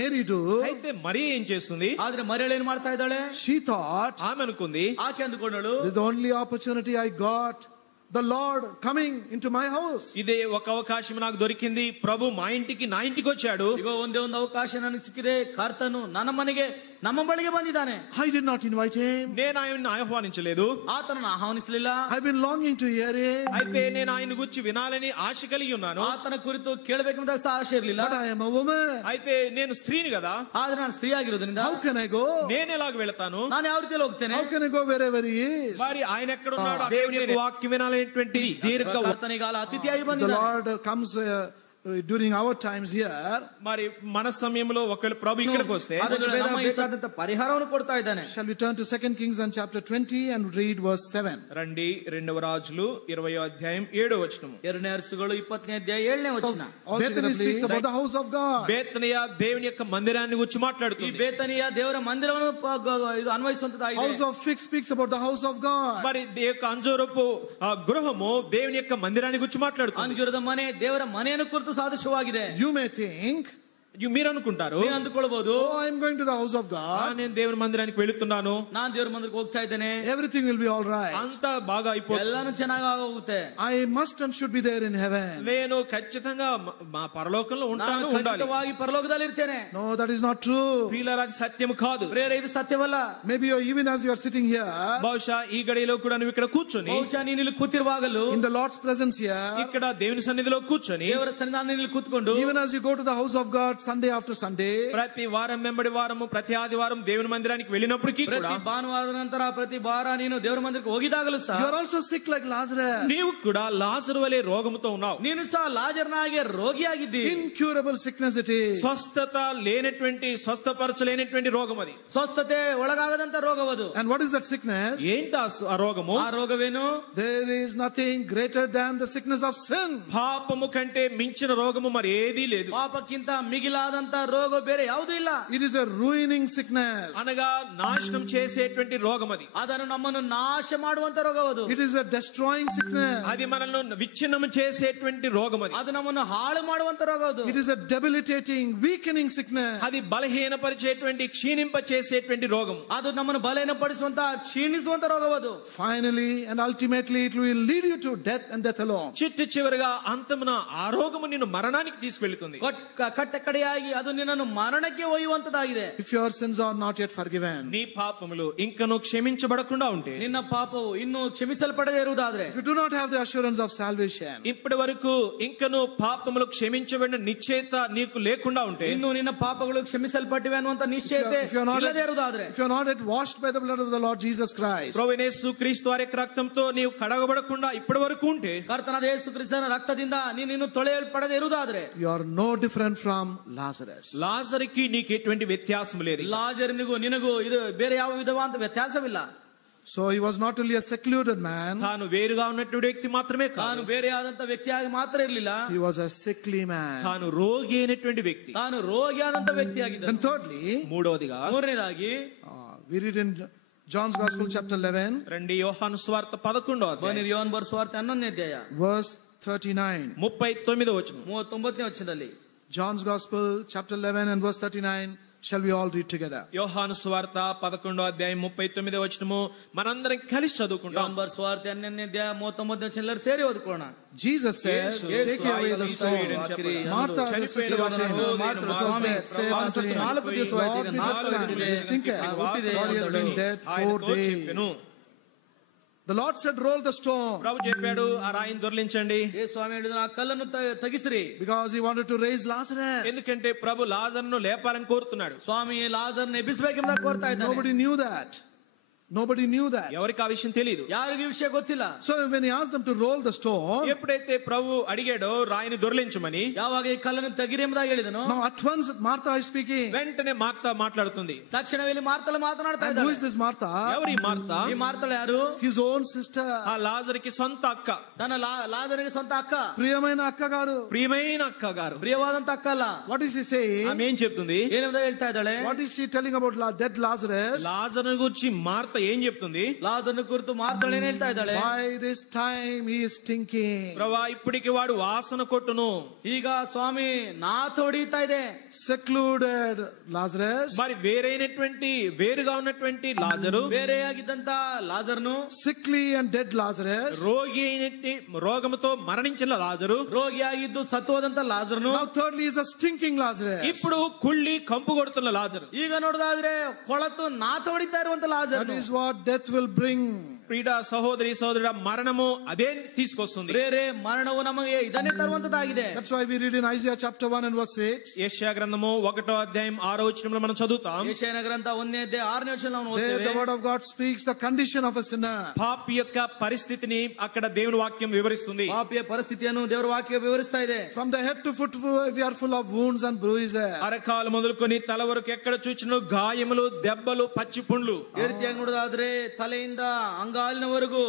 Mary do? అయితే మరి ఏం చేస్తుంది? ಆದ್ರೆ ಮರಿಯಳು ಏನ್ ಮಾಡ್ತಾ ಇದ್ದಾಳೆ? She thought, ఆమె అనుకుంది, ಆಕೆ ಅಂದುಕೊಂಡಳು, this is the only opportunity I got, the Lord coming into my house. ఇదే ఒక అవకాశం నాకు దొరికింది, ప్రభు మా ఇంటికి నా ఇంటికి వచ్చాడు. ಈಗ ಒಂದೇ ಒಂದು ಅವಕಾಶ ನನಗೆ ಸಿಕ್ಕಿದೆ, ಕರ್ತನು ನನ್ನ ಮನೆಗೆ ನಮ್ಮ ಬಳಿಗೆ ಬಂದಿದ್ದಾನೆ. I did not invite him. నేను ఆయన్ని ఆహ్వానించలేదు. ಆತನನ್ನು ಆಹ್ವಾನಿಸಲಿಲ್ಲ. I've been longing to hear him. అయితే నేను ఆయన గురించి వినాలని ఆశ కలిగి ఉన్నాను. ಆತನ ಕುರಿತು ಕೇಳಬೇಕೆಂಬ ಆಸೆ ಇರಲಿಲ್ಲ. But I am a woman. అయితే నేను స్త్రీని కదా, ಆದ್ರೆ ನಾನು ಸ್ತ್ರೀ ಆಗಿರೋದ್ರಿಂದ How can I go? నేను ఎలాగ వెళతాను? ನಾನು ಯಾವ ರೀತಿಯಲ್ಲಿ ಹೋಗ್ತೇನೆ? How can I go wherever he is? మరి ఆయన ఎక్కడ ఉన్నాడు? దేవుని యొక్క వాక్యం వినాలనేటువంటి దీర్ఘ ಕರ್ತನಿಗೆ ಅತಿಥಿಯಾಗಿ The ಬಂದಿದ್ದಾನೆ. Lord comes during our times here. మరి మన సమయంలో ఒకవేళ ప్రభు ఇక్కడికి వస్తే ಅದಕ್ಕೆ ನಮ್ಮ ಬೇಕಾದಂತ ಪರಿಹಾರವನ್ನು ಕೊಡ್ತಾ ಇದ್ದಾನೆ. Shall we turn to 2 Kings and chapter 20 and read verse 7? రండి రెండవ రాజులు 20వ అధ్యాయం 7వ వచనం. ಎರಡನೇ ಅರಸುಗಳು 20ನೇ ಅಧ್ಯಾಯ 7ನೇ ವಚನ. Bethany speaks about the house of God. బేతనియ దేవుని యొక్క మందిరాన్ని గురించి ಈ మాట్లాడుతుంది. ಬೇತನಿಯ ದೇವರ ಮಂದಿರವನ್ನು ಇದು ಅನ್ವಯಿಸುವಂತದ್ದಾಗಿದೆ. House of Fig speaks about the house of God. మరి యొక్క అంజూరపు ఆ గృహము దేవుని యొక్క మందిరాన్ని గురించి మాట్లాడుతుంది. ಅಂಜೂರದ ಮನೆ ದೇವರ ಮನೆಯನ್ನು ಕುರಿತು ಸಾದೃಶ್ಯವಾಗಿದೆ. You may think, మీరు అనుకుంటారు, ನೀವು ಅಂದುಕೊಳ್ಳಬಹುದು, oh, I am going to the house of God. నేను దేవుని మందిరానికి వెళుతున్నాను, ನಾನು ದೇವರ ಮಂದಿರಕ್ಕೆ ಹೋಗ್ತಾ ಇದ್ದೇನೆ, Everything will be all right. అంతా బాగా అయిపోతుంది, ಎಲ್ಲಾನು ಚೆನ್ನಾಗಿ ಹೋಗುತ್ತೆ, I must and should be there in heaven. నేను ఖచ్చితంగా మా పరలోకంలో ఉంటాను, ನಾನು ఉండాలి. ಖಚಿತವಾಗಿ ಪರಲೋಕದಲ್ಲಿ ಇರ್ತೇನೆ. No, that is not true. ప్రియులారా, అది సత్యం కాదు. ಪ್ರೇರೆ ಇದು ಸತ್ಯವಲ್ಲ. Maybe even as you are sitting here, బహుశా ఈ గడిలో కూడా నువ్వు ఇక్కడ కూర్చొని, ಬಹುಶಃ ನೀನು ಇಲ್ಲಿ ಕೂತಿರುವಾಗಲೂ, in the Lord's presence here, ఇక్కడ దేవుని సన్నిధిలో కూర్చొని, ದೇವರ ಸನ್ನಿಧಾನದಲ್ಲಿ ಕೂತ್ಕೊಂಡು, even as you go to the house of God Sunday after Sunday, ప్రతి వారం వెంబడి వారము ప్రతి ఆదివారం దేవుని మందిరానికి వెళ్ళినప్పటికీ కూడా, ಪ್ರತಿ ಭಾನುವಾರದ ನಂತರ ಪ್ರತಿ ವಾರ ನೀನು ದೇವರ ಮಂದಿರಕ್ಕೆ ಹೋಗಿದಾಗಲೂ ಸಹ, you are also sick like Lazarus. నీవు కూడా లాజరు వలె రోగముతో ఉన్నావు. ನೀನು ಸಹ ಲಾಜರನಾಗೆ ರೋಗಿಯಾಗಿದ್ದಿ. Incurable sickness it is. స్వస్థత లేనటువంటి, స్వస్థపరచలేనటువంటి రోగం అది. ಸ್ವಸ್ಥತೆ ಒಳಗಾಗದಂತ ರೋಗವದು. And what is that sickness? ఏంటి ఆ రోగము? ಆ ರೋಗವೇನು? There is nothing greater than the sickness of sin. పాపము కంటే మించిన రోగము మరి ఏదీ లేదు. ಪಾಪಕ್ಕಿಂತ ಮಿಗಿಲಾದಂತ ರೋಗ ಬೇರೆ ಯಾವುದೂ ಇಲ್ಲ. It is a ruining sickness. అనగా నాశనం చేసేటువంటి రోగం అది. ಅದನ್ನು ನಮ್ಮನ್ನು ನಾಶ ಮಾಡುವಂತ ರೋಗವದು. It is a destroying sickness. అది మనల్ని విచ్ఛిన్నం చేసేటువంటి రోగం అది. ಅದು ನಮ್ಮನ್ನು ಹಾಳು ಮಾಡುವಂತ ರೋಗವದು. It is a debilitating, weakening sickness. అది బలహీనపరిచేటువంటి, క్షీణింప చేసేటువంటి రోగం. ಅದು ನಮ್ಮನ್ನು ಬಲಹೀನಪಡಿಸುವಂತ, ಕ್ಷೀಣಿಸುವಂತ ರೋಗವದು. Finally and ultimately it will lead you to death and death alone. చిట్టు చివరిగా అంతమున ఆ రోగము నిన్ను మరణానికి తీసుకెళ్తుంది. ಕಟ್ಟಕಡೆಯಾಗಿ ಅದು ನಿನ್ನನ್ನು ಮರಣಕ್ಕೆ ಒಯ್ಯುವಂತದಾಗಿದೆ. If your sins are not yet forgiven, నీ పాపములు ఇంకను క్షమించబడకుండా ఉంటే, ನಿನ್ನ ಪಾಪವು ಇನ್ನೂ ಕ್ಷಮಿಸಲ್ಪಡದೇ ಇರುವುದಾದ್ರೆ, if you do not have the assurance of salvation, ఇప్పటి వరకు ఇంకను పాపములు క్షమించబడిన నిశ్చయత నీకు లేకుండా ఉంటే, ಇನ್ನು ನಿನ್ನ ಪಾಪಗಳು ಕ್ಷಮಿಸಲ್ಪಟ್ಟಿವೆ ಅನ್ನುವಂತ ನಿಶ್ಚಯತೆ if you are not ಇಲ್ಲದೇ ಇರುವುದಾದ್ರೆ, if you are not yet washed by the blood of the Lord Jesus Christ, ప్రభువైన యేసు క్రీస్తు వారి రక్తంతో నీవు కడగబడకుండా ఇప్పటి వరకు ఉంటే, ಕರ್ತನಾದ ಯೇಸು ಕ್ರಿಸ್ತನ ರಕ್ತದಿಂದ ನೀನು ಇನ್ನು ತೊಳೆಯಲ್ಪಡದೇ ಇರುವುದಾದ್ರೆ, you are no different from Lazarus. లాజరుకి నీకు ఎటువంటి వ్యత్యాసం లేదు. ಲಾಜರನಿಗೂ ನಿನಗೂ ಇದು ಬೇರೆ ಯಾವ ವಿಧವಾದ ವ್ಯತ್ಯಾಸವಿಲ್ಲ. So he was not only a secluded man, తాను వేరుగా ఉన్నటువంటి వ్యక్తి మాత్రమే ತಾನು కాదు, ಬೇರೆ ಆದಂತ ವ್ಯಕ್ತಿಯಾಗಿ ಮಾತ್ರ ಇರಲಿಲ್ಲ, he was a sickly man. తాను రోగి అయినటువంటి వ్యక్తి. ತಾನು ರೋಗಿಯಾದಂತ ವ್ಯಕ್ತಿಯಾಗಿದ್ದ. Then thirdly, మూడవదిగా ಮೂರನೇದಾಗಿ we read in John's Gospel chapter 11, రండి యోహాను సువార్త 11వ అధ్యాయం ಬನ್ನಿರಿ ಯೋಹನ ಬರೆದ ಸುವಾರ್ತೆ 11ನೇ ಅಧ್ಯಾಯ verse 39. 39వ వచనం. 39ನೇ ವಚನದಲ್ಲಿ John's Gospel chapter 11 and verse 39. Shall we all read together? యోహాను సువార్త 11వ అధ్యాయం 39వ వచనము మనందరం కలిసి చదువుకుంటాం. ಯೋಹನ ಬರೆದ ಸುವಾರ್ತೆ 11ನೇ ಅಧ್ಯಾಯ 39ನೇ ವಚನ ಎಲ್ಲರೂ ಸೇರಿ ಓದಿಕೊಳ್ಳೋಣ. Jesus says, take away the stone. Martha, the sister of him, was dead, said unto him, Lord, it stinketh, for he has been dead 4 days. The Lord said, roll the stone. ప్రభు చెప్పాడు, ఆ రాయిని దొర్లించండి. ఏ స్వామి ಹೇಳಿದನು, ಆ ಕಲ್ಲನ್ನು ತಗಿಸಿರಿ. Because he wanted to raise Lazarus. ఎందుకంటే ప్రభు లాజరును లేపాలని కోరుతున్నాడు. ಸ್ವಾಮಿ ಲಾಜರ್ನ ಎಬ್ಬಿಸಬೇಕೆಂಬುದಾಗಿ ಕೋರ್ತಾ ಇದ್ದಾನೆ. Nobody knew that. Nobody knew that. ఎవరికి ఆ విషయం తెలియదు. ಯಾರಿಗೂ ಈ ವಿಷಯ ಗೊತ್ತಿಲ್ಲ. So when he asked them to roll the stone, ఎప్పుడైతే ప్రభు అడిగాడో రాయిని దొర్లించమని, ಯಾವಾಗ ಈ ಕಲ್ಲನ್ನು ತೆಗಿರಿ ಎಂಬುದಾಗಿ ಹೇಳಿದನು, now at once Martha is speaking. వెంటనే మార్తా మాట్లాడుతుంది. ತಕ್ಷಣವೇ ಮಾರ್ತಳು ಮಾತನಾಡ್ತಾ And who ಇದ್ದಾಳೆ. is this Martha? ఎవరి మార్తా? ಈ ಮಾರ್ತಳು ಯಾರು? His own sister. ఆ లాజరుకి సొంత అక్క, ತನ್ನ ಲಾಜರಿಗೆ ಸ್ವಂತ ಅಕ್ಕ, ప్రియమైన అక్క గారు. ప్రియమైన అక్క గారు. ಪ್ರಿಯವಾದಂತ ಅಕ್ಕ ಅಲ್ಲ. What is he saying? ఆమె ఏం చెప్తుంది? ಏನೆಂಬುದಾಗಿ ಹೇಳ್ತಾ ಇದ್ದಾಳೆ? What is she telling about dead Lazarus? లాజరు గురించి మార్త ఏం చెప్తుంది? ಲಾಜರ್ನ ಕುರಿತು ಮಾರ್ತಳು ಏನ್ ಹೇಳ್ತಾ ಇದ್ದಾಳೆ? By this time he is stinking. ప్రభా ఇప్పటికి వాడు వాసన కొట్టును. ಈಗ ಸ್ವಾಮಿ ನಾತ ಹೊಡಿತಾ ಇದೆ. Secluded Lazarus. మరి వేరుగా ఉన్నటువంటి లాజరు, ಬೇರೆಯಾಗಿದ್ದಂತ ಲಾಜರ್ನು, Sickly and dead Lazarus. రోగి అయినట్టి రోగముతో మరణించిన లాజరు, ರೋಗಿಯಾಗಿದ್ದು ಸತ್ತೋದಂತ ಲಾಜರ್ನು, Now thirdly is a stinking Lazarus. ఇప్పుడు కుళ్ళి కంపు కొడుతున్న లాజరు. ಈಗ ನೋಡೋದಾದ್ರೆ ಕೊಳತು ನಾತ ಹೊಡಿತಾ ಇರುವಂತ That ಲಾಜರ್ನು. is what death will bring. ప్రియ సహోదరి సహోదరుడా, మరణము అదే తీసుకొస్తుంది. ಬೇರೆ ಮರಣವು ನಮಗೆ ಇದನ್ನೇ ತರುವಂತದ್ದಾಗಿದೆ. That's why we read in Isaiah chapter 1 and verse 6. యెషయా గ్రంథము 1వ అధ్యాయం 6వ వచనంలో మనం చదువుతాం. ಯೆಶಾಯನ ಗ್ರಂಥ 1ನೇ ಅಧ್ಯಾಯ 6ನೇ ವಚನ ನಾವು There ಓದ್ತೇವೆ. the word of God speaks the condition of a sinner. పాపి యొక్క పరిస్థితిని అక్కడ దేవుని వాక్యం వివరిస్తుంది. ಪಾಪಿಯ ಪರಿಸ್ಥಿತಿಯನ್ನು ದೇವರ ವಾಕ್ಯ ವಿವರಿಸ್ತಾ ಇದೆ. From the head to foot we are full of wounds and bruises. అరకాలు మొదలుకొని తల వరకు ఎక్కడ చూచినో గాయములు, దెబ్బలు, పచ్చి పుండ్లు. ಈ ರೀತಿಯಾಗಿ ನೋಡೋದಾದ್ರೆ ತಲೆಯಿಂದ ಅಂಗಾಲಿನವರೆಗೂ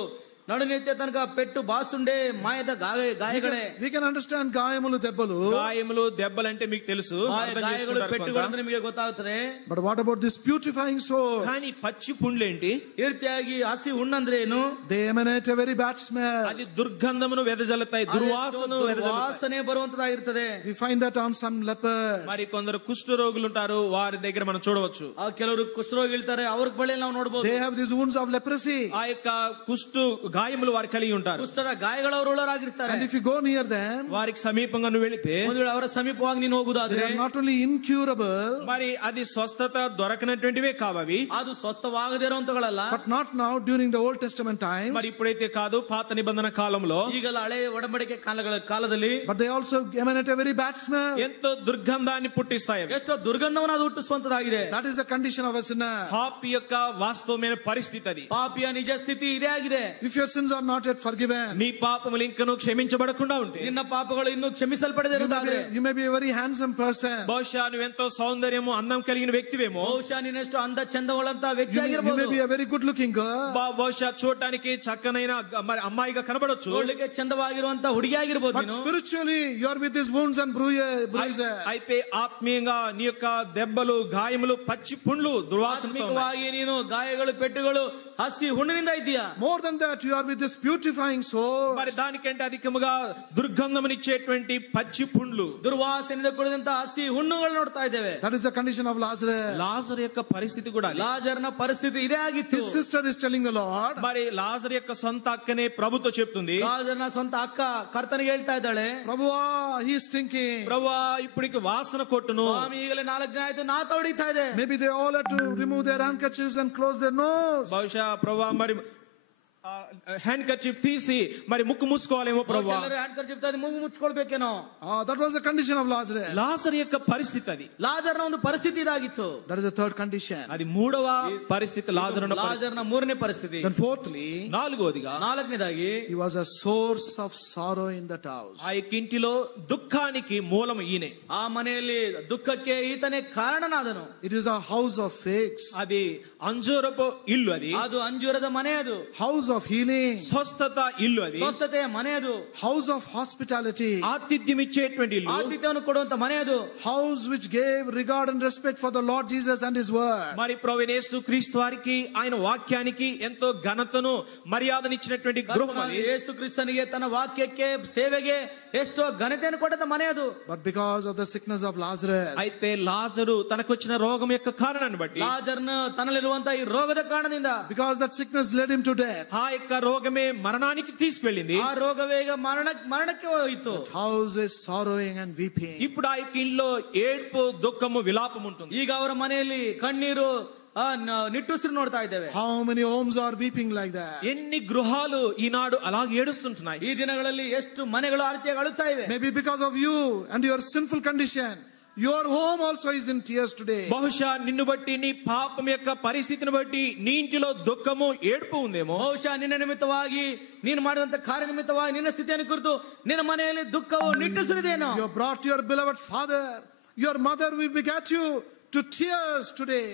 ನಡುನೆತ್ತೆ ತನಕ ಪೆಟ್ಟು ಬಾಸುಂಡೆ ಮಾಯದ ಗಾಯಗಳೇ. We can understand గాయములు దెబ్బలు. గాయములు, దెబ్బలు అంటే మీకు తెలుసు, అర్థం ಗಾಯಗಳು చేసుకుంటారు ಪೆಟ್ಟುಗಳು కొంత. ಅಂದ್ರೆ ನಿಮಗೆ ಗೊತ್ತಾಗುತ್ತದೆ. But what about this purifying sores? కానీ పచ్చి పుండ్లు ఏంటి? ಈ ರೀತಿಯಾಗಿ ಹಸಿ ಹುಣ್ಣಂದ್ರೆ ಏನು? They emanate a very bad smell. అది దుర్గంధమును వెదజల్లుతాయి, దుర్వాసన వెదజల్లుతాయి. ವಾಸನೆ ಬರುವಂತದಾಗಿರ್ತದೆ. We find that on some lepers. మరి కొందరు కుష్ఠ రోగులు ఉంటారు, వారి దగ్గర మనం చూడవచ్చు. ಆ ಕೆಲವರು ಕುಷ್ಠರೋಗಿ ಇರ್ತಾರೆ, ಅವ್ರ ಬಳಿ ನಾವು ನೋಡಬಹುದು. They have these wounds of leprosy. ఆ యొక్క కుష్ఠ గాయములు వారు కలిగి ఉంటారు. ಕುಷ್ಠದ ಗಾಯಗಳವರುಳ್ಳರಾಗಿರ್ತಾರೆ. And if you go near them, వారికి సమీపంగా నువ్వు వెళితే ಒಂದು ವೇಳೆ ಅವರ ಸಮೀಪವಾಗಿ ನೀನು they ಹೋಗುದಾದ್ರೆ are not only incurable, మరి అది స్వస్థత దొరకనటువంటివే కావవి. ಅದು ಸ್ವಸ್ಥವಾಗದೇ ಇರುವಂತಗಳಲ್ಲ. but not now during the Old Testament times, మరి ఇప్పుడైతే కాదు, పాత నిబంధన కాలంలో ಈಗಲ ಹಳೆ ಒಡಂಬಡಿಕೆ ಕಾಲದಲ್ಲಿ but they also emanate a very bad smell. ఎంతో దుర్గంధాన్ని పుట్టిస్తాయి అవి. ಎಷ್ಟೋ ದುರ್ಗಂಧವನ್ನು ಅದು ಹುಟ್ಟಿಸುವಂತದಾಗಿದೆ. That is the condition of a sinner. పాపి యొక్క వాస్తవమైన పరిస్థితి అది. ಪಾಪಿಯ ನಿಜ ಸ್ಥಿತಿ ಇದೇ ಆಗಿದೆ. If your sins are not yet forgiven, నీ పాపములు ఇంకను క్షమించబడకుండా ఉంటే, ನಿನ್ನ ಪಾಪಗಳು ಇನ್ನೂ ಕ್ಷಮಿಸಲ್ಪಡದೇ ಇರುವುದಾದ್ರೆ, you may be a very handsome person. బహుశా నువ్వెంతో సౌందర్యము, అందం కలిగిన వ్యక్తివేమో. ಬಹುಶಃ ನೀನೆಷ್ಟು ಅಂದ ಚಂದವುಳ್ಳಂತ ವ್ಯಕ್ತಿ You may ಆಗಿರಬಹುದು. be a very good looking girl. బహుశా చూడటానికి చక్కనైన మరి అమ్మాయిగా కనబడొచ్చు. ನೋಡ್ಲಿಕ್ಕೆ ಚಂದವಾಗಿರುವಂತ ಹುಡುಗಿ ಆಗಿರಬಹುದು. But spiritually, you are with these wounds and bruises. అయితే ఆత్మీయంగా నీ యొక్క దెబ్బలు, గాయములు, పచ్చి పుండ్లు, దుర్వాసనతో ఉన్నాయి. ಆತ್ಮಿಕವಾಗಿ ನೀನು ಗಾಯಗಳು, ಪೆಟ್ಟುಗಳು, ಹಸಿ ಹುಣ್ಣಿನಿಂದ ಇದ್ದೀಯಾ. More than that, you are with this purifying soul. మరి దానికంటే అధికముగా దుర్గంధమునిచ్చేటువంటి పచ్చి పుండ్లు, ದುರ್ವಾಸನೆಯಿಂದ ಕೂಡಿದಂತ ಹಸಿ ಹುಣ್ಣುಗಳು ನೋಡ್ತಾ ಇದ್ದೇವೆ. That is the condition of Lazarus. లాజరు యొక్క పరిస్థితి కూడా అదే. ಲಾಜರ್ನ ಪರಿಸ್ಥಿತಿ ಇದೇ ಆಗಿತ್ತು. His sister is telling the Lord, మరి లాజరు యొక్క సొంత అక్కనే ప్రభుతో చెప్తుంది, ಲಾಜರ್ನ ಸ್ವಂತ ಅಕ್ಕ ಕರ್ತನಿಗೆ ಹೇಳ್ತಾ ಇದ್ದಾಳೆ, Prabhuva, he is stinking. ప్రభువా ఇప్పటికి వాసన కొట్టును. ಸ್ವಾಮಿ ಈಗಲೇ 4 ದಿನ ಆಯ್ತು ನಾತ ಹೊಡಿತಾ ಇದೆ. Maybe they all had to remove their handkerchiefs and close their nose. బహుశా ప్రభువా మరి హ్యాండ్ కర్చీఫ్ తీసి మరి ముక్కు మూసుకోవాలేమో ప్రభువా. ಹ್ಯಾಂಡ್ ಕರ್ಚೀಫ್ ತಂದು ಮೂಗು ಮುಚ್ಕೊಳ್ಬೇಕೇನೋ. That was the condition of Lazarus. లాజరు యొక్క పరిస్థితి అది. ಲಾಜರ್ನ ಒಂದು ಪರಿಸ್ಥಿತಿ ಇದಾಗಿತ್ತು. That is the third condition. అది మూడవ పరిస్థితి లాజరు. ಲಾಜರ್ನ ಮೂರನೇ ಪರಿಸ್ಥಿತಿ. Then fourthly, నాలుగోదిగా ನಾಲ್ಕನೇದಾಗಿ he was a source of sorrow in that house. ఆ యొక్క ఇంటిలో దుఃఖానికి మూలం ఈయనే. ಆ ಮನೆಯಲ್ಲಿ ದುಃಖಕ್ಕೆ ಈತನೇ ಕಾರಣನಾದನು. It is a house of figs. అది ಅಂಜೂರపు ఇల్లు అది. ಅದು ಅಂಜೂರದ ಮನೆ, ಅದು house of healing, స్వస్థత ఇల్లు అది. ಸ್ವಸ್ಥತೆಯ ಮನೆ, ಅದು house of hospitality, ఆతిథ్యం ఇచ్చేటువంటి ఇల్లు. ಆತಿಥ್ಯವನ್ನು ಕೊಡುವಂತ ಮನೆ, ಅದು house which gave regard and respect for the Lord Jesus and his word. మరి ప్రభువైన యేసుక్రీస్తు వారికి ఆయన వాక్యానికి ఎంతో ఘనతను మర్యాదనిచ్చినటువంటి గృహం అది. ಯೇಸು ಕ್ರಿಸ್ತನಿಗೆ ತನ್ನ ವಾಕ್ಯಕ್ಕೆ ಸೇವೆಗೆ ಎಷ್ಟೋ ಘನತೆಯನ್ನು ಕೊಟ್ಟಂತ ಮನೆ ಅದು. But because of the sickness of Lazarus, అయితే లాజరు తనకొచ్చిన రోగం యొక్క కారణాన్ని బట్టి, ಲಾಜರ್ನ ತನ್ನಲ್ಲಿರುವಂತ ಈ ರೋಗದ ಕಾರಣದಿಂದ, because that sickness led him to death, ఆ యొక్క రోగమే మరణానికి తీసుకెళ్ళింది. ಆ ರೋಗವೇ ಈಗ ಮರಣಕ್ಕೆ ಹೋಯಿತು. house is sorrowing and weeping. ఇప్పుడు ఆ యొక్క ఇంట్లో ఏడ్పు, దుఃఖము, విలాపం ఉంటుంది. ಈಗ ಅವರ ಮನೆಯಲ್ಲಿ ಕಣ್ಣೀರು, నిట్టూసిరి ನೋಡ್ತಾ ಇದ್ದೇವೆ. How many homes are weeping like that? ఎన్ని గృహాలు ఈనాడు అలాగే ఏడుస్తుంటున్నాయి. ಈ ದಿನಗಳಲ್ಲಿ ಎಷ್ಟು ಮನೆಗಳು ಆ ರೀತಿಯಾಗಿ ಅಳುತ್ತಾ ಇವೆ. Maybe because of you and your sinful condition, your home also is in tears today. బహుశా నిన్ను బట్టి, నీ పాపం యొక్క పరిస్థితిని బట్టి నీ ఇంటిలో దుఃఖము, ఏడుపు ఉందేమో. ಬಹುಶಃ ನಿನ್ನ ನಿಮಿತ್ತವಾಗಿ, ನೀನು ಮಾಡಿದಂತ ಕಾರ್ಯ ನಿಮಿತ್ತವಾಗಿ, ನಿನ್ನ ಸ್ಥಿತಿಯನ್ನು ಕುರಿತು ನಿನ್ನ ಮನೆಯಲ್ಲಿ ದುಃಖವು ನಿಟ್ಟುಸಿರಿದೇನೋ. You brought your beloved father, your mother will begat you to tears today.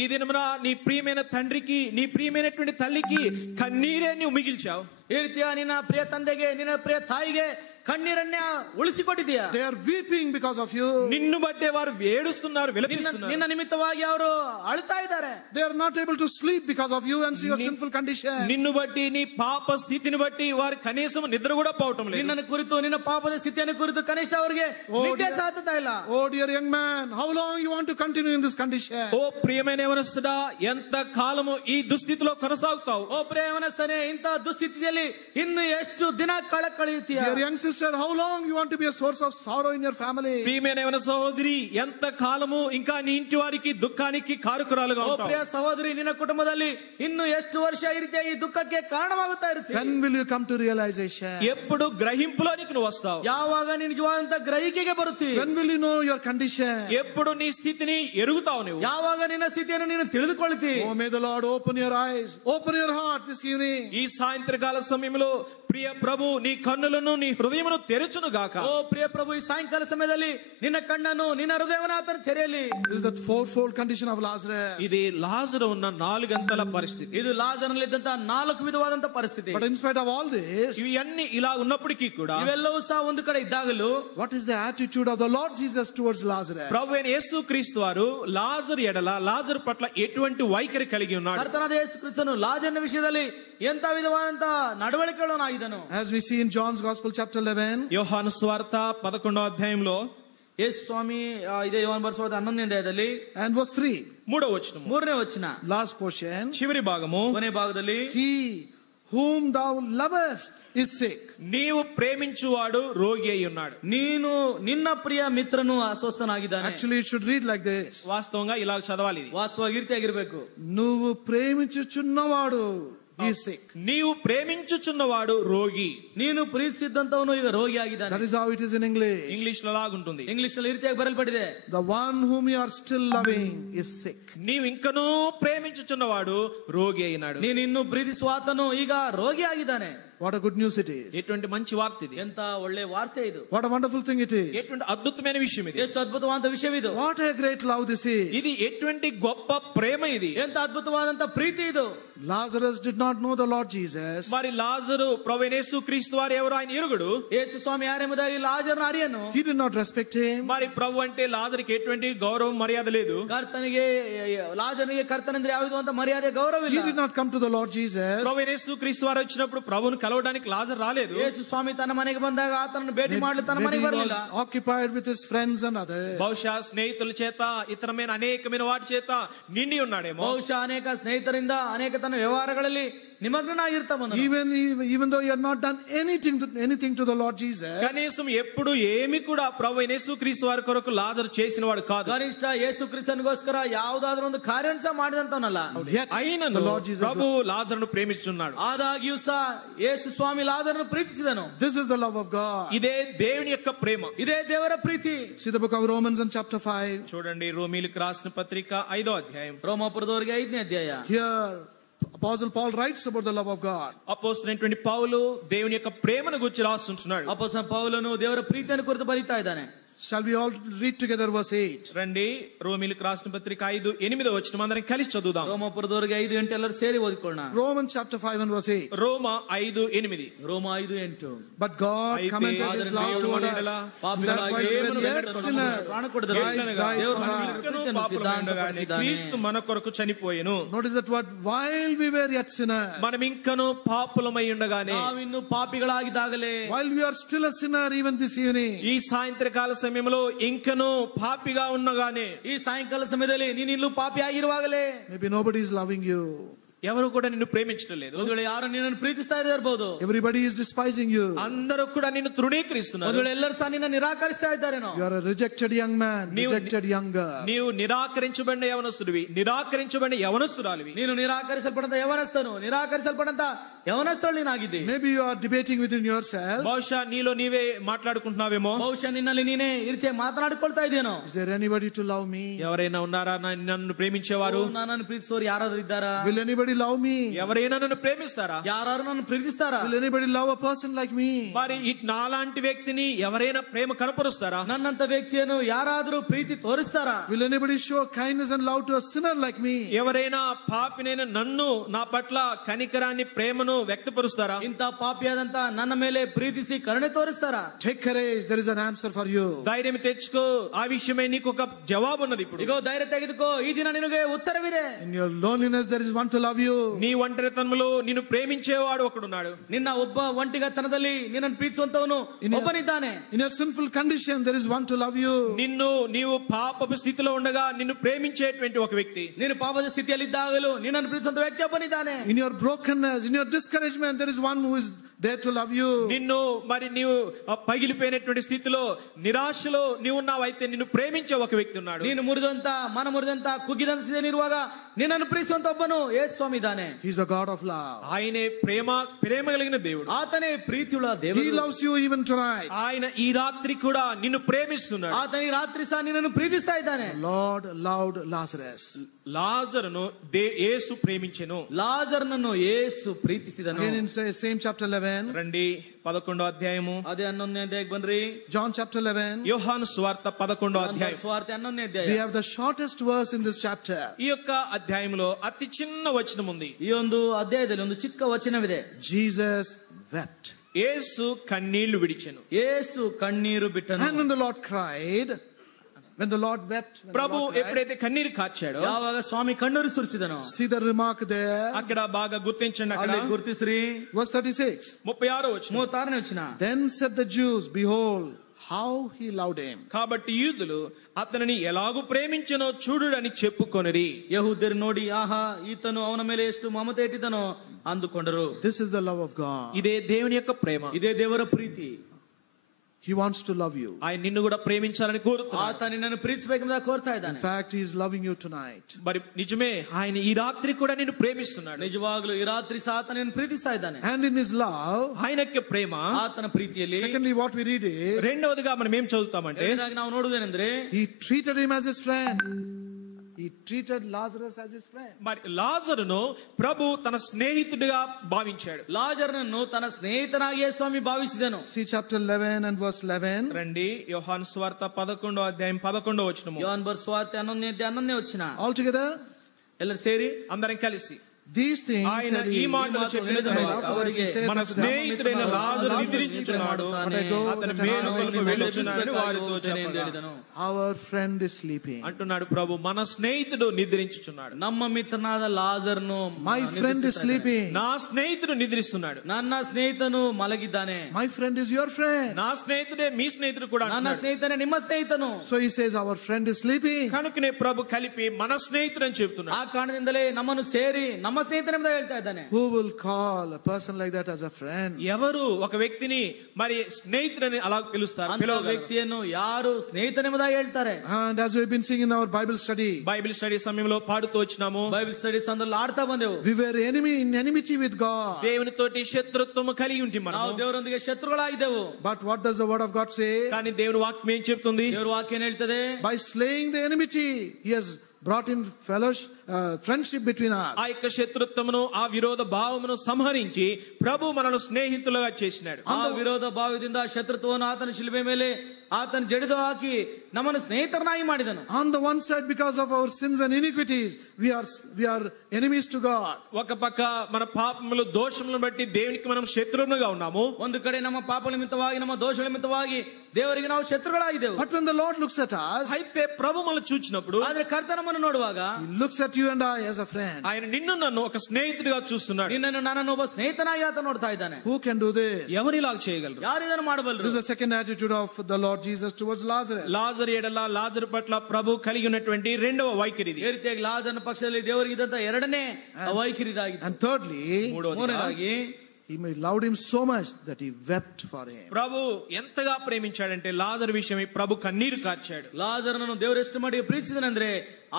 ఈ దినమున నీ ప్రియమైన తండ్రికి, నీ ప్రియమైనటువంటి తల్లికి కన్నీరే నువ్వు మిగిల్చావు. ಈ ರೀತಿಯ ನಿನ್ನ ಪ್ರಿಯ ತಂದೆಗೆ, ನಿನ್ನ ಪ್ರಿಯ ತಾಯಿಗೆ ಕಣ್ಣೀರನ್ನೇ ಉಳಿಸಿಕೊಟ್ಟಿದ್ದೀಯಾ. They are weeping because of you. నిన్ను బట్టే వారు ఏడుస్తున్నారు, విలపిస్తున్నారు. ನಿನ್ನ ನಿಮಿತ್ತವಾಗಿ ಅವರು ಅಳ್ತಾ ಇದ್ದಾರೆ. They are not able to sleep because of you and your sinful condition. నిన్ను బట్టి, నీ పాప స్థితిని బట్టి వారు కనీసం నిద్ర కూడా పోవటం లేదు. ನಿನ್ನನ್ನು ಕುರಿತು, ನಿನ್ನ ಪಾಪದ ಸ್ಥಿತಿಯನ್ನು ಕುರಿತು ಕನಿಷ್ಠ ಅವರಿಗೆ ನಿದ್ದೆ ಸಾಧ್ಯತಾ ಇಲ್ಲ. Oh dear young man, how long you want to continue in this condition? ఓ ప్రియమైన యవనస్తుడా, ఎంత కాలము ఈ దుస్థితిలో కొనసాగుతావు? ಓ ಪ್ರಿಯ ಯೌವನಸ್ಥನೇ, ಇಂಥ ದುಸ್ಥಿತಿಯಲ್ಲಿ ಇನ್ನು ಎಷ್ಟು ದಿನ ಕಳೆಯುತ್ತೀಯಾ? Dear young sister, how long you want to be a source of sorrow in your family? ప్రియమైన యవన సహోదరి, ఎంత కాలము ఇంకా నీ ఇంటి వారికి దుఃఖానికి కారకురాలుగా ಓ ఉంటావు? ಪ್ರಿಯ ಸಹೋದರಿ, ನಿನ್ನ ಕುಟುಂಬದಲ್ಲಿ ಇನ್ನು ಎಷ್ಟು ವರ್ಷ ಈ ರೀತಿಯಾಗಿ ದುಃಖಕ್ಕೆ ಕಾರಣವಾಗುತ್ತಾ ಇರ್ತೀಯ? When will you come to realization? ఎప్పుడు గ్రహింపులోనికి నువ్వు వస్తావు? ಯಾವಾಗ ನೀನು ನಿಜವಾದಂತ ಗ್ರಹಿಕೆಗೆ ಬರುತ್ತಿ? When will you know your condition? ఎప్పుడు నీ స్థితిని ఎరుగుతావు నువ్వు? ಯಾವಾಗ ನಿನ್ನ ಸ್ಥಿತಿಯನ್ನು ನೀನು ತಿಳಿದುಕೊಳ್ಳುತ್ತಿ? Oh, may the Lord open your eyes, open your heart this evening. ఈ సాయంత్రకాల సమయంలో ప్రియ ప్రభు నీ కన్నులను, నీ హృదయమును తెరచును గాక. ಓ ಪ್ರಿಯ ಪ್ರಭು, ಈ ಸಾಯಂಕಾಲ ಸಮಯದಲ್ಲಿ ನಿನ್ನ ಕಣ್ಣನ್ನು, ನಿನ್ನ ಹೃದಯವನ್ನು ಆತನು ತೆರೆಯಲಿ. This is the fourfold condition of Lazarus. ఇది లాజరు ఉన్న 4 గంటల పరిస్థితి. ಇದು ಲಾಜರನಲ್ಲಿದ್ದಂತ 4 ವಿಧವಾದಂತ ಪರಿಸ್ಥಿತಿ. But in spite of all this, ఇవన్నీ ఇలా ఉన్నప్పటికీ కూడా ಇವೆಲ್ಲವೂ ಸಹ ಒಂದು ಕಡೆ ಇದ್ದಾಗಲೂ, what is the attitude of the Lord Jesus towards Lazarus? ప్రభు అయిన యేసుక్రీస్తు వారు లాజరు ఎడల, లాజరు పట్ల ఎటువంటి వైఖరి కలిగి ఉన్నాడు? ಕರ್ತನಾದ ಯೇಸು ಕ್ರಿಸ್ತನು ಲಾಜರನ ವಿಷಯದಲ್ಲಿ ಎಂತ ವಿಧವಾದಂತ ನಡವಳಿಕೆಗಳನ್ನಾಗಿದ್ದನು. As we see in John's Gospel chapter 11, యోహాను సువార్త 11వ అధ్యాయంలో ಯೇಸು ಸ್ವಾಮಿ ಇದೇ ಯೋಹಾನ ಬರೆಸುವ 11ನೇ ಅಧ್ಯಾಯದಲ್ಲಿ and verse 3, 3వ వచనం, 3ನೇ ವಚನ, last portion, చివరి భాగము, ಕೊನೆ ಭಾಗದಲ್ಲಿ, he whom thou lovest is sick. నీవు ప్రేమించువాడు రోగి అయి ఉన్నాడు. ನೀನು ನಿನ್ನ ಪ್ರಿಯ ಮಿತ್ರನು ಅಸ್ವಸ್ಥನಾಗಿದ್ದಾನೆ. Actually, it should read like this. వాస్తవంగా ఇలా చదవాలి ఇది. ವಾಸ್ತವವಾಗಿ ಈ ರೀತಿಯಾಗಿರ್ಬೇಕು. నువ్వు ప్రేమించుచున్నవాడు is sick. నీవు ప్రేమించుచున్నవాడు రోగి. ನೀನು ಪ್ರೀತಿಸಿದ್ದಂತವನು ಈಗ ರೋಗಿ ಆಗಿದ್ದಾನೆ. That is how it is in English. English లో లాగుంటుంది. ಇಂಗ್ಲಿಷ್ ನಲ್ಲಿ ಈ ರೀತಿಯಾಗಿ ಬರೆಯಲ್ಪಟ್ಟಿದೆ. The one whom you are still loving is sick. నీవు ఇంకనూ ప్రేమించుచున్నవాడు రోగి అయినాడు. ನೀನು ಇನ್ನು ಪ್ರೀತಿಸುವ ಆತನು ಈಗ ರೋಗಿ ಆಗಿದ್ದಾನೆ. What a good news it is. ఎటువంటి మంచి వార్త ఇది. ಎಂತ ಒಳ್ಳೆ ವಾರ್ತೆ ಇದು. What a wonderful thing it is. ఎటువంటి అద్భుతమైన విషయం ఇది. ಎಷ್ಟು ಅದ್ಭುತವಾದ ವಿಷಯವಿದು. What a great love this is. ఇది ఎటువంటి గొప్ప ప్రేమ ఇది. ಎಂತ ಅದ್ಭುತವಾದಂತ ಪ್ರೀತಿ ಇದು. Lazarus did not know the Lord Jesus. మరి లాజరు ప్రభువైన యేసుక్రీస్తు వారు ఎవరు ఆయన ఎరుగుడు. ಯೇಸು ಸ್ವಾಮಿ ಯಾರೆಂಬುದಾಗಿ ಲಾಜರನ ಅರಿಯನು. He did not respect him. మరి ప్రభు అంటే లాజరుకి ఎటువంటి గౌరవం మర్యాద లేదు. ಕರ್ತನಿಗೆ, ಲಾಜರನಿಗೆ ಕರ್ತನೆಂದ್ರೆ ಯಾವ ವಿಧವಾದ ಮರ್ಯಾದೆ ಗೌರವ He ಇಲ್ಲ. did not come to the Lord Jesus. ప్రభువైన యేసుక్రీస్తు వారు వచ్చినప్పుడు ప్రభువును కలవడానికి లాజరు రాలేదు. ಯೇಸು ಸ್ವಾಮಿ ತನ್ನ ಮನೆಗೆ ಬಂದಾಗ ಆತನನ್ನು ಭೇಟಿ ಮಾಡಲು ತನ್ನ Maybe ಮನೆಗೆ he ಬರಲಿಲ್ಲ. was occupied with his friends and others. బహుశా స్నేహితుల చేత, ఇతరమైన అనేకమైన వాటి చేత నిండి ఉన్నాడేమో. ಬಹುಶಃ ಅನೇಕ ಸ್ನೇಹಿತರಿಂದ, ಅನೇಕ ತನ್ನ ವ್ಯವಹಾರಗಳಲ್ಲಿ ನಿಮಗ್ನಾಗಿರ್ತಾವನು. Even though he had not done anything to the Lord Jesus. కనీసం ఎప్పుడు ఏమి కూడా ప్రభువైన యేసుక్రీస్తు వారి కొరకు లాజరు చేసిన వాడు కాదు. ಕನಿಷ್ಠ ಯೇಸು ಕ್ರಿಸ್ತನಿಗೋಸ್ಕರ ಯಾವುದಾದ್ರೂ ಒಂದು ಕಾರ್ಯವನ್ನು ಸಹ ಮಾಡಿದಂತವನಲ್ಲ. Yet అయినను the Lord Jesus ప్రభు లాజరును ప్రేమిస్తున్నాడు. ಆದಾಗ್ಯೂ ಸಹ ಯೇಸು ಸ್ವಾಮಿ ಲಾಜರನ್ನು ಪ್ರೀತಿಸಿದನು. This is the love of God. ఇదే దేవుని యొక్క ప్రేమ. ಇದೇ ದೇವರ ಪ್ರೀತಿ. See the book of Romans in chapter 5. చూడండి రోమీయులకు రాసిన పత్రిక 5వ అధ్యాయం. ರೋಮಾಪುರದವರಿಗೆ 5ನೇ ಅಧ್ಯಾಯ. Here Apostle Paul writes about the love of God. అపోస్తలుడైనటువంటి పౌలు దేవుని యొక్క ప్రేమను గురించి రాస్తుంటున్నాడు. ಅಪೊಸ್ತಲ ಪೌಲನು ದೇವರ ಪ್ರೀತಿಯನ್ನು ಕುರಿತು ಬರೀತಾ ಇದ್ದಾನೆ. Shall we all read together verse 8? రండి రోమీలకు రాసిన పత్రిక 5:8 వచనం అందరం కలిసి చదువుదాం. ರೋಮಾಪುರದವರಿಗೆ 5:8 ಎಲ್ಲರೂ ಸೇರಿ ಓದಿಕೊಳ್ಳೋಣ. Romans chapter 5 and verse 8. రోమ 5:8. ರೋಮ 5:8. But God commended his love toward us, that while we were yet sinners, Christ died for us. క్రీస్తు మన కొరకు చనిపోయెను. Notice that word, while we were yet sinners. మనం ఇంకను పాపులమై ఉండగానే, ನಾವಿನ್ನು ಪಾಪಿಗಳಾಗಿದ್ದಾಗಲೇ, while we are still a sinner even this evening, ఈ సాయంత్రకాల సమయంలో ఇంకను పాపిగా ఉన్నగానే, ಈ ಸಾಯಂಕಾಲ ಸಮಯದಲ್ಲಿ ನೀನು ಇನ್ನೂ ಪಾಪಿ ಆಗಿರುವಾಗಲೇ, maybe nobody is loving you. ఎవరు కూడా నిన్ను ప్రేమించడం లేదు. ಒಂದು ವೇಳೆ ಯಾರು ನಿನ್ನನ್ನು ಪ್ರೀತಿಸ್ತಾ ಇರಬಹುದು. Everybody is despising you. అందరూ కూడా నిన్ను తృణీకరిస్తున్నారు. ಒಂದು ವೇಳೆ ಎಲ್ಲರೂ ಸಹ ನಿನ್ನ ನಿರಾಕರಿಸ್ತಾ ಇದ್ದಾರೇನೋ. You are a rejected young man, rejected young girl. నీవు నిరాకరించబడిన యవనస్తుడివి, నిరాకరించబడిన యవనస్తురాలివి. ನೀನು ನಿರಾಕರಿಸಲ್ಪಡಂತ ಯವನಸ್ಥನು, ನಿರಾಕರಿಸಲ್ಪಡಂತ ಯವನಸ್ಥಳು ನೀನಾಗಿದ್ದೆ. Maybe you are debating within yourself. బహుశా నీలో నీవే మాట్లాడుకుంటున్నావేమో. ಬಹುಶಃ ನಿನ್ನಲ್ಲಿ ನೀನೇ ಈ ರೀತಿ ಮಾತನಾಡಿಕೊಳ್ತಾ ಇದ್ದೇನೋ. Is there anybody to love me? ఎవరైనా ఉన్నారా నన్ను ప్రేమించేవారు? ನನ್ನನ್ನು ಪ್ರೀತಿಸೋರು ಯಾರಾದ್ರೂ ಇದ್ದಾರಾ? Will anybody love me? ఎవరైనా నన్ను ప్రేమిస్తారా? ಯಾರು నన్ను ప్రీతిస్తారా? Will anybody love a person like me? మరి నాలాంటి వ్యక్తిని ఎవరైనా ప్రేమ కనపరుస్తారా? ನನ್ನಂತ ವ್ಯಕ್ತಿಯನ್ನು ಯಾರಾದರೂ ಪ್ರೀತಿ ತೋರಿಸ್ತಾರಾ? Will anybody show kindness and love to a sinner like me? ఎవరైనా పాపినైన నన్ను, నా పట్ల కనికరాన్ని, ప్రేమను వ్యక్తపరుస్తారా? ಇಂತ ಪಾಪಿಯಾದಂತ ನನ್ನ ಮೇಲೆ ಪ್ರೀತಿಸಿ ಕರುಣೆ ತೋರಿಸ್ತಾರಾ? Take courage, there is an answer for you. ధైర్యం తెచ్చుకో, ఆ విషయమై నీకు ఒక జవాబు ఉన్నది. ఇప్పుడు ఇగో ధైర్య ತೆಗೆದುಕೋ, ಈ ದಿನ ನಿನಗೆ ಉತ್ತರವಿದೆ. In your loneliness there is one to love you. నీ ఒంటరితనంలో నిన్ను ప్రేమించేవాడు ఒకడున్నాడు. ನಿನ್ನ ಒಬ್ಬ ಒಂಟಿಗತನದಲ್ಲಿ ನಿನ್ನನ್ನು ಪ್ರೀತಿಸುವಂತವನು ಒಬ್ಬನಿದ್ದಾನೆ. In your sinful condition there is one to love you. నీవు పాపపు స్థితిలో ఉండగా నిన్ను ప్రేమించేటువంటి ఒక వ్యక్తి. ನೀನು ಪಾಪದ ಸ್ಥಿತಿಯಲ್ಲಿದ್ದಾಗಲೂ ನಿನ್ನನ್ನು ಪ್ರೀತಿಸುವಂತ ವ್ಯಕ್ತಿ ಒಬ್ಬನಿದ್ದಾನೆ. In your brokenness, in your discouragement there is one who is there to love you. నిన్ను నీవు పగిలిపోయినటువంటి స్థితిలో, నిరాశలో నీవు ఉన్నావైతే నిన్ను ప్రేమించే ఒక వ్యక్తి ఉన్నాడు. ನೀನು ಮುರಿದಂತ, ಮನ ಮುರಿದಂತ, ಕುಗ್ಗಿದಂತ ಸ್ಥಿತಿಯಲ್ಲಿರುವಾಗ ನಿನ್ನನ್ನು ಪ್ರೀತಿಸುವಂತ ಒಬ್ಬನು ಯೇಸು ಸ್ವಾಮಿ ಇದ್ದಾನೆ. He is a God of love. ఆయనే ప్రేమ కలిగిన దేవుడు. ಆತನೇ ಪ್ರೀತಿಯುಳ್ಳ ದೇವರು. He loves you even tonight. ఆయన ఈ రాత్రి కూడా నిన్ను ప్రేమిస్తున్నాడు. ಆತನ ಈ ರಾತ್ರಿ ಸಹ ನಿನ್ನನ್ನು ಪ್ರೀತಿಸ್ತಾ ಇದ್ದಾನೆ. Lord loved Lazarus. లాజరును Yesu ప్రేమించెను. లాజరును Yesu ప్రీతిಸಿದನು. Again in same chapter 11. రండి 11వ అధ్యాయము. అదే 11ನೇ అధ్యాయಕ್ಕೆ బನ್ರಿ. John chapter 11. యోహాను సువార్త 11వ అధ్యాయం. సువార్త 11ನೇ అధ్యాయం. We have the shortest verse in this chapter. ఈ యొక్క అధ్యాయంలో అతి చిన్న వచనం ఉంది. ఈ ಒಂದು అధ్యాయದಲ್ಲಿ ಒಂದು ಚಿಕ್ಕ ವಚನವಿದೆ. Jesus wept. యేసు కన్నీళ్లు విడిచెను. యేసు కన్నీరు బిట్టను. And when the Lord cried, when the Lord wept, ప్రభు ఎప్పుడైతే కన్నీరు కార్చాడో, ಯಾವಾಗ ಸ್ವಾಮಿ ಕಣ್ಣೀರು ಸುರಿಸಿದನು. see the remark there. అక్కడ బాగా గుర్తించండి. అక్కడ ಅಲ್ಲಿ ಗುರುತಿಸ್ರಿ. Verse 36. 36వ వచనం. 36ನೇ ವಚನ. Then said the Jews, behold how he loved him. కాబట్టి యూదులు అతనిని ఎలాగూ ప్రేమించెనో చూడుడని చెప్పుకొనిరి. ಯಹೂದ್ಯರು ನೋಡಿ, ಆಹಾ, ಈತನು ಅವನ ಮೇಲೆ ಎಷ್ಟು ಮಮತೆ ಇಟ್ಟಿದನೋ ಅಂದುಕೊಂಡರು. This is the love of God. ఇదే దేవుని యొక్క ప్రేమ. ಇದೇ ದೇವರ ಪ್ರೀತಿ. He wants to love you. ఆయన నిన్ను కూడా ప్రేమించాలని కోరుతున్నాడు. ಆತ ನಿನ್ನನ್ನು ಪ್ರೀತಿಸಬೇಕೆಂದು ಕೋರ್ತಾ ಇದ್ದಾನೆ. In fact, he is loving you tonight. మరి నిజమే, ఆయన ఈ రాత్రి కూడా నిన్ను ప్రేమిస్తున్నాడు. ನಿಜವಾಗ್ಲೂ ಈ ರಾತ್ರಿ ಸಹ ಆತ ನಿನ್ನನ್ನು ಪ್ರೀತಿಸ್ತಾ ಇದ್ದಾನೆ. And in his love, ఆయన యొక్క ప్రేమ, ಆತನ ಪ್ರೀತಿಯಲ್ಲಿ secondly what we read is, రెండవదిగా మనం ఏం చదువుతామంటే, ನಾವು ನೋಡುವುದೇನೆಂದ್ರೆ, he treated him as his friend. He treated Lazarus as his friend. మరి లాజరును ప్రభు తన స్నేహితుడిగా భావించాడు. లాజరును తన స్నేహితునాಗಿ స్వామి భావిಸಿದನು. See chapter 11 and verse 11. రండి యోహాను సువార్త 11వ అధ్యాయం 11వ వచనము. యోహాను సువార్త 11ನೇ అధ్యాయం 11ನೇ వచన. All together, ಎಲ್ಲರೂ ಸೇರಿ అందరం కలిసి these things ఆయన said ఈ he, మాటలు చెప్పిన తర్వాత ಅವರಿಗೆ మన స్నేహితుడైన లాజరు నిద్రించుచున్నాడు, అతని మేలుకొలకు వెళ్ళుచున్నాడని వారితో చెప్పగా, our friend is sleeping. అంటున్నాడు ప్రభు, మన స్నేహితుడు నిద్రించుచున్నాడు. ನಮ್ಮ ಮಿತ್ರನಾದ ಲಾಜರನು, My friend is sleeping. నా స్నేహితుడు నిద్రిస్తున్నాడు. ನನ್ನ ಸ್ನೇಹಿತನು ಮಲಗಿದ್ದಾನೆ. My friend is your friend. నా స్నేహితుడే మీ స్నేహితుడు కూడా ನನ್ನ అంటున్నాడు. ಸ್ನೇಹಿತನೇ ನಿಮ್ಮ ಸ್ನೇಹಿತನು. So he says our friend is sleeping. కనుకనే ప్రభు కలిపి మన స్నేహితుడు అని చెప్తున్నాడు. ಆ ಕಾರಣದಿಂದಲೇ ನಮ್ಮನ್ನು ಸೇರಿ ನಮ್ಮ ಸ್ನೇಹಿತನೆಂಬುದಾಗಿ ಹೇಳ್ತಾ ಇದ್ದಾನೆ. Who will call a person like that as a friend? ఎవరు ఒక వ్యక్తిని మరి స్నేహితుడని అలా పిలుస్తారు? ಅಂತ ವ್ಯಕ್ತಿಯನ್ನು ಯಾರು ಸ್ನೇಹಿತನೆಂಬುದಾಗಿ ಹೇಳ್ತಾರೆ. And as we have been seeing in our Bible study, Bible study సమయంలో పాడుతూ వచ్చినాము. బైబిల్ స్టడీస్ అందరూ ఆడుతా ಬಂದೆವು. we were in enmity with God. దేవునితోటి శత్రుత్వము కలిగి ఉంటే ನಾವು మనం, ದೇವರೊಂದಿಗೆ ಶತ್ರುಗಳಾಗಿದ್ದೆವು. But what does the word of God say? కానీ దేవుని వాక్యం ఏం చెప్తుంది? ದೇವರ ವಾಕ್ಯ ಏನ್ ಹೇಳ್ತದೆ? By slaying the enmity, he has brought in fellowship, friendship between us. ఆ యొక్క శత్రుత్వమును, ఆ విరోధ భావమును సంహరించి ప్రభు మనను స్నేహితులుగా చేసినాడు. ಆ ವಿರೋಧ ಭಾವದಿಂದ ಶತ್ರುತ್ವವನ್ನು ಆತನ ಶಿಲುಬೆ ಮೇಲೆ ಆತನ ಜಡಿದು ಹಾಕಿ ನಮ್ಮನ್ನು ಸ್ನೇಹಿತರನ್ನಾಗಿ ಮಾಡಿದನು. On the one side, because of our sins and iniquities, we are enemies to God. ఒక పక్క మన పాపములు దోషములను బట్టి దేవునికి మనం శత్రువులుగా ఉన్నాము. ಒಂದು ಕಡೆ ನಮ್ಮ ಪಾಪಗಳ ನಿಮಿತ್ತವಾಗಿ ನಮ್ಮ ದೋಷಗಳ ನಿಮಿತ್ತವಾಗಿ ದೇವರಿಗೆ ನಾವು ಶತ್ರುಗಳಾಗಿದ್ದೆವು. But when the Lord looks at us, అయితే ప్రభు మనల్ని చూచినప్పుడు ಆದ್ರೆ ಕರ್ತ ನಮ್ಮನ್ನು ನೋಡುವಾಗ He looks at you and I as a friend. ఆయన నిన్ను నన్ను ఒక స్నేహితుడిగా చూస్తున్నాడు. ನಿನ್ನನ್ನು ನನ್ನನ್ನು ಒಬ್ಬ ಸ್ನೇಹಿತನಾಗಿ ಆತ ನೋಡ್ತಾ ಇದ್ದಾನೆ. Who can do this? ఎవరు ఇలా చేయగలరు? ಯಾರು ಇದನ್ನು ಮಾಡಬಲ್ಲರು? This is the second attitude of the Lord Jesus towards Lazarus. లాజరు ఎడల లాజరు పట్ల ప్రభు కలిగి ఉన్నటువంటి రెండవ వైఖరి ఇది. ಈ ರೀತಿಯಾಗಿ ಲಾಜರನ ಪಕ್ಷದಲ್ಲಿ ದೇವರಿಗೆ ಇದ್ದಂತ ಎರಡನೇ ವೈಖರಿ ಇದಾಗಿತ್ತು. And thirdly, ಮೂರನೇದಾಗಿ He loved him so much that he wept for him. ప్రభు ఎంతగా ప్రేమించాడంటే లాజరు విషయమై ప్రభు కన్నీరు కార్చాడు. ಲಾಜರನನ್ನು ದೇವರು ಎಷ್ಟು ಮಾಡಿ ಪ್ರೀತಿಸಿದನೆಂದ್ರೆ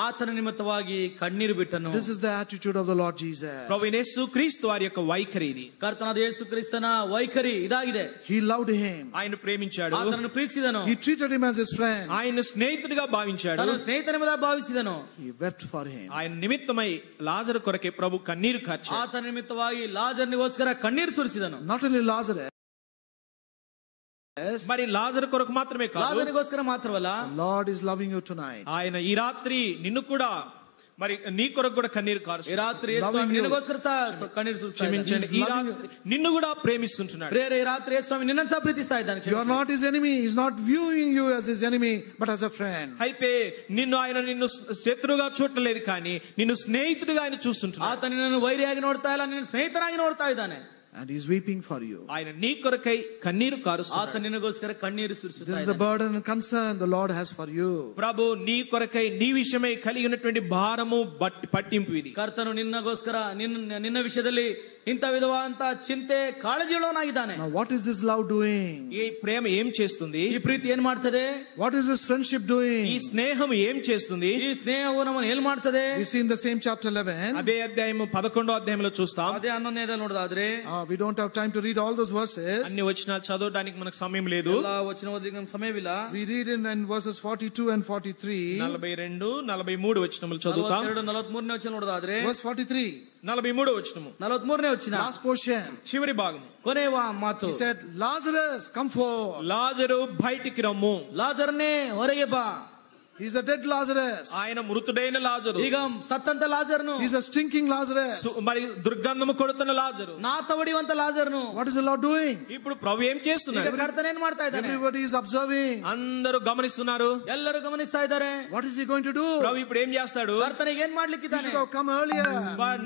ಆತನ ನಿಮಿತ್ತವಾಗಿ ಕಣ್ಣೀರು ಬಿಟ್ಟನು. This is the attitude of the Lord Jesus. ప్రభు యేసు క్రీస్తు వారి యొక్క వైఖరి ఇది. ಕರ್ತನಾದ ಯೇಸು ಕ್ರಿಸ್ತನ ವೈಖರಿ ಇದಾಗಿದೆ. He loved him. ఆయన ప్రేమించాడు. ಆತನನ್ನು ಪ್ರೀತಿಸಿದನು. He treated him as his friend. ఆయన స్నేహితుడిగా భావించాడు. ತನ್ನ ಸ್ನೇಹಿತನೆಂಬುದಾಗಿ ಭಾವಿಸಿದನು. He wept for him. ఆయన నిమిత్తమై లాజరు కొరకే ప్రభు కన్నీరు కార్చాడు. ಆತನ ನಿಮಿತ್ತವಾಗಿ ಲಾಜರನಿಗೋಸ್ಕರ ಕಣ್ಣೀರು ಸುರಿಸಿದನು. Not only Lazarus, మరి లాజరు కొరకు మాత్రమే కాదు, ಲಾಜರನಿಗೋಸ್ಕರ ಮಾತ್ರವಲ್ಲ, the Lord is loving you tonight. ఆయన ఈ రాత్రి నిన్ను కూడా మరి నీ కొరకు కూడా కన్నీరు ಈ కారుస్తున్నాడు. ರಾತ್ರಿ ಯೇಸು ಸ್ವಾಮಿ ನಿನಗೋಸ್ಕರ ಸಹ ಕಣ್ಣೀರು ಸುರಿಸ್ತಾ ಇದ್ದಾನೆ. క్షమించండి, ఈ రాత్రి నిన్ను కూడా ప్రేమిస్తుంటున్నాడు. ಪ್ರಿಯರೇ, ಈ ರಾತ್ರಿ ಯೇಸು ಸ್ವಾಮಿ ನಿನ್ನನ್ನು ಸಹ ಪ್ರೀತಿಸ್ತಾ ಇದ್ದಾನೆ. You are not his enemy. He is not viewing you as his enemy, but as a friend. అయితే నిన్ను శత్రువుగా చూడలేదు, కానీ నిన్ను స్నేహితుడిగా ఆయన చూస్తుంటున్నాడు. ಆತ ನಿನ್ನನ್ನು ವೈರಿಯಾಗಿ ನೋಡ್ತಾ ಇಲ್ಲ, ನಿನ್ನ ಸ್ನೇಹಿತನಾಗಿ ನೋಡ್ತಾ ಇದ್ದಾನೆ. And he is weeping for you. ఆయన నీ కొరకై కన్నీరు ಆತ కారుస్తున్నాడు. ನಿನಗೋಸ್ಕರ ಕಣ್ಣೀರು ಸುರಿಸುತ್ತಾ This is the ಇದ್ದಾನೆ. burden and concern the Lord has for you. ప్రభు నీ కొరకై నీ విషయమై కలిగి ఉన్నటువంటి భారము పట్టింపు ఇది. ಕರ್ತನು ನಿನ್ನಗೋಸ್ಕರ ನಿನ್ನ ವಿಷಯದಲ್ಲಿ ಇಂಥ ವಿಧವಾದಂತ ಚಿಂತೆ ಕಾಳಜಿಯುಳ್ಳವನಾಗಿದ್ದಾನೆ. Now what is this love doing? ఈ ప్రేమ ఏం చేస్తుంది? ಈ ಪ್ರೀತಿ ಏನ್ ಮಾಡ್ತದೆ? What is this friendship doing? ఈ స్నేహం ఏం చేస్తుంది? ಈ ಸ್ನೇಹವು ನಮ್ಮನ್ನು ಏನ್ ಮಾಡ್ತದೆ? We see in the same chapter 11. అదే అధ్యాయము 11వ అధ్యాయంలో చూస్తాం. ಅದೇ 11ನೇದಲ್ಲಿ ನೋಡೋದಾದ್ರೆ, We don't have time to read all those verses. అన్ని వచనాలు చదవడానికి మనకు సమయం లేదు. ಎಲ್ಲ ವಚನ ಓದಲಿಕ್ಕೆ ನಮ್ಗೆ ಸಮಯವಿಲ್ಲ. We read in verses 42 and 43. 42, 43 వచనములు చదువుతాం. 43ನೇ ವಚನ ನೋಡೋದಾದ್ರೆ, Verse 43, 43 వచనము 43ನೇ ವಚನ last portion. చివరి భాగం. ಕೊನೆಯ ಮಾತು. He said, Lazarus, come forth. లాజరు బయటికి రమ్ము. ಲಾಜರನೇ ಹೊರಗೆ ಬಾ. He's a dead Lazarus. ఆయన మృతుడైన లాజరు. ಈಗ ಸತ್ತಂತ ಲಾಜರ್ನು, He's a stinking Lazarus. మరి దుర్గంధము కొడుతున్న లాజరు. ನಾತ ಹೊಡೆಯುವಂತ ಲಾಜರ್ನು. What is the Lord doing? ఇప్పుడు ప్రభు ఏం ಈಗ చేస్తున్నాడు? ಕರ್ತನ ಏನ್ ಮಾಡ್ತಾ ಇದ್ದಾನೆ? Everybody is observing. అందరూ గమనిస్తున్నారు. ಎಲ್ಲರೂ ಗಮನಿಸ್ತಾ ಇದ್ದಾರೆ. What is he going to do? ప్రభు ఇప్పుడు ఏం చేస్తాడు? ಕರ್ತನಿಗೆ ಏನ್ He ಮಾಡ್ಲಿಕ್ಕಿದ್ದಾನೆ? should have come earlier.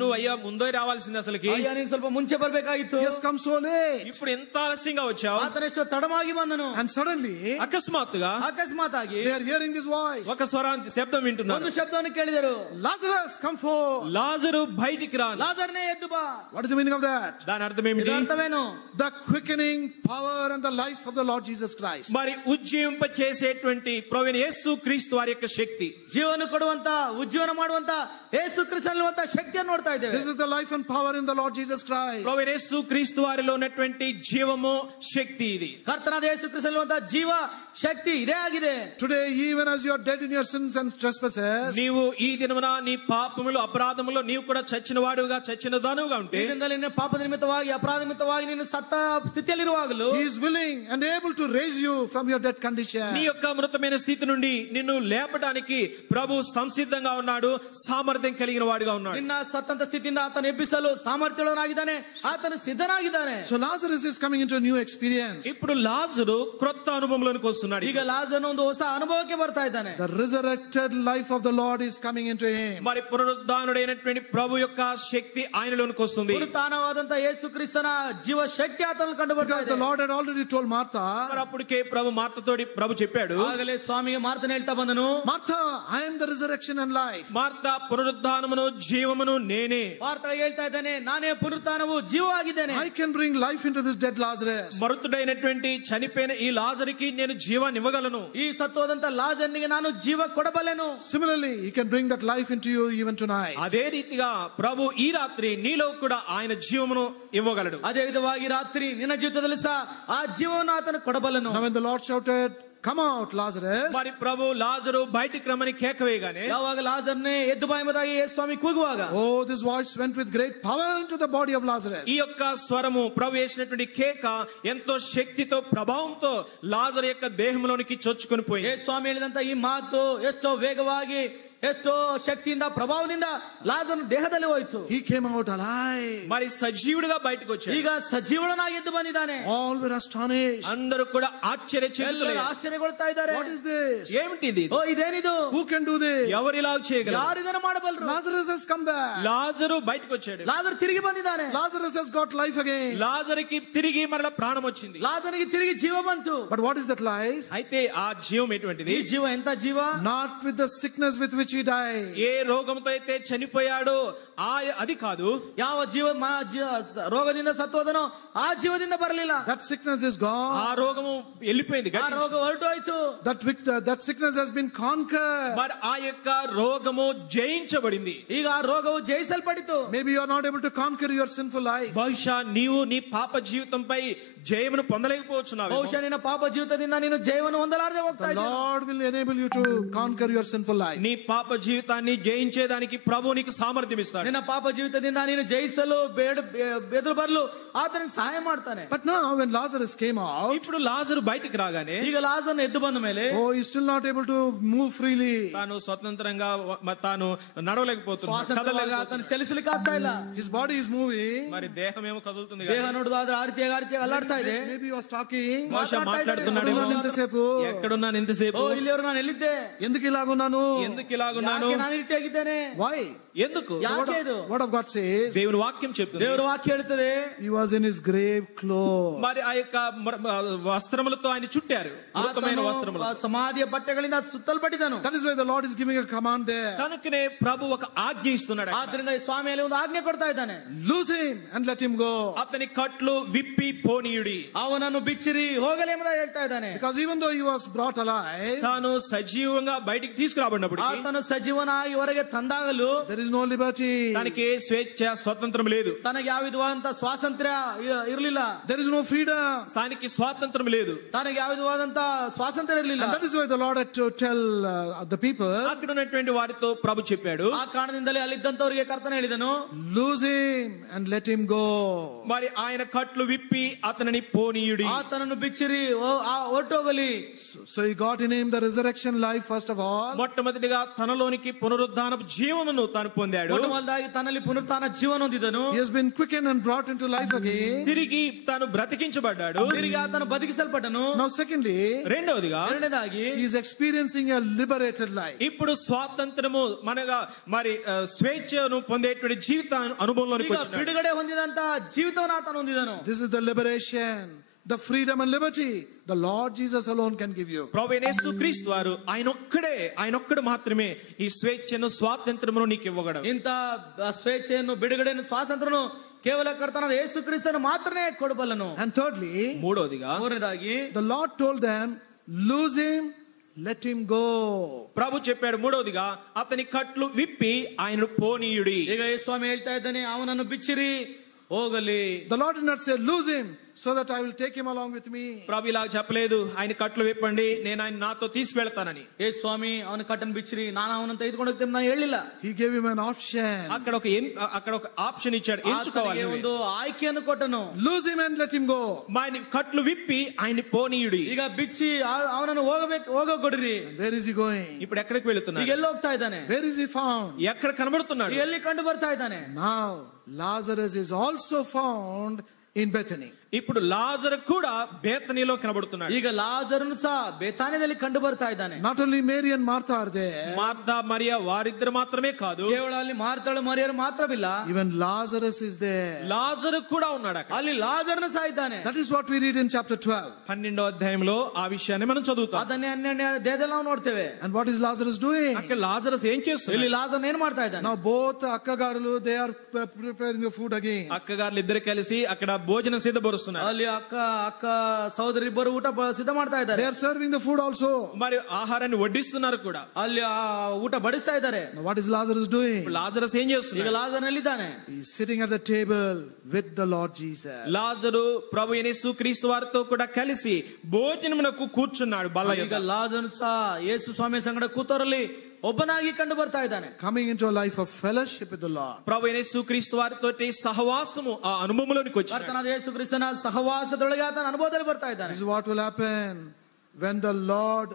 నువ్వు అయ్యా ముందే రావాల్సింది అసలుకి. ಅಯ್ಯ, ನೀನ್ ಸ್ವಲ್ಪ ಮುಂಚೆ ಬರ್ಬೇಕಾಗಿತ್ತು. He has come so late. ఇప్పుడు ఎంత ఆలస్యంగా వచ్చావు? ಆತನೆಷ್ಟೋ ತಡವಾಗಿ ಬಂದನು. And suddenly, అకస్మాత్తుగా ಅಕಸ್ಮಾತ್ ಆಗಿ they are hearing this voice. ఒక స్వరాన్ని శబ్దం వింటున్నారు. ಒಂದು ಶಬ್ದವನ್ನು ಕೇಳಿದರು. Lazarus, come forth. లాజరు బయటికి రా. ಲಾಜರ್ನೇ ಎದ್ದು ಬಾ. What is the meaning of that? దాని అర్థం ఏమిటి? ಇದರ ಅರ್ಥವೇನು? The quickening power and the life of the Lord Jesus Christ. మరి ఉజ్జీవింప చేసేటువంటి ప్రభువైన యేసు క్రీస్తు వారి యొక్క శక్తి. ಜೀವನ ಕೊಡುವಂತ, ಉಜ್ಜೀವನ ಮಾಡುವಂತ ಯೇಸು ಕ್ರಿಸ್ತನಲ್ಲಿರುವಂತ ಶಕ್ತಿಯನ್ನು ನೋಡ್ತಾ ಇದ್ದೇವೆ. This is the life and power in the Lord Jesus Christ. ప్రభువైన యేసు క్రీస్తు వారిలో ఉన్నటువంటి జీవము శక్తి ఇది. ಕರ್ತನಾದ ಯೇಸು ಕ್ರಿಸ್ತನಲ್ಲಿರುವಂತ ಜೀವ ಶಕ್ತಿ ಇದೇ ಆಗಿದೆ. Today, even as you are dead in your sins and trespasses, నీవు ఈ దినమున నీ పాపములు అపరాధములు నీవు కూడా చచ్చిన వాడుగా చచ్చిన దానుగా ఉంటే, ಈ ದಿನದಲ್ಲಿ ನಿನ್ನ ಪಾಪದ ನಿಮಿತ್ತವಾಗಿ, ಅಪರಾಧ ನಿಮಿತ್ತವಾಗಿ ನೀನು ಸತ್ತ ಸ್ಥಿತಿಯಲ್ಲಿರುವಾಗಲೂ He is willing and able to raise you from your dead condition. నీ యొక్క మృతమైన స్థితి నుండి నిన్ను లేపడానికి ప్రభు సంసిద్ధంగా ఉన్నాడు, సామర్థ్యం కలిగిన వాడుగా ఉన్నాడు. ನಿನ್ನ ಸತ್ತಂತ ಸ್ಥಿತಿಯಿಂದ ಆತನ ಎಬ್ಬಿಸಲು ಸಾಮರ್ಥ್ಯವುಳ್ಳವನಾಗಿದ್ದಾನೆ, ಆತನು ಸಿದ್ಧನಾಗಿದ್ದಾನೆ. So Lazarus is coming into a new experience. ఇప్పుడు లాజరు క్రొత్త అనుభవంలోనికి వస్తున్నాడు. ಈಗ ಲಾಜರನು ಒಂದು ಹೊಸ ಅನುಭವಕ್ಕೆ ಬರ್ತಾ ಇದ್ದಾನೆ. The resurrected life of the Lord is coming into him. మరి పునరుద్ధానుడైనటువంటి ప్రభు యొక్క శక్తి ఆయనలోనికి వస్తుంది. ಪುನರುತ್ಥಾನವಾದಂತ ಯೇಸು ಕ್ರಿಸ್ತನ ಜೀವ ಶಕ್ತಿ ಆತನಲ್ಲಿ ಕಂಡು ಬರ್ತಾ Because ಇದೆ. the Lord had already told Martha, మరి అప్పటికే ప్రభు మార్తతోటి ప్రభు చెప్పాడు, ಆಗಲೇ ಸ್ವಾಮಿಗೆ ಮಾರ್ತನೆ ಹೇಳ್ತಾ ಬಂದನು, Martha, I am the resurrection and life. Martha పునరుద్ధానమును జీవమును నేనే. ವಾರ್ತೆಗೆ ಹೇಳ್ತಾ ಇದ್ದಾನೆ, ನಾನೇ ಪುನರುತ್ಥಾನವು ಜೀವವಾಗಿದ್ದೇನೆ. I can bring life into this dead Lazarus. మృతుడైనటువంటి చనిపోయిన ఈ లాజరుకి నేను జీవాన్ని ఇవ్వగలను. ಈ ಸತ್ತೋದಂತ ಲಾಜರ್ನಿಗೆ ನಾನು ಜೀವ ಕೊಡಬಲ್ಲೆನು. Similarly, He can bring that life into you even tonight. అదే రీతిగా ప్రభు ఈ రాత్రి నీలో కూడా ఆయన జీవమును ఇవ్వగలడు. ಅದೇ ವಿಧವಾಗಿ ರಾತ್ರಿ ನಿನ್ನ ಜೀವಿತದಲ್ಲಿ ಸಹ ಆ ಜೀವವನ್ನು ಆತನು ಕೊಡಬಲ್ಲನು. Now when the Lord shouted, come out, Lazarus. మరి ప్రభు లాజరు బయటికి రమ్మని కేక వేయగానే ಯಾವಾಗ ಲಾಜರ್ನೇ ಎದ್ದು ಬಾ ಎಂಬುದಾಗಿ ಯೇಸು ಸ್ವಾಮಿ ಕೂಗುವಾಗ Oh, this voice went with great power into the body of Lazarus. ఈ యొక్క స్వరము ప్రభు వేసినటువంటి కేక ఎంతో శక్తితో ప్రభావంతో లాజరు యొక్క దేహంలోనికి చొచ్చుకొని పోయింది. ಯೇಸು ಸ್ವಾಮಿ ಹೇಳಿದಂತ ಈ ಮಾತು ಎಷ್ಟೋ ವೇಗವಾಗಿ ಎಷ್ಟೋ ಶಕ್ತಿಯಿಂದ ಪ್ರಭಾವದಿಂದ ಲಾಜರನ ದೇಹದಲ್ಲಿ ಹೋಯಿತು. He came out alive. మరి సజీవుడిగా బయటకు వచ్చాడు. ಈಗ ಸಜೀವನಾಗಿ ಎದ್ದು ಬಂದಿದ್ದಾನೆ. All were astonished. అందరూ కూడా ఆశ్చర్యచకితులయ్యారు. ಆಶ್ಚರ್ಯಗೊಳ್ತಾ ಇದ್ದಾರೆ. What is this? ఏమిటిది? ಓ ಇದೇನಿದು? Who can do this? ఎవరు ఇలా చేయగలరు? ಯಾರು ಇದನ್ನು ಮಾಡಬಲ್ಲರು? Lazarus has come back. లాజరు బయటకు వచ్చాడు. ಲಾಜರ್ ತಿರುಗಿ ಬಂದಿದ್ದಾನೆ. Lazarus has got life again. లాజరుకి తిరిగి మరలా ప్రాణం వచ్చింది. ಲಾಜರ್ನಿಗೆ ತಿರುಗಿ ಜೀವ ಬಂತು. But what is that life? అయితే ఆ జీవం ఎటువంటిది? ಈ ಜೀವ ಎಂತ ಜೀವ? Not with the sickness with which he died. ఏ రోగంతో అయితే చనిపోయాడో అది కాదు. ಯಾವ ಜೀವ ರೋಗದಿಂದ ಸತ್ತೋದನೋ ಆ ಜೀವದಿಂದ ಬರಲಿಲ್ಲ. That sickness is gone. ఆ రోగము వెళ్ళిపోయింది. ಆ ರೋಗ ಹೊರಟೋಯ್ತು. That sickness has been conquered. మరి ఆ యొక్క రోగము జయించబడింది. ಈಗ ಆ ರೋಗವು ಜಯಿಸಲ್ಪಟ್ಟಿತು. Maybe you are not able to conquer your sinful life. బహుశా నీవు నీ పాప జీవితంపై జయమును పొందలేకపోతున్నావు. ಬಹುಶಃ ನಿನ್ನ ಪಾಪ ಜೀವಿತದಿಂದ ನೀನು ಜಯವನ್ನು ಹೊಂದಲಾರದೆ ಹೋಗ್ತಾ The ಇದ್ದೀಯ. Lord will enable you to conquer your sinful life. నీ పాప జీవితాన్ని జయించేదానికి ప్రభు నీకు సామర్థ్యం ఇస్తాడు. ನಿನ್ನ ಪಾಪ ಜೀವಿತದಿಂದ ನೀನು ಜಯಿಸಲು ಎದುರು ಬರಲು ಆತನಿಗೆ ಸಹಾಯ ಮಾಡ್ತಾನೆ. But now when Lazarus came out, ఇప్పుడు లాజరు బయటికి రాగానే ಈಗ ಲಾಜರನ ಎದ್ದು ಬಂದ ಮೇಲೆ oh, he's still not able to move freely. తాను స్వతంత్రంగా తాను నడవలేకపోతున్నాడు. ಸ್ವಾತಂತ್ರ್ಯವಾಗಿ ಆತನ ಚಲಿಸಲಿಕ್ಕೆ ಆಗ್ತಾ ಇಲ್ಲ. His body is moving. మరి దేహం ఏమో కదులుతుంది. ದೇಹ ನೋಡುದಾದ್ರೆ ಆ ರೀತಿಯಾಗಿ ಅಲ್ಲಾಡ್ತಾ ಇದೆ. Maybe he was talking. బహుశా మాట్లాడుతున్నాడు. ఎంతసేపు ఎక్కడున్నాను ఇంతసేపు? ಓ ಇಲ್ಲಿಯವರು ನಾನು ఎಲ್ಲಿದ್ದೆ? ఎందుకు ఇలాగున్నాను? ఎందుకు ఇలాగున్నాను? ಯಾಕೆ ನಾನು ಈ ರೀತಿಯಾಗಿದ್ದೇನೆ? Why? ఎందుకు? ಯಾಕೆ ಇದು? What of God says? దేవుని వాక్యం చెప్తుంది. ದೇವರ ವಾಕ್ಯ ಹೇಳುತ್ತದೆ. He was in his grave clothes. మరి ఆ యొక్క వస్త్రములతో ఆయన చుట్టారు. మృతమైన వస్త్రములు. సమాధియ బట్టಗಳಿಂದ ಸುತ್ತಲ್ಪಟ್ಟಿದ್ದನು. That is why the Lord is giving a command there. కనుకనే ప్రభు ఒక ఆజ్ఞ ఇస్తున్నాడు. ಆದ್ರಿಂದ ಈ ಸ್ವಾಮಿಯಲ್ಲಿ ಒಂದು ಆಜ್ಞೆ ಕೊಡ್ತಾ ಇದ್ದಾನೆ. Loose him and let him go. అతని కట్లు విప్పి పోనీయుడి. ಅವನನ್ನು ಬಿಚ್ಚಿರಿ ಹೋಗಲಿ ಎಂಬುದಾಗಿ ಹೇಳ್ತಾ ಇದ್ದಾನೆ. Because even though he was brought alive, తాను సజీవంగా బయటికి తీసుకురాబడినప్పుడు ಆತನು ಸಜೀವನಾಗಿ ಹೊರಗೆ ತಂದಾಗಲೂ there is no liberty. తనకి స్వేచ్ఛ స్వతంత్రం లేదు. ತನಗೆ ಯಾವ ವಿಧವಾದಂತ ಸ್ವಾತಂತ್ರ್ಯ ಇರಲಿಲ್ಲ. There is no freedom. తనకి స్వాతంత్రం లేదు. ತನಗೆ ಯಾವ ವಿಧವಾದಂತ ಸ್ವಾತಂತ್ರ್ಯ ಇರಲಿಲ್ಲ. And that is why the Lord had to tell the people, అక్కడ ఉన్నటువంటి వారితో ప్రభు చెప్పాడు. ಆ ಕಾರಣದಿಂದಲೇ ಅಲ್ಲಿದ್ದಂತವರಿಗೆ ಕರ್ತನ ಹೇಳಿದನು, lose him and let him go. మరి ఆయన కట్లు విప్పి అతనిని పోనీయుడి. ಆತನನ್ನು ಬಿಚ್ಚಿರಿ ಹೊರಟೋಗಲಿ. So he got in him the resurrection life first of all. మొట్టమొదటిగా తనలోనికి పునరుద్ధానపు జీవమును తాను పొందాడు. ಮೊದಲದಾಗಿ ತನ್ನಲ್ಲಿ ಪುನರುತ್ಥಾನ ಜೀವನ ಹೊಂದಿದನು. He has been quickened and brought into life again. తిరిగి తాను బ్రతికించబడ్డాడు. ತಿರುಗಿ ಆತನು ಬದುಕಿಸಲ್ಪಟ್ಟನು. Now secondly, రెండవదిగా ಎರಡನೇದಾಗಿ he is experiencing a liberated life. ఇప్పుడు స్వాతంత్రము మనగా మరి స్వేచ్ఛను పొందేటువంటి జీవిత అనుభవంలోనికి ಈಗ వచ్చినాడు. ಬಿಡುಗಡೆ ಹೊಂದಿದಂತ ಜೀವಿತವನ್ನು ಆತನು ಹೊಂದಿದನು. This is the liberation, the freedom and liberty the Lord Jesus alone can give you. ప్రభువైన యేసుక్రీస్తు వారు ఆయనొక్కడు మాత్రమే ఈ స్వేచ్ఛను స్వాతంత్రమును నీకు ఇవ్వగలడు. ಇಂತ ಸ್ವೇಚ್ಛೆಯನ್ನು ಬಿಡುಗಡೆಯನ್ನು ಸ್ವಾತಂತ್ರ್ಯನು ಕೇವಲ ಕರ್ತನಾದ ಯೇಸು ಕ್ರಿಸ್ತನು ಮಾತ್ರನೇ ಕೊಡಬಲ್ಲನು. And thirdly, ಮೂರನೇದಾಗಿ the Lord told them, lose him, let him go. ప్రభు చెప్పాడు మూడవదిగా అతని కట్లు విప్పి ఆయన పోనీయుడి. ಈಗ ಯೇಸು ಸ್ವಾಮಿ ಹೇಳ್ತಾ ಇದ್ದಾನೆ, ಅವನನ್ನು ಬಿಚ್ಚಿರಿ ಹೋಗಲಿ. The Lord did not say lose him so that I will take him along with me. ప్రభు ఇలా చెప్పలేదు, ఆయన కట్లు విప్పండి నేను ఆయన నాతో తీసుకెళ్తానని. ಯೇಸು ಸ್ವಾಮಿ ಅವನ ಕಟ್ಟನ್ನು ಬಿಚ್ಚಿರಿ ನಾನು ಅವನನ್ನು ತೆಗೆದುಕೊಂಡು ಹೋಗ್ತೇನೆ ನಾನು ಹೇಳಿಲ್ಲ. He gave him an option. అక్కడ ఒక ఆప్షన్ ఇచ్చాడు, ఎంచుకోవాలి. ಒಂದು ಆಯ್ಕೆಯನ್ನು ಕೊಟ್ಟನು. Lose him and let him go. ఆయన కట్లు విప్పి ఆయన పోనీయుడి. ಈಗ ಬಿಚ್ಚಿ ಅವನನ್ನು ಹೋಗಕೊಡ್ರಿ. Where is he going? ఇప్పుడు ఎక్కడికి వెళుతున్నాడు? ಈಗ ಎಲ್ಲಿ ಹೋಗ್ತಾ ಇದ್ದಾನೆ? Where is he found? ఎక్కడ కనబడుతున్నాడు? ಎಲ್ಲಿ ಕಂಡು ಬರ್ತಾ ಇದ್ದಾನೆ? Now Lazarus is also found in Bethany. ఇప్పుడు లాజరు కూడా బేతనీలో కనబడుతున్నాడు. ಈಗ ಲಾಜರನು ಸಹ ಬೇತಾನ್ಯದಲ್ಲಿ ಕಂಡು ಬರ್ತಾ ಇದ್ದಾನೆ. Not only Mary and Martha are there. Martha Maria వారిద్దరు మాత్రమే కాదు, ಕೇವಲ ಅಲ್ಲಿ ಮಾರ್ತಾಳು ಮರಿಯರು ಮಾತ್ರವಿಲ್ಲ, even Lazarus is there. లాజరు కూడా ఉన్నాడు అక్కడ. ಅಲ್ಲಿ ಲಾಜರನು ಸಹ ಇದ್ದಾನೆ. That is what we read in chapter 12. 12వ అధ్యాయంలో ఆ విషయాన్ని మనం చదువుతాం. ಅದನ್ನೇ 12ನೇ ಅಧ್ಯಾಯದಲ್ಲಿ ನಾವು ನೋಡ್ತೇವೆ. And what is Lazarus doing? అక్కడ లాజరస్ ఏం చేస్తున్నాడు? ಇಲ್ಲಿ ಲಾಜರನು ಏನು ಮಾಡ್ತಾ ಇದ್ದಾನೆ? Now both Akkagarulu, they are preparing the food again. అక్కగారులు ఇద్దరు కలిసి అక్కడ భోజనం సిద్ధపరుస్తున్నారు. వస్తున్నారు. ಅಲ್ಲಿ ಅಕ್ಕ ಸಹೋದರಿ ಇಬ್ಬರು ಊಟ ಸಿದ್ಧ ಮಾಡ್ತಾ ಇದ್ದಾರೆ. They are serving the food also. మరి ఆహారాన్ని వడ్డిస్తున్నారు కూడా. ಅಲ್ಲಿ ಊಟ ಬಡಿಸ್ತಾ ಇದ್ದಾರೆ. Now what is Lazarus doing? Lazarus ఏం ಈಗ చేస్తున్నాడు? ಲಾಜರ್ ಎಲ್ಲಿದ್ದಾನೆ? He is sitting at the table with the Lord Jesus. లాజరు ప్రభు యేసు క్రీస్తు వారితో కూడా కలిసి భోజనమునకు కూర్చున్నాడు బల్ల ಈಗ యొద్ద. ಲಾಜರ್ ಸಹ ಯೇಸು ಸ್ವಾಮಿ ಸಂಗಡ ಕೂತವರಲ್ಲಿ ಒಬ್ಬನಾಗಿ ಕಂಡು ಬರ್ತಾ ಇದ್ದಾನೆ. Coming into a life of fellowship with the Lord. ప్రభు యేసు క్రీస్తు వారితో సహవాసము ఆ అనుభవంలోనికి వచ్చాడు. ಕರ್ತನಾದ ಯೇಸು ಕ್ರಿಸ್ತನ ಸಹವಾಸದೊಳಗೆ ಆತನ ಅನುಭವದಲ್ಲಿ ಬರ್ತಾ ಇದ್ದಾನೆ. This is what will happen when the Lord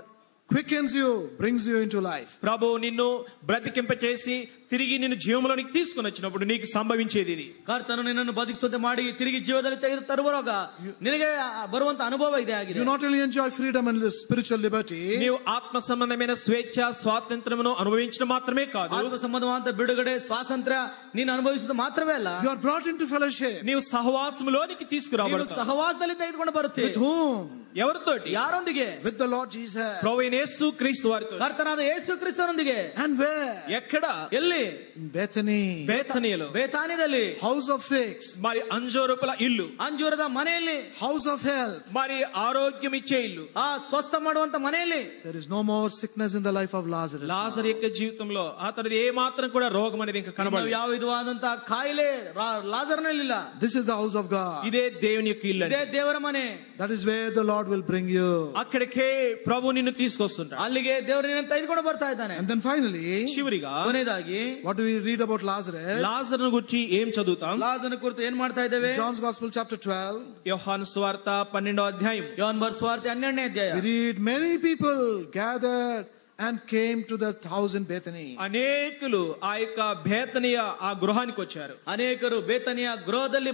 quickens you, brings you into life. ప్రభు నిన్ను బ్రతికింపచేసి తిరిగి నిన్ను జీవంలోనికి తీసుకుని వచ్చినప్పుడు నీకు సంభవించేది ఇది. ಕರ್ತನು ನಿನ್ನನ್ನು ಬದುಕಿಸುವಂತೆ ಮಾಡಿ ತಿರುಗಿ ಜೀವದಲ್ಲಿ ತೆಗೆದು ತರುವಾಗ ನಿನಗೆ ಬರುವಂತ ಅನುಭವ ಇದೆ ಆಗಿದೆ. You not only enjoy freedom and spiritual liberty, నీవు ఆత్మ సంబంధమైన స్వేచ్ఛ స్వాతంత్ర్యమును అనుభవించడం మాత్రమే కాదు, ಆತ್ಮ ಸಂಬಂಧವಾದ ಬಿಡುಗಡೆ ಸ್ವಾತಂತ್ರ್ಯ ನೀನು ಅನುಭವಿಸುವುದು ಮಾತ್ರವೇ ಅಲ್ಲ, you are brought into fellowship. నీవు సహవాసములోనికి ನೀನು తీసుకురాబడతావు. ಸಹವಾಸದಲ್ಲಿ ತೆಗೆದುಕೊಂಡು ಬರುತ್ತೆ. With whom? ఎవరితోటి? ಯಾರೊಂದಿಗೆ? With the Lord Jesus. ప్రభువైన యేసు క్రీస్తు వారితో. ಕರ್ತನಾದ ಯೇಸು ಕ್ರಿಸ್ತನೊಂದಿಗೆ. And where? ఎక్కడ? ಎಲ್ಲಿ? In Bethany. బేతనీయలో. ಬೇತಾನ್ಯದಲ್ಲಿ. House of figs. మరి అంజూరపుల ఇల్లు. ಅಂಜೂರದ ಮನೆಯಲ್ಲಿ. House of health. మరి ఆరోగ్యం ఇచ్చే ఇల్లు. ಆ ಸ್ವಸ್ಥ ಮಾಡುವಂತ ಮನೆಯಲ್ಲಿ. There is no more sickness in the life of Lazarus. లాజరు యొక్క జీవితంలో అతడిది ఏ మాత్రం కూడా రోగం అనేది ఇంకా కనబడలేదు. ಯಾವ ವಿಧವಾದಂತಹ ಕಾಯಿಲೆ ಲಾಜರ್ನಲ್ಲಿಲ್ಲ. This is the house of God. ఇదే దేవుని యొక్క ఇల్లు. ಇದೇ ದೇವರ ಮನೆ. That is where the Lord will bring you. అక్కడికే ప్రభు నిన్ను తీసుకొస్తుంటాడు. ಅಲ್ಲಿಗೆ ದೇವರು ನಿನ್ನನ್ನು ತೆಗೆದುಕೊಂಡು ಬರ್ತಾ ಇದ್ದಾನೆ. And then finally, చివరిగా ಕೊನೆಯದಾಗಿ what do we read about Lazarus? లాజరును గురించి ఏం చదువుతాం? ಲಾಜರನ ಕುರಿತು ಏನ್ ಮಾಡ್ತಾ ಇದ್ದೇವೆ? John's Gospel chapter 12. యోహాను సువార్త 12వ అధ్యాయం. ಯೋಹಾನ ಬರೆದ ಸುವಾರ್ತೆ 12ನೇ ಅಧ್ಯಾಯ. We read many people gathered and came to the house in Bethany. అనేకులు ఆ యొక్క బేతనియ ఆ గృహానికి వచ్చారు. ಅನೇಕರು ಬೇತನಿಯ ಗೃಹದಲ್ಲಿ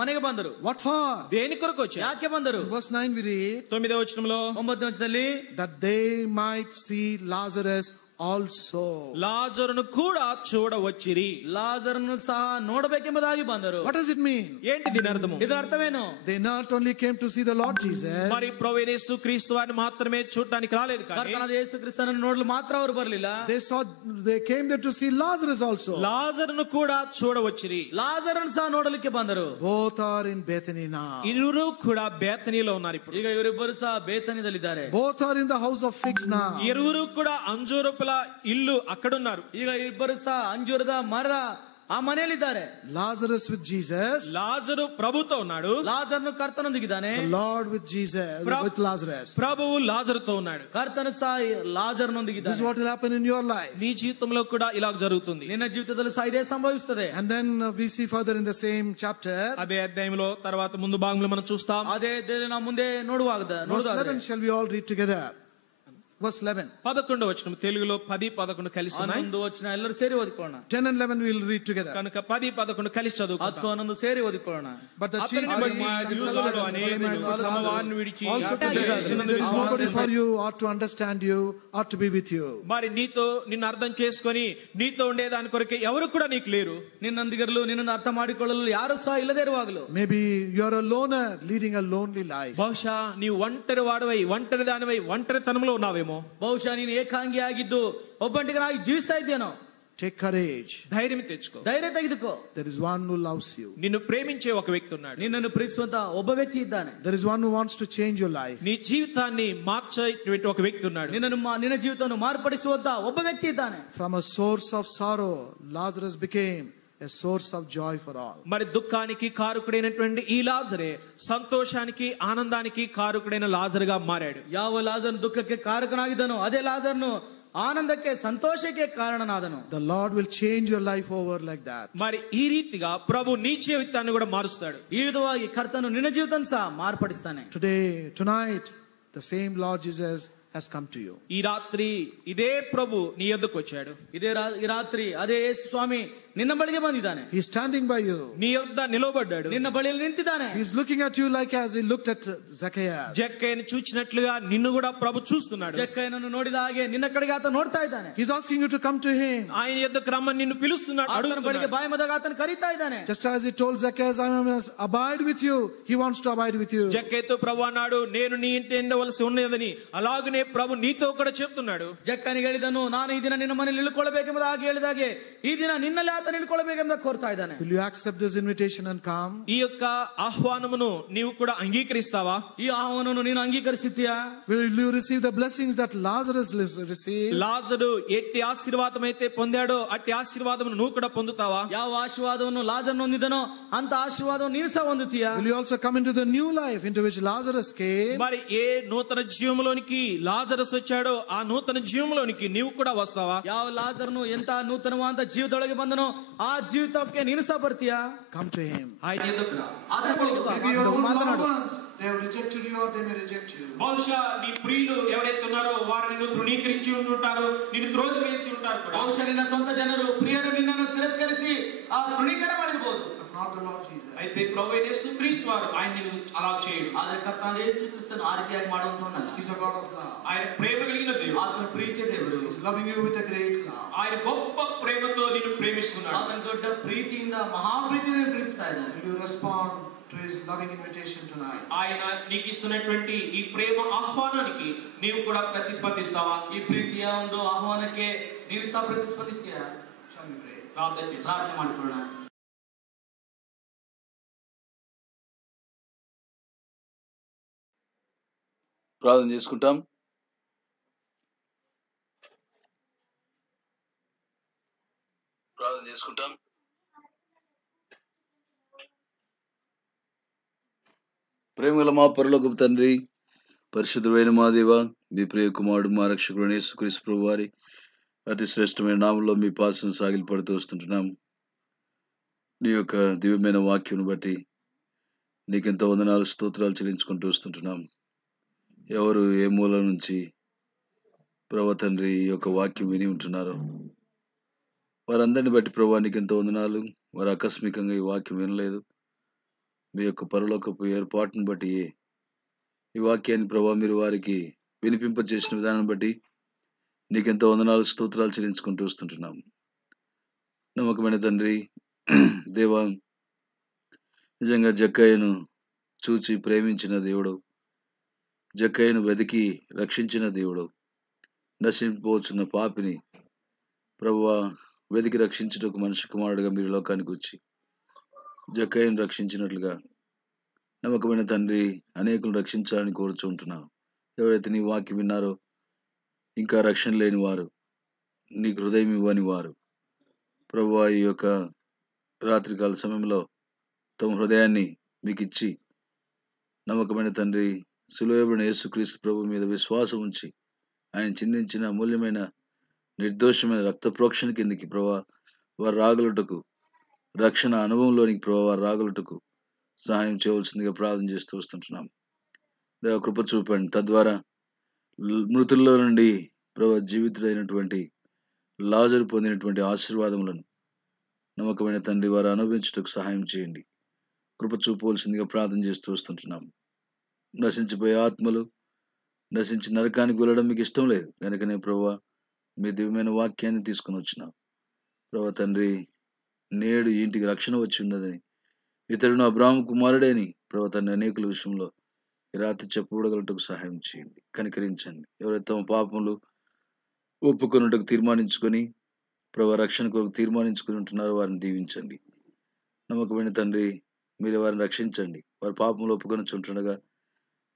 ಮನೆಗೆ ಬಂದರು. What for? దేని కొరకు వచ్చారు? ಯಾಕೆ ಬಂದರು? Verse 9 we read 9వ వచనంలో 9ನೇ ವಚನದಲ್ಲಿ that they might see Lazarus also. లాజరును కూడా చూడవచ్చిరి. ಲಾಜರನ್ನು ಸಹ ನೋಡಬೇಕೆಂಬುದಾಗಿ ಬಂದರು. What does it mean? ఏంటి దీని అర్థము? ಇದರ ಅರ್ಥವೇನು? They not only came to see the Lord Jesus, మరి ప్రభువైన యేసు క్రీస్తు వారిని మాత్రమే చూడడానికి రాలేదు కానీ ಕರ್ತನಾದ ಯೇಸು ಕ್ರಿಸ್ತನನ್ನು ನೋಡಲು ಮಾತ್ರ ಅವರು ಬರಲಿಲ್ಲ. they came there to see Lazarus also. లాజరును కూడా చూడవచ్చిరి. ಲಾಜರನ್ನು ಸಹ ನೋಡಲಿಕ್ಕೆ ಬಂದರು. Both are in Bethany now. ఇరువురు కూడా బేతనీలో ఉన్నారు ఇప్పుడు. ಈಗ ಇವರಿಬ್ಬರು ಸಹ ಬೇತನಿಯಲ್ಲಿದ್ದಾರೆ. Both are in the house of figs now. ఇరువురు కూడా అంజూరపుల ఇల్లు అక్కడున్నారు. ಈಗ ಇಬ್ಬರು ಸಹ ಅಂಜೂರದ ಮರದ ಆ ಮನೆಯಲ್ಲಿದ್ದಾರೆ. Lazarus with Jesus. లాజరు ప్రభుతో ఉన్నాడు. ಲಾಜರನು ಕರ್ತನೊಂದಿಗಿದ್ದಾನೆ. The Lord with Jesus, with Lazarus. ప్రభువు లాజరుతో ఉన్నాడు. ಕರ್ತನು ಸಹ This ಲಾಜರನೊಂದಿಗಿದ್ದಾನೆ. is what will happen in your life. నీ జీవితంలో కూడా ఇలా జరుగుతుంది. ನಿನ್ನ ಜೀವಿತದಲ್ಲಿ ಸಹ ಇದೇ ಸಂಭವಿಸುತ್ತದೆ. And then we see further in the same chapter. అదే అధ్యాయంలో తర్వాత ముందు భాగంలో మనం చూస్తాం. ಅದೇ ನಾವು ಮುಂದೆ ನೋಡುವಾಗ Verse 11 shall we all read together? Verse 11. 11వ వచనం తెలుగులో 10, 11 కలిసి ఉన్నాయి. 11 ವಚನ ಎಲ್ಲರೂ ಸೇರಿ ಓದಿಕೊಳ್ಳೋಣ. 10 and 11 we will read together. కనుక 10, 11 కలిసి 10, చదువుకుందాం. 11 సేರಿ ಓದಿಕೊಳ್ಳೋಣ. But the chief అతనిని బట్టి priests యూదులు consulted అనేకులు తమ వారిని విడిచి also today, there is nobody for you or to understand you or to be with you. మరి నిన్ను అర్థం చేసుకొని నీతో ఉండే దాని కొరకే ఎవరు కూడా నీకు లేరు. ನಿನ್ನೊಂದಿಗಿರಲು ನಿನ್ನನ್ನು ಅರ್ಥ ಮಾಡಿಕೊಳ್ಳಲು ಯಾರು ಸಹ ಇಲ್ಲದೆ ಇರುವಾಗಲೂ. Maybe you are a loner leading a lonely life. బహుశా నీవు ఒంటరి వాడవై ఒంటరి దానివై ఒంటరితనంలో ఉన్నావేమో. ಬಹುಶಃ ನೀನು ಏಕಾಂಗಿಯಾಗಿದ್ದು ಒಬ್ಬಂಟಿಗನಾಗಿ ಜೀವಿಸ್ತಾ ಇದ್ದೇನೋ. Take courage. ధైర్యం తెచ్చుకో. ಧೈರ್ಯ ತೆಗೆದುಕೋ. There is one who loves you. నిన్ను ప్రేమించే ఒక వ్యక్తి ఉన్నాడు. ನಿನ್ನನ್ನು ಪ್ರೀತಿಸುವಂತ ಒಬ್ಬ ವ್ಯಕ್ತಿ ಇದ್ದಾನೆ. There is one who wants to change your life. నీ జీవితాన్ని మార్చేటువంటి ఒక వ్యక్తి ఉన్నాడు. ನಿನ್ನ ಜೀವಿತವನ್ನು ಮಾರ್ಪಡಿಸುವಂತ ಒಬ್ಬ ವ್ಯಕ್ತಿ ಇದ್ದಾನೆ. From a source of sorrow, Lazarus became a source of joy for all. మరి దుఃఖానికి కారకుడైనటువంటి ఈ లాజరే సంతోషానికి ఆనందానికి కారకుడైన లాజరుగా మారాడు. ಯಾವ ಲಾಜರನು ದುಃಖಕ್ಕೆ ಕಾರಕನಾಗಿದ್ದನೋ ಅದೇ ಲಾಜರನು ಆನಂದಕ್ಕೆ ಸಂತೋಷಕ್ಕೆ ಕಾರಣನಾದನು. The Lord will change your life over like that. మరి ఈ రీతిగా ప్రభు నీ జీవితాన్ని కూడా మారుస్తాడు. ಈ ವಿಧವಾಗಿ ಕರ್ತನು ನಿನ್ನ ಜೀವಿತವನ್ನು ಸಹ ಮಾರ್ಪಡಿಸ್ತಾನೆ. Tonight, the same Lord Jesus has come to you. ఈ రాత్రి ఇదే ప్రభు నీ యొద్దకు వచ్చాడు. ಈ ರಾತ್ರಿ ಅದೇ ಯೇಸು ಸ್ವಾಮಿ ನಿನ್ನ ಬಳಿಗೆ ಬಂದಿದ್ದಾನೆ. He is standing by you. నీ యొద్ద నిలబడ్డాడు. ನಿನ್ನ ಬಳಿಯಲ್ಲಿ ನಿಂತಿದ್ದಾನೆ. He is looking at you like as he looked at Zacchaeus. జక్కయ్యను చూచినట్లుగా నిన్ను కూడా ప్రభు చూస్తున్నాడు. ಜಕ್ಕಯ್ಯನನ್ನು ನೋಡಿದ ಹಾಗೆ ನಿನ್ನ ಕಡೆಗೆ ಆತ ನೋಡ್ತಾ ಇದ್ದಾನೆ. He is asking you to come to him. ఆయన యొద్దకు రమ్మని నిన్ను పిలుస్తున్నాడు. ಆತನ ಬಳಿಗೆ ಬಾಯಿ ಮದಾಗ ಆತನ ಕರೀತಾ ಇದ್ದಾನೆ. Just as he told Zacchaeus, I must abide with you. He wants to abide with you. జక్కయ్యతో ప్రభు అన్నాడు నేను నీ ఇంటి ఉండవలసి ఉన్నదని, అలాగనే ప్రభు నీతో కూడా చెప్తున్నాడు. ಜಕ್ಕನಿಗೆ ಹೇಳಿದನು ನಾನು ಈ ದಿನ ನಿನ್ನ ಮನೆಯಲ್ಲಿ ಇಳ್ಕೊಳ್ಳಬೇಕೆಂಬುದಾಗಿ ಹೇಳಿದಾಗೆ ಈ ದಿನ ನಿನ್ನಲ್ಲಿ ಆತ నిన్ను కొలబేగంగా కోరుతా ఇದ್ದಾನೆ. Will you accept this invitation and come? ఈ యొక్క ఆహ్వానమును నీవు కూడా అంగీకరిస్తావా? ఈ ఆహ్వానమును నేను అంగీకరిస్తాయా? Will you receive the blessings that Lazarus received? లాజరు ఎట్టి ఆశీర్వాదం అయితే పొందాడో అట్టి ఆశీర్వాదమును నువ్వు కూడా పొందుతావా? ಯಾವ ಆಶೀರ್ವಾದವನ್ನು ಲಾಜರ್ ಹೊಂದಿದನೋ ಅಂತ ಆಶೀರ್ವಾದವನ್ನು ನೀನು ಸಹ ಹೊಂದುತ್ತೀಯಾ? Will you also come into the new life into which Lazarus came? మరి ఏ నూతన జీవములోనికి లాజరస్ వచ్చాడో ఆ నూతన జీవములోనికి నీవు కూడా వస్తావా? ಯಾವ ಲಾಜರ್ನು ಎಂತ ನೂತನವಾದ ಜೀವಿತದೊಳಗೆ ಬಂದನೋ ಆ ಜೀವಿತಕ್ಕೆ ನೀನು ಸಹ ಬರ್ತೀಯಾ? Come to him. ఆయన ఎదుట Maybe your own loved ones, they have rejected you or they may reject you. బహుశా నీ ప్రియులు ఎవరైతే ఉన్నారో వారు నిన్ను తృణీకరించి ఉంటుంటారు, నిన్ను త్రోసివేసి ఉంటారు కూడా. ಬಹುಶಃ ನಿನ್ನ ಸ್ವಂತ ಜನರು ಪ್ರಿಯರು ನಿನ್ನನ್ನು ತಿರಸ್ಕರಿಸಿ ಆ ತೃಣೀಕರಣ ಮಾಡಿರಬಹುದು. Not the Lord Jesus. అయితే ప్రభువైన యేసుక్రీస్తు వారు ఆయన నిన్ను అలా చేయడు. ಆದರೆ ಕರ್ತನಾದ ಯೇಸು ಕ್ರಿಸ್ತನು ಆ ರೀತಿಯಾಗಿ ಮಾಡುವಂತವನಲ್ಲ. He's a God of love. ఆయన ప్రేమ కలిగిన దేవుడు. ಆತನ ಪ್ರೀತಿಯ ದೇವರು. He's loving you with a great love. ఆయన గొప్ప ప్రేమతో నిన్ను ప్రేమిస్తున్నాడు. ಆತನ ದೊಡ್ಡ ಪ್ರೀತಿಯಿಂದ ಮಹಾಪ್ರೀತಿಯಿಂದ ಪ್ರೀತಿಸ್ತಾ ಇದ್ದಾನೆ. Will you respond to his loving invitation tonight? ఆయన నీకు ఇస్తున్నటువంటి ఈ ప్రేమ ఆహ్వానానికి నీవు కూడా ప్రతిస్పందిస్తావా? ಈ ಪ್ರೀತಿಯ ಒಂದು ಆಹ್ವಾನಕ್ಕೆ ನೀನು ಸಹ ಪ್ರತಿಸ್ಪಂದಿಸ್ತೀಯಾ? Shall we pray? ಪ್ರಾರ್ಥನೆ ಮಾಡಿಕೊಳ್ಳೋಣ. ప్రార్థన చేసుకుంటాం. ప్రేమగల మా పరలోకపు తండ్రి, పరిశుద్ధమైన మా దేవ, మీ ప్రియ కుమారుడు మా రక్షకుడు యేసుక్రీస్తు ప్రభువు వారి అతి శ్రేష్టమైన నామంలో మీ పాదం సాగిలి పడుతూ వస్తుంటున్నాం. నీ యొక్క దివ్యమైన వాక్యం బట్టి నీకెంతో వందనాలు స్తోత్రాలు చెల్లించుకుంటూ వస్తుంటున్నాం. ఎవరు ఏ మూల నుంచి ప్రభు తండ్రి ఈ యొక్క వాక్యం విని ఉంటున్నారు, వారందరిని బట్టి ప్రభు నీకు ఎంతో వందనాలు. వారు ఆకస్మికంగా ఈ వాక్యం వినలేదు, మీ యొక్క పరలోకపు ఏర్పాటును బట్టి ఈ వాక్యాన్ని ప్రభు మీరు వారికి వినిపింపజేసిన విధానం బట్టి నీకెంతో వందనాలు స్తోత్రాలు చెల్లించుకుంటూ వస్తుంటున్నాం. నమ్మకమైన తండ్రి దేవా, నిజంగా జక్కయ్యను చూచి ప్రేమించిన దేవుడు, జక్కయ్యను వెతికి రక్షించిన దేవుడు, నశించిపోతున్న పాపిని ప్రభువా వెతికి రక్షించుటకు మనిషి కుమారుడుగా మీరు లోకానికి వచ్చి జక్కయ్యను రక్షించినట్లుగా నమ్మకమైన తండ్రి అనేకులు రక్షించాలని కోరుచూ ఉంటున్నావు. ఎవరైతే నీ వాక్యం విన్నారో ఇంకా రక్షణ లేని వారు, నీకు హృదయం ఇవ్వని వారు ప్రభువా ఈ యొక్క రాత్రికాల సమయంలో తమ హృదయాన్ని మీకు ఇచ్చి నమ్మకమైన తండ్రి సిలువబడిన యేసుక్రీస్తు ప్రభు మీద విశ్వాసం ఉంచి ఆయన చిందించిన అమూల్యమైన నిర్దోషమైన రక్త ప్రోక్షణ కిందికి ప్రభా వారు రాగలుటకు, రక్షణ అనుభవంలోనికి ప్రభా వారు రాగలుటకు సహాయం చేయవలసిందిగా ప్రార్థన చేస్తూ వస్తుంటున్నాం. దేవ కృప చూపండి. తద్వారా మృతుల్లో నుండి ప్రభా జీవితుడైనటువంటి లాజరు పొందినటువంటి ఆశీర్వాదములను నమ్మకమైన తండ్రి వారు అనుభవించుటకు సహాయం చేయండి. కృప చూపవలసిందిగా ప్రార్థన చేస్తూ వస్తుంటున్నాం. నశించిపోయే ఆత్మలు నశించి నరకానికి వెళ్ళడం మీకు ఇష్టం లేదు కనుకనే ప్రభువా మీ దివ్యమైన వాక్యాన్ని తీసుకుని వచ్చినాం. ప్రభా తండ్రి, నేడు ఇంటికి రక్షణ వచ్చి ఉన్నదని, ఇతరును అబ్రాహాము కుమారుడేని ప్రభా తండ్రి అనేకుల విషయంలో ఈ రాత్రి చెప్పబడగలటకు సహాయం చేయండి, కనికరించండి. ఎవరైతే తమ పాపములు ఒప్పుకొనుటకు తీర్మానించుకొని ప్రభా రక్షణ కొరకు తీర్మానించుకుని ఉంటున్నారో వారిని దీవించండి. నమ్మకమైన తండ్రి, మీరే వారిని రక్షించండి. వారి పాపములు ఒప్పుకొని చుంటుండగా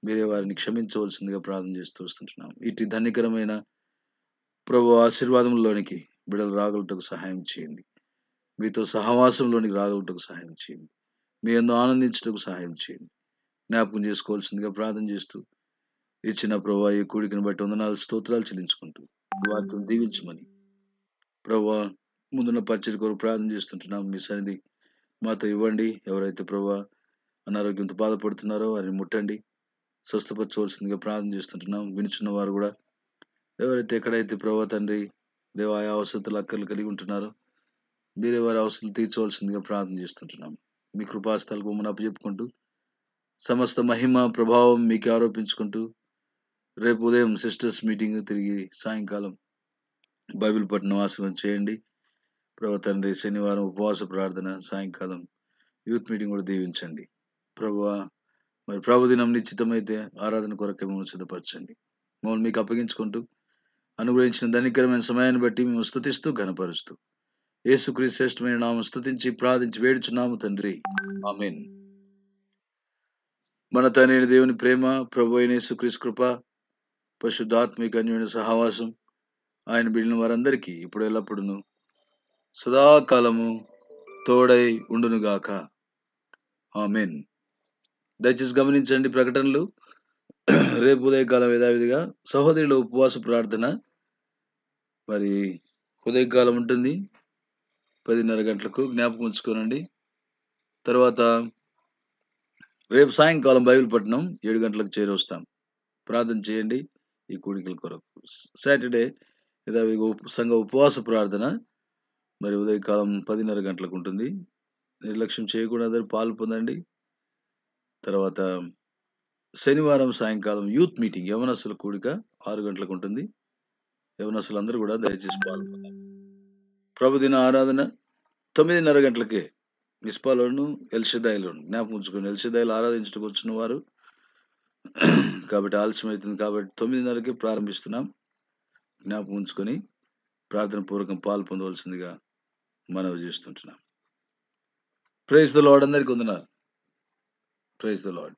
మీరే వారిని క్షమించవలసిందిగా ప్రార్థన చేస్తూ వస్తుంటున్నాం. ఇటు ధన్యకరమైన ప్రభు ఆశీర్వాదంలోనికి బిడలు రాగలుటకు సహాయం చేయండి. మీతో సహవాసంలోనికి రాగలుటకు సహాయం చేయండి. మీ యందు ఆనందించుటకు సహాయం చేయండి. జ్ఞాపకం చేసుకోవాల్సిందిగా ప్రార్థన చేస్తూ ఇచ్చిన ప్రభు ఈ కూడికను బట్టి వందనాలు స్తోత్రాలు చెల్లించుకుంటూ వాక్యం దీవించమని ప్రభు ముందున్న పరిచర్య కొరకు ప్రార్థన చేస్తుంటున్నాం. మీ సన్నిధి మాతో ఇవ్వండి. ఎవరైతే ప్రభు అనారోగ్యంతో బాధపడుతున్నారో వారిని ముట్టండి, స్వస్థపరచవలసిందిగా ప్రార్థన చేస్తుంటున్నాం. వినుచున్న వారు కూడా ఎవరైతే ఎక్కడైతే ప్రభు తండ్రి దేవ ఆయా అవసరతలు అక్కర్లు కలిగి ఉంటున్నారో మీరే వారి అవసరాలు తీర్చవలసిందిగా ప్రార్థన చేస్తుంటున్నాం. మీ కృపాస్థలకు మమ్మల్ని అప్పచెప్పుకుంటూ సమస్త మహిమ ప్రభావం మీకు ఆరోపించుకుంటూ రేపు ఉదయం సిస్టర్స్ మీటింగ్, తిరిగి సాయంకాలం బైబిల్ పఠనం ఆశ్రమం చేయండి. ప్రభు తండ్రి శనివారం ఉపవాస ప్రార్థన, సాయంకాలం యూత్ మీటింగ్ కూడా దీవించండి. ప్రభువా మరి ప్రభుదినం నిశ్చితమైతే ఆరాధన కొరకే మమ్మల్ని సిద్ధపరచండి. మమ్మల్ని మీకు అప్పగించుకుంటూ అనుగ్రహించిన ధనికరమైన సమయాన్ని బట్టి మేము స్తుతిస్తూ ఘనపరుస్తూ యేసుక్రీస్తు శ్రేష్టమైన నామం స్తుతించి ప్రార్థించి వేడుచున్నాము తండ్రి, ఆమేన్. మన తండ్రి అయిన దేవుని ప్రేమ, ప్రభు అయిన యేసుక్రీస్తు కృప, పరిశుద్ధాత్మిక అన్యోన్య సహవాసం ఆయన బిడ్డల వారందరికీ ఇప్పుడు ఎల్లప్పుడూ సదాకాలము తోడై ఉండునుగాక, ఆమేన్. దయచేసి గమనించండి ప్రకటనలు. రేపు ఉదయకాలం యథావిధిగా సహోదరుల ఉపవాస ప్రార్థన మరి ఉదయకాలం ఉంటుంది 10:30 గంటలకు, జ్ఞాపకం ఉంచుకోనండి. తర్వాత రేపు సాయంకాలం బైబిల్ పట్టణం 7 గంటలకు చేరొస్తాం. ప్రార్థన చేయండి ఈ కూడికల కొరకు. సాటర్డే యథావిధిగా సంఘ ఉపవాస ప్రార్థన మరి ఉదయకాలం 10:30 గంటలకు ఉంటుంది. నిర్లక్ష్యం చేయకుండా అందరూ పాలు పొందండి. తర్వాత శనివారం సాయంకాలం యూత్ మీటింగ్ యవనస్తుల కూడిక 6 గంటలకు ఉంటుంది. యవనస్తులందరూ కూడా దయచేసి పాల్గొనాలి. ప్రభుదిన ఆరాధన 9:30 గంటలకే మిస్పాలోను ఎల్షదాయిలోను, జ్ఞాపకం ఉంచుకొని ఎల్షదాయిలో ఆరాధించడానికి వచ్చిన వారు కాబట్టి ఆలస్యం అవుతుంది కాబట్టి 9:30కే ప్రారంభిస్తున్నాం. జ్ఞాపకం ఉంచుకొని ప్రార్థన పూర్వకం పాలు పొందవలసిందిగా మనవి చేస్తుంటున్నాం. Praise the Lord. అందరికీ వందనాలు. Praise the lord.